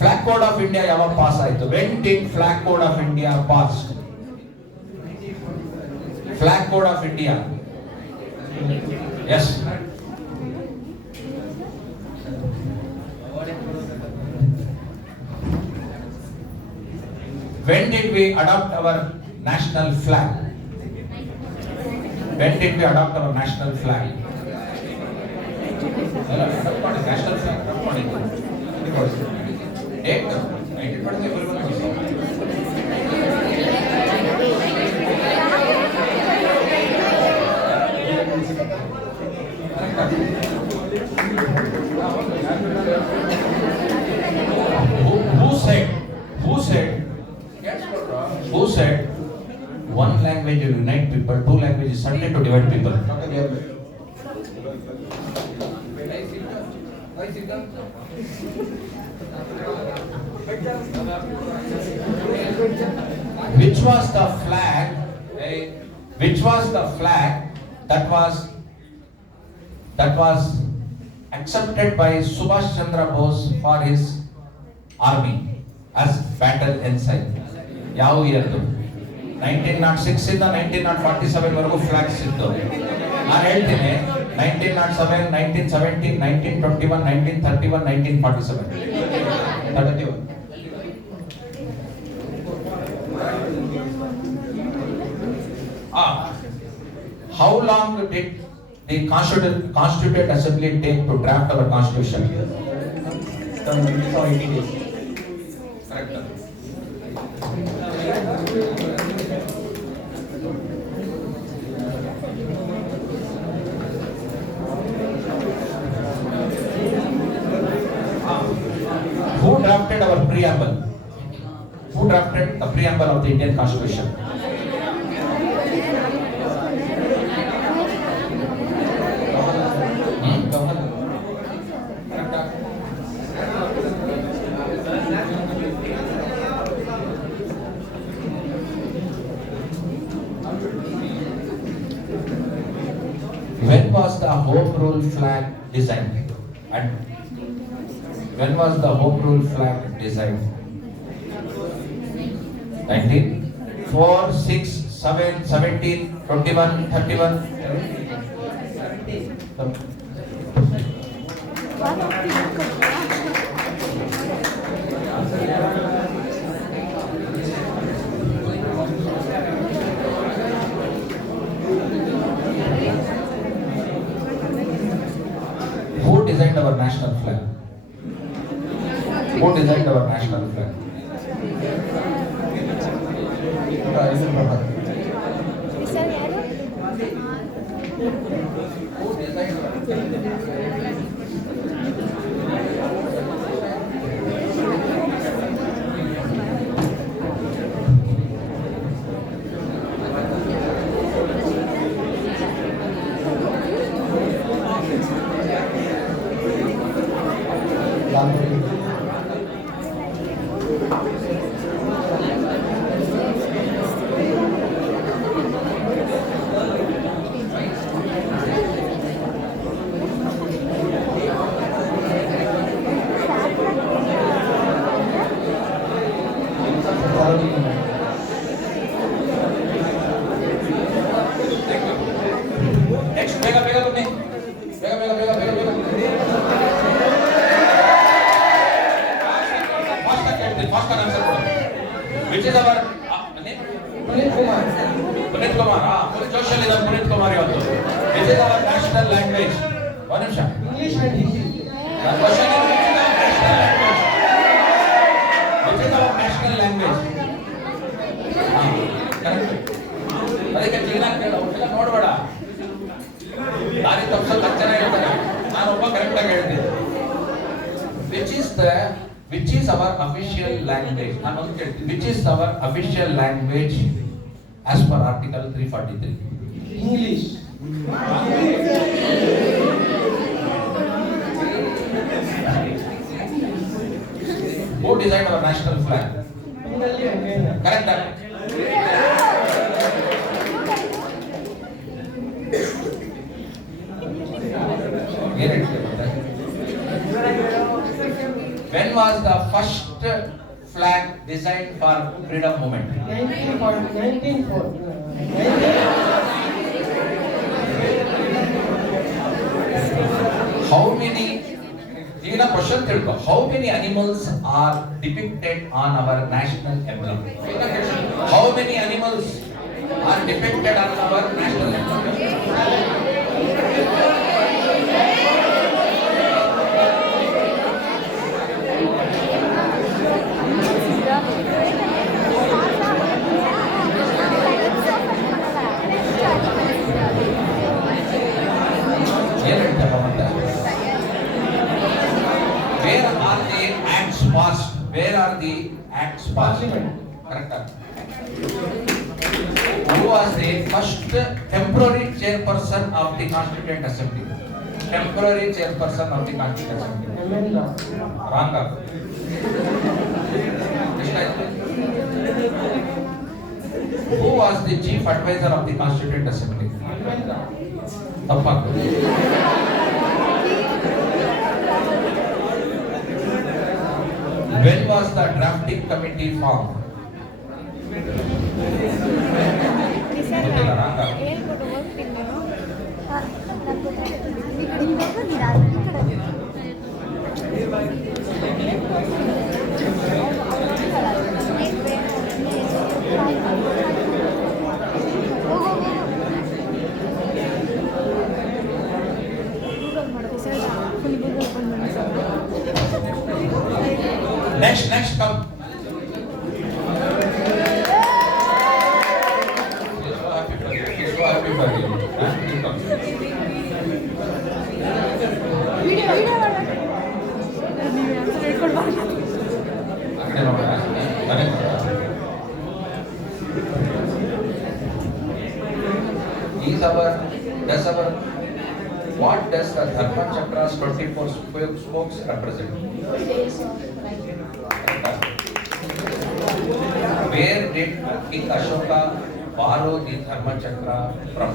flag code of India ಯಾವಾಗ pass ಆಯ್ತು? When did flag code of India pass? Flag code of India. Yes. When did we adopt our national flag? When did we adopt our national flag? National flag. Date 1947. Who said one language will unite people, two languages certainly to divide people? Which was the flag? Which was the flag that was accepted by Subhash Chandra Bose for his army as battle ensign? ಯಾವ ಇಯರ್ದು? 1906 ಇಂದ 1947 ವರೆಗೂ ಫ್ಲಾಗ್ಸ್ ಇತ್ತು. ನಾನು ಹೇಳ್ತೀನಿ 1907, 1917, 1921, 1931, 1947. 31. How long did the Constituent Assembly take to draft our constitution? 80 days. Correct. Who drafted our preamble? Who drafted the preamble of the Indian Constitution? When was the Home Rule flag designed? And when was the Home Rule flag designed? 19, 4, 6, 7, 17, 21, 31. designed our national flag? Who designed our national flag? Sir ಯಾರು Who designed our Next, bega tumne. Bega. Fast answer. Which is our name? Punit Kumar. Full socialism Punit Kumar yavattu. Which is our national language? One nimsha. English and Hindi. The question is which is our national language? Correct. ಅದಕ್ಕೆ ಕ್ಲೀನ್ ಆಗಿ ಕೇಳು ಅವರೆಲ್ಲ ನೋಡಬೇಡ ದಾರಿ ತಪ್ಪಿಸೋ ತಕ್ಷಣ ಹೇಳ್ತಾರೆ ನಾನೊಬ್ಬ ಕರೆಕ್ಟ್ ಆಗಿ ಹೇಳ್ತೀನಿ which is our official language ನಾನು ಒಂದು ಕೇಳ್ತೀನಿ which is our official language as per article 343 English. who designed our national flag Bengali and Kenya. correct ಏನು ಹೇಳ್ತೀವಿ ಮತ್ತೆ when was the first flag designed for freedom movement 1904. how many even a question tilko how many animals are depicted on our national emblem how many animals are depicted on our national emblem ಏನು ಹೇಳ್ತಾರೆ ಮತ್ತೆ where are the acts passed correct who was the first temporary chairperson of the constituent assembly of the constituent assembly wrong who was the chief advisor of the constituent assembly tappaku when was the drafting committee formed ಹೇಳ್ಕೊಟ್ಟು ಹೋಗ್ತೀನಿ ನಾನು ನನಗೆ ಗೊತ್ತಾಯ್ತು next come so happy for you what does the Dharma Chakra's 24 spokes represent? Where did King Ashoka borrow the Dharma Chakra from?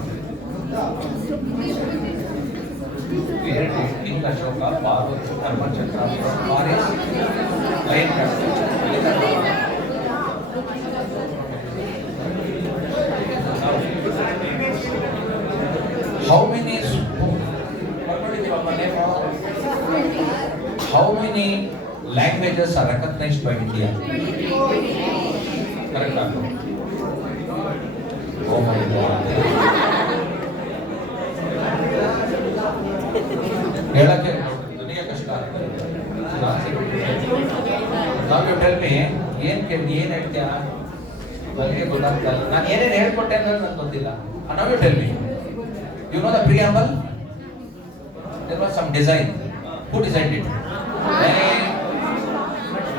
Where did King Ashoka borrow the Dharma Chakra from? For his life how many languages are recognized by India? Correct answer. Oh my God. ಹೇಳಕ್ಕೆ ಏನು ಹೇಳ್ತೀಯ ನನಗೆ ಗೊತ್ತಾಗ್ತಲ್ಲ ನಾನು ಏನೇನು ಹೇಳ್ಕೊಟ್ಟೆ ಅನ್ನೋದು ನನಗೆ ಗೊತ್ತಿಲ್ಲ now you tell me you know the preamble there was some design who designed it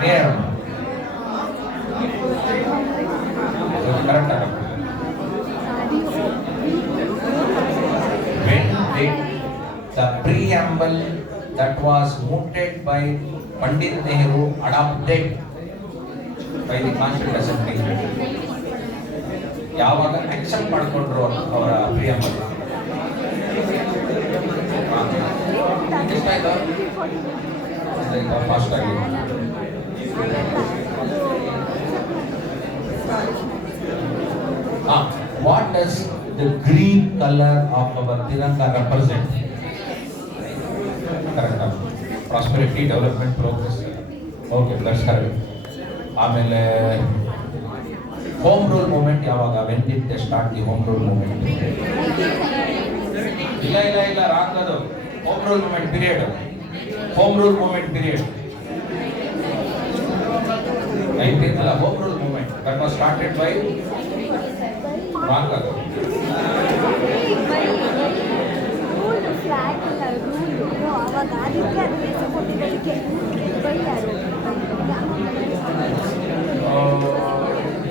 there correct when did the preamble that was mooted by Pandit Nehru adopted by the Constituent Assembly ಯಾವಾಗ ಅಕ್ಸೆಪ್ಟ್ ಮಾಡಿಕೊಂಡ್ರು ಅವರ ಪ್ರಿಯಂಬಲ್ ಎಷ್ಟಾಯ್ತು ಫಾಸ್ಟ್ ಆಗಿ what does the green color of our Tiranga represent? Correct. Prosperity, development, progress. Okay, that's correct. ಆಮೇಲೆ home rule movement ಯಾವಾಗ when did they start the home rule movement? ಇಲ್ಲ ರಾಂಗ್ ಅದು home rule movement period home rule movement period 19th ಅಲ್ಲ home rule movement that was started by wrong ಅದು ಫ್ಲಾಟ್ ಅಲ್ಲ ರೂಲ್ ಅವಾಗ ಅದಕ್ಕೆ ಅದು ಹೆಸರು ಕೊಟ್ಟಿದ್ದಕ್ಕೆ ಬೈತಾರೆ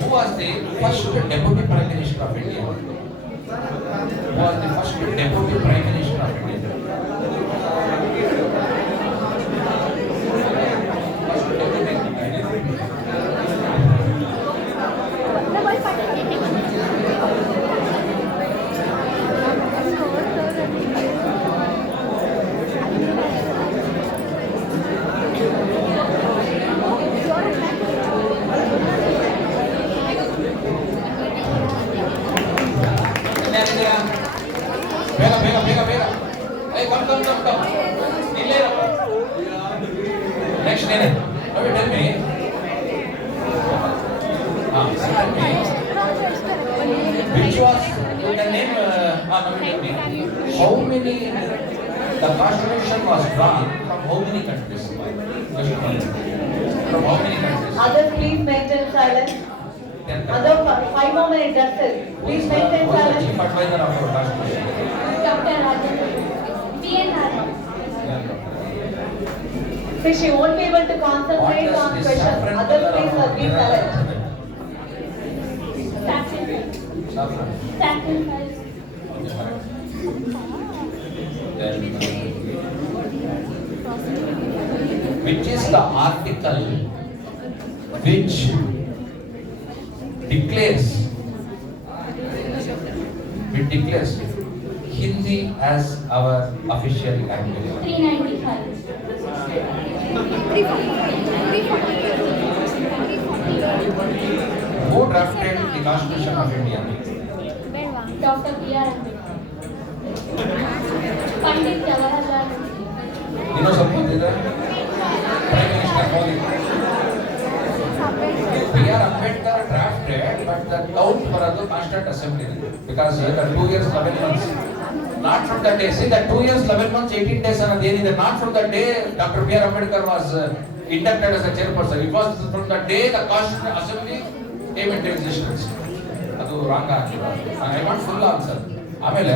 who was the first deputy prime minister of India? Who was the first deputy prime minister of India? ಬೇಗ hey come ಇಲ್ಲೇ ಇರಪ್ಪ next ಏನೇ tell me which was the name how many the constitution was drawn from how many countries from how many countries Others, please maintain silence. Other 5 more minutes, that's it. Please maintain who is the silence. chief advisor of our constitution? Dr. Rajendra. See, she won't be able to concentrate on questions. Others, please be silent. Saffron. sacrifice. Then, which is the article which declares Hindi as our official language? 395. Who drafted the Constitution of India? Dr. B.R. Pandit Jawaharlal. You know something there? Prime Minister Modi. B.R. Ambedkar drafted, but the count for the Constituent Assembly because the 2 years 11 months. Not from the day. See, the 2 years 11 months 18 days on a day. Not from the day Dr. B.R. Ambedkar was inducted as a chairperson. It was from the day the Constituent Assembly came into existence. ಅದು ರಾಂಗ್ ಆಗಿಲ್ಲ. I want full answer. ಆಮೇಲೆ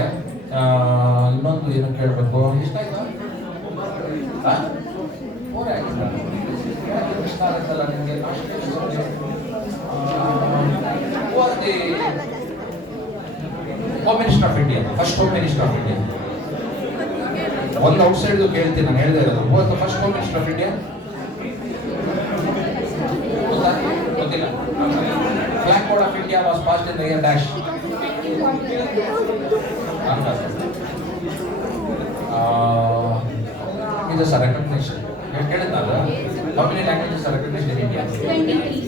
ಇನ್ನೊಂದು ಏನು ಕೇಳಬೇಕು ಇಷ್ಟ ಆಯ್ತಾ? ಮೂರೇ ಆಗಿಲ್ಲ. ಇಷ್ಟ ಆಗುತ್ತಲ್ಲ ನಿಮಗೆ Who was the Home Minister of India? First Home Minister of India. ಒಂದು ಔಟ್ಸೈಡ್ ಕೇಳ್ತೀನಿ ನಾನು ಹೇಳಿದೆ ಇರೋದು. Who was the first Home Minister of India? ಗೊತ್ತಿಲ್ಲ. Flag code of India was passed in the year dash. It is a recognition. How many languages are recognized in India? 23.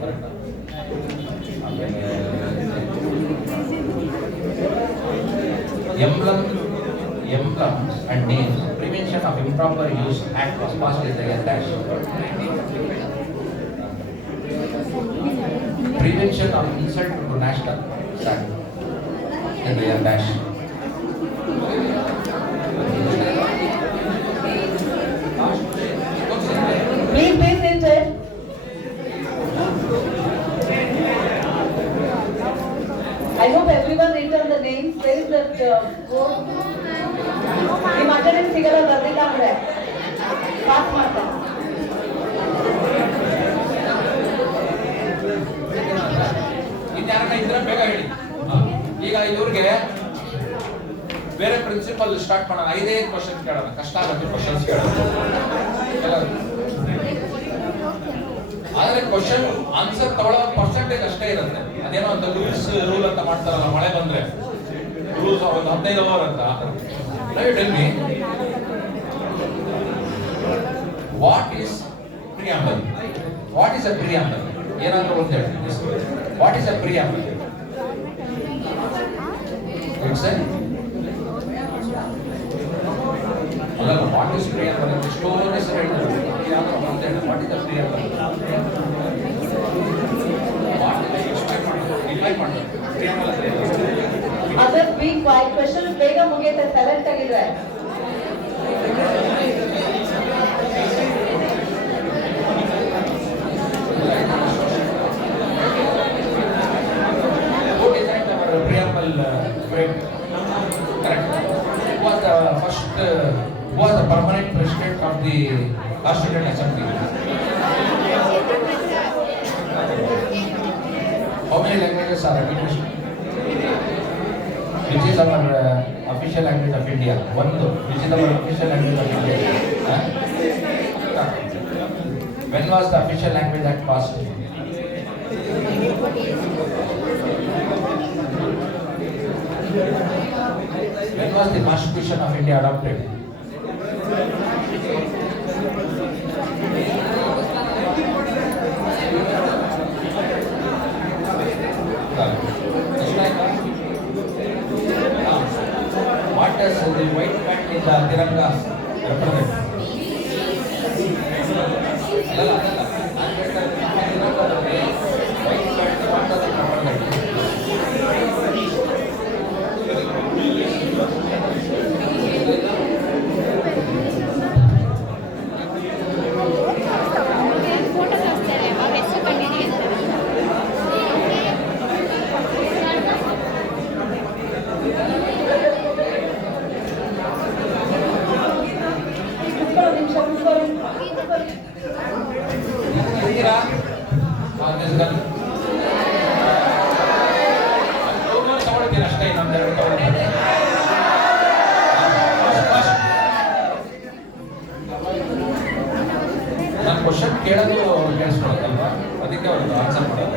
Correct. Emblem and names. Prevention of Improper Use Act was passed in the year dash. Prevention of insult to national side in the year dash. Please be seated. I hope everyone written the names. Where is that board? ನಿಮ್ಮ ಅಟೆಂಡೆನ್ಸ್ ಸಿಗಲ್ಲ ಬರ್ಲಿಲ್ಲ ಅಂದ್ರೆ ಪಾಸ್ ಮಾಡ್ತಾರೆ. ಇನ್ಯಾರನ್ನ ಇದ್ರೆ ಬೇಗ ಹೇಳಿ. ಈಗ ಇವ್ರಿಗೆ ಬೇರೆ ಪ್ರಿನ್ಸಿಪಲ್ ಸ್ಟಾರ್ಟ್ ಮಾಡೋಣ. 5 ಕ್ವಶನ್ಸ್ ಕೇಳೋಣ. ಕಷ್ಟ ಆಗುತ್ತೆ ಕ್ವಶನ್ಸ್ ಕೇಳೋಣ. ಆದ್ರೆ ಕ್ವಶನ್ ಆನ್ಸರ್ ತಗೊಳ್ಳೋ ಪರ್ಸೆಂಟೇಜ್ ಅಷ್ಟೇ ಇರುತ್ತೆ. ಅದೇನೋ ಅಂತ ರೂಲ್ ಅಂತ ಮಾಡ್ತಾರಲ್ಲ, ಮಳೆ ಬಂದ್ರೆ ರೂಲ್ಸ್ ಒಂದು 15 ಓವರ್ ಅಂತ. Tell me what is preamble? What is a preamble? ಏನಾದ್ರೂ ಒಂದು ಹೇಳಿ. What is a preamble? It's ಅಲ್ಲ, ವಾಟ್ ಈಸ್ ಪ್ರಿಯಾಂಬಲ್ ಅಂತ ಸ್ಟೋರೀಸ್ ಹೇಳಿದ್ರು. ಯಾವ್ದೋ ಒಂದು ಹೇಳಿ. What is a preamble? Other big why question ಬೇಗ ಮುಗಿಯುತ್ತೆ. ಸೈಲೆಂಟ್ ಆಗಿದ್ರೆ preamble frame. Correct. Who was the first? Who was the permanent president of the Constituent Assembly? How many languages are administered? Which is our official language of India? One. Which is our official language of India? Huh? When was the official language act passed? When was the Constitution of India adopted? What does the white band in the Tiranga represent? White band, what does it represent? ನಾನು ಕ್ವಶನ್ ಕೇಳೋದು ಕೇಳಿಸ್ಕೊಳತ್ತಲ್ವಾ, ಅದಕ್ಕೆ ಅವ್ರದ್ದು ಆನ್ಸರ್ ಮಾಡೋದು.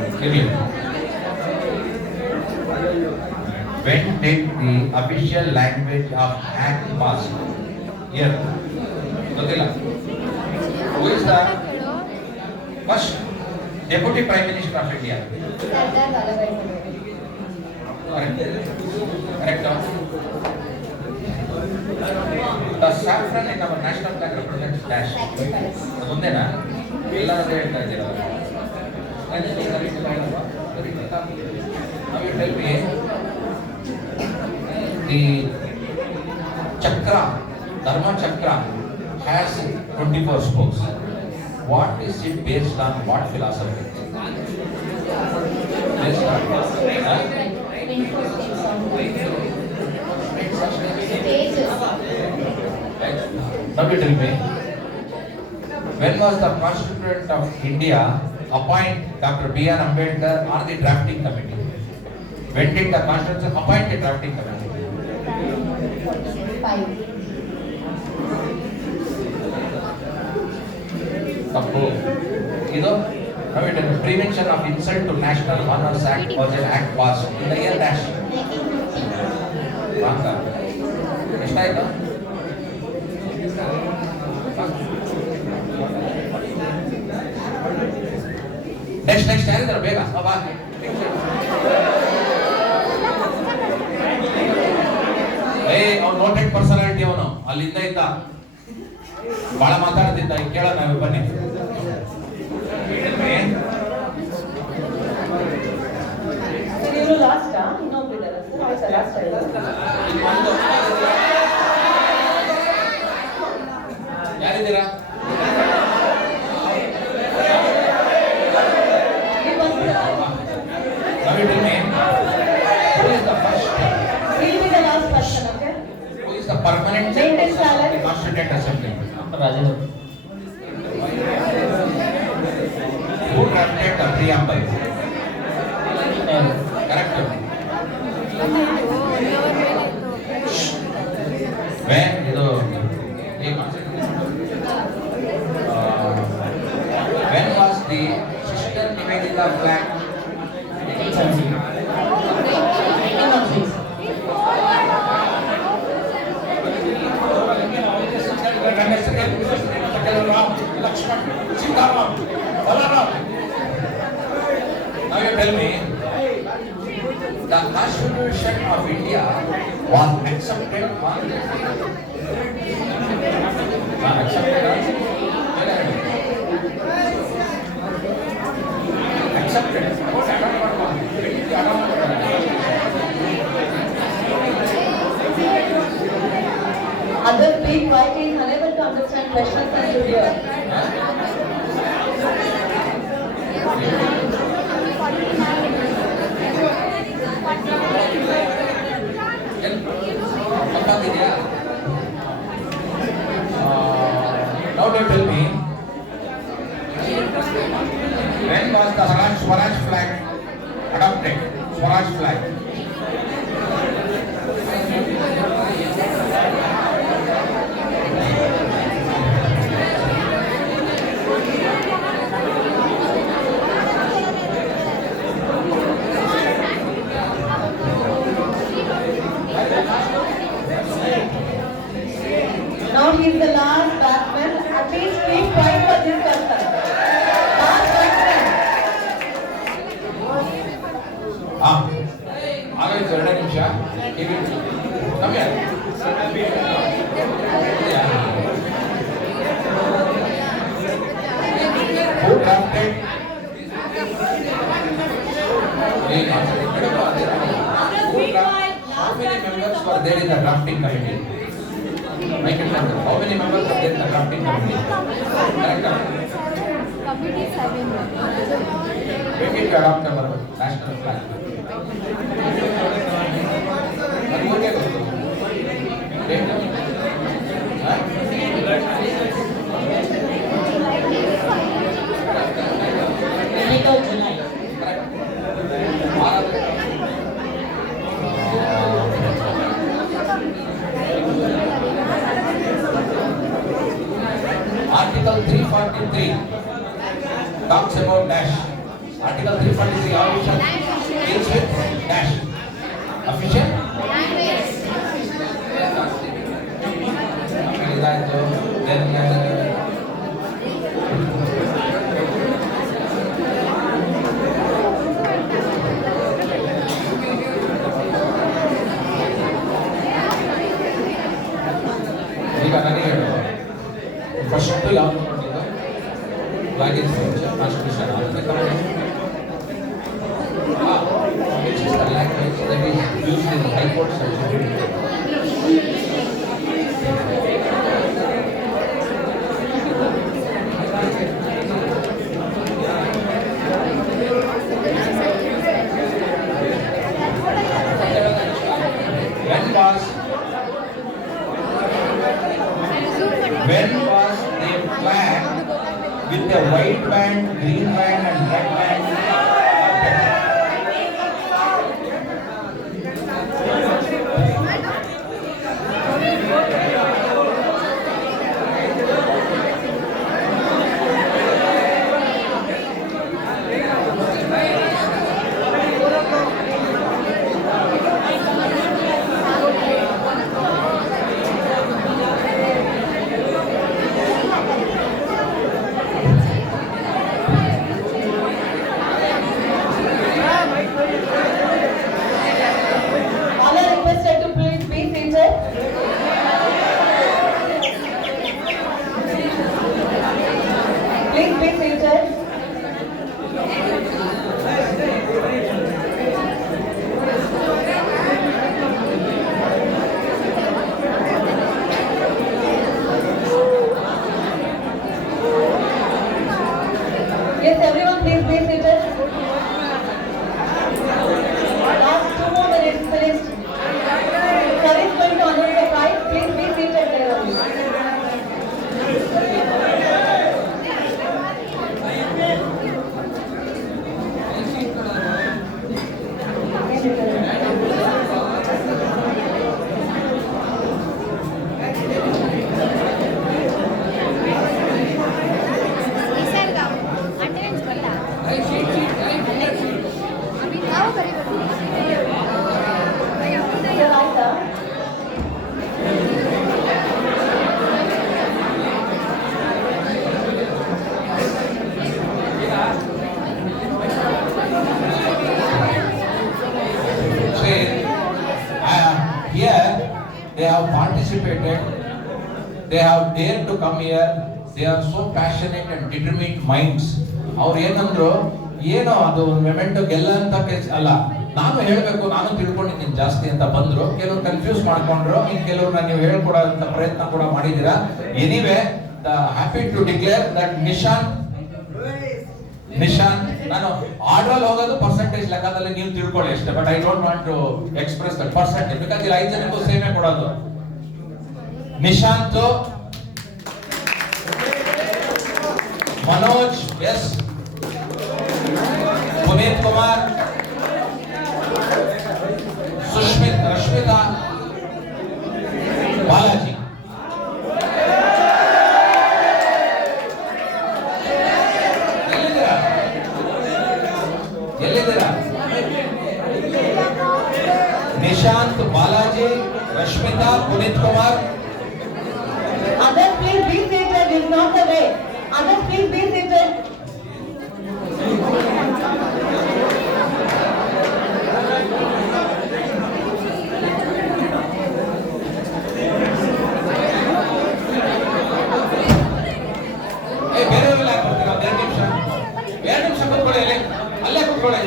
When did the official language of act pass? Year. ಗೊತ್ತಿಲ್ಲ. Who is the first deputy prime minister of India? Correct. Correct. The saffron in our national flag represents dash. ಮುಂದೆನಾ ಎಲ್ಲರೂ ಹೇಳ್ತಾ ಇದ್ದೀರಾ? Now you tell me, the chakra, dharma chakra has 24 spokes. What is it based on? What philosophy? Based on now you tell me, when was the Constituent of India appoint Dr. B.R. Ambedkar on the drafting committee? When did the Constitution appoint the drafting committee? Tappu. Ido, now it is Prevention of Insult to National Honors Act was an act passed in the year dash. Ranga. ಎಷ್ಟಾಯ್ತು? ನೆಕ್ಸ್ಟ್ ಯಾರಿದ್ದಾರೆ ಬೇಗ ಬಾ. ಅವ್ನು noted personality, ಅವನು ಅಲ್ಲಿಂದ ಇದ್ದ, ಬಹಳ ಮಾತಾಡ್ತಿದ್ದ. ಕೇಳೋಣ, ಬನ್ನಿ. ಇವರು ಲಾಸ್ಟ್ ಇನ್ನೊಬ್ಬಿದ್ದಾರೆ ಸರ್, ಲಾಸ್ಟ್ ಯಾರಿದ್ದೀರಾ? Who permanent Name chairperson this of the talent. Constituent Assembly. Rajendra. Who drafted the preamble? నేను. Correct. When when was the Sister Nivedita flag? 1876. Now you tell me, the Constitution of India was accepted on accepted. Others speak while he is unable to understand questions and to hear. Now they tell me, when was the Swaraj flag adopted? Swaraj flag. Now he is the last batsman. At least keep quiet for this person. Last batsman. Again, 2 ನಿಮಿಷ. Come here. Who drafted? How many members were there in the drafting committee? Make it clear. How many members were there in the drafting committee? Correct. Committee 7. When did you adopt our national flag? ಅದು ಓಕೆ ಗೊತ್ತು. Date? Huh? July. Article 343 talks about dash. Article 343 official deals with dash. Official? Then ಈಗ ನನಗೆ ಹೇಳು ಫಸ್ಟ್ ಯಾವುದು ಮಾಡಿದ್ದು ಫ್ಲಾಗ್ ಇನ್ constitution which is the language that is used in high court judgment. When was the flag with the white band, green band and red band? they have participated, they have dared to come here, they are so passionate and determined minds. ಅವ್ರು ಏನಂದ್ರು, ಏನೋ ಅದು ಮೊಮೆಂಟೋ ಗೆಲ್ಲ ಅಂತ ಅಲ್ಲ, ನಾನು ಹೇಳ್ಬೇಕು, ನಾನು ತಿಳ್ಕೊಂಡಿದ್ದೀನಿ ಜಾಸ್ತಿ ಅಂತ ಬಂದ್ರು. ಕೆಲವರು ಕನ್ಫ್ಯೂಸ್ ಮಾಡ್ಕೊಂಡ್ರು, ಇನ್ ಕೆಲವ್ರನ್ನ ನೀವು ಹೇಳ್ಕೊಡೋಂತ ಪ್ರಯತ್ನ ಕೂಡ ಮಾಡಿದ್ದೀರಾ. Anyway, happy to declare that Nishant, ನಾನು ಆರ್ಡರ್ ಹೋಗೋದು ಪರ್ಸೆಂಟೇಜ್ ಲೆಕ್ಕದಲ್ಲಿ ನೀವು ತಿಳ್ಕೊಳ್ಳಿ ಅಷ್ಟೇ. But I don't want to express that percentage because ಇಲ್ಲಿ 5 ಜನಕ್ಕೂ ಸೇಮೇ ಕೊಡೋದು. ನಿಶಾಂತ್, ಮನೋಜ್, ಎಸ್, ಪುನೀತ್ ಕುಮಾರ್, ರಶ್ಮಿತಾ, ಬಾಲಾಜಿ. ಎಲ್ಲಿದ್ದೀರಾ? ನಿಶಾಂತ್, ಬಾಲಾಜಿ, ರಶ್ಮಿತಾ, ಪುನೀತ್ Kumar. Others, please be seated. This is not the way. Others, please be seated. ಬೇರೆಯವರೆಲ್ಲ ಯಾಕೆ ಬರ್ತೀರಾ? 2 ನಿಮಿಷ ಕೂತ್ಕೊಳ್ಳಿ, ಅಲ್ಲೇ ಕೂತ್ಕೊಳ್ಳಿ.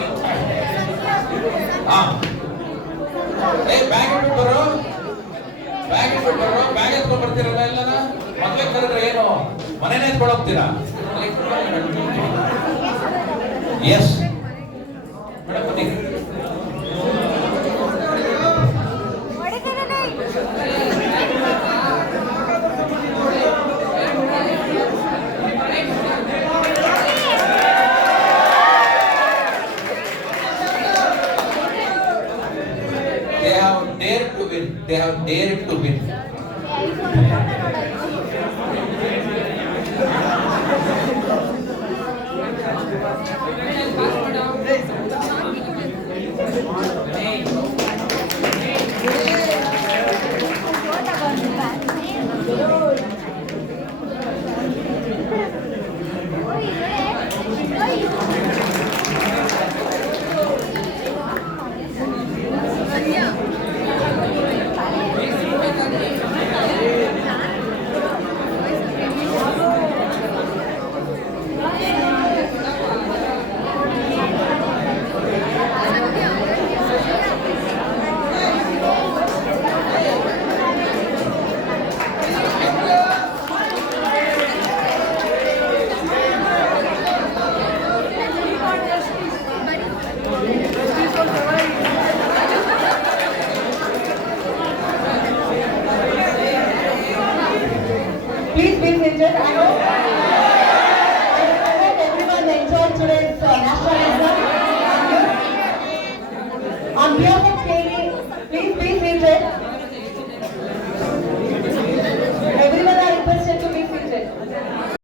ಬ್ಯಾಗ್ ಇಟ್ಬಿಟ್ಟು ಬ್ಯಾಗ್ ಎತ್ಕೊಂಡ್ ಬರ್ತೀರಲ್ಲ ಎಲ್ಲನ. ಮದ್ವೆ ಕರೆದ್ರೆ ಏನು ಮನೇನೆ ಎತ್ಕೊಂಡು ಹೋಗ್ತೀರಾ? ಎಸ್ ಮೇಡಮ್, ಬನ್ನಿ. They have dared to win. Please be seated. I hope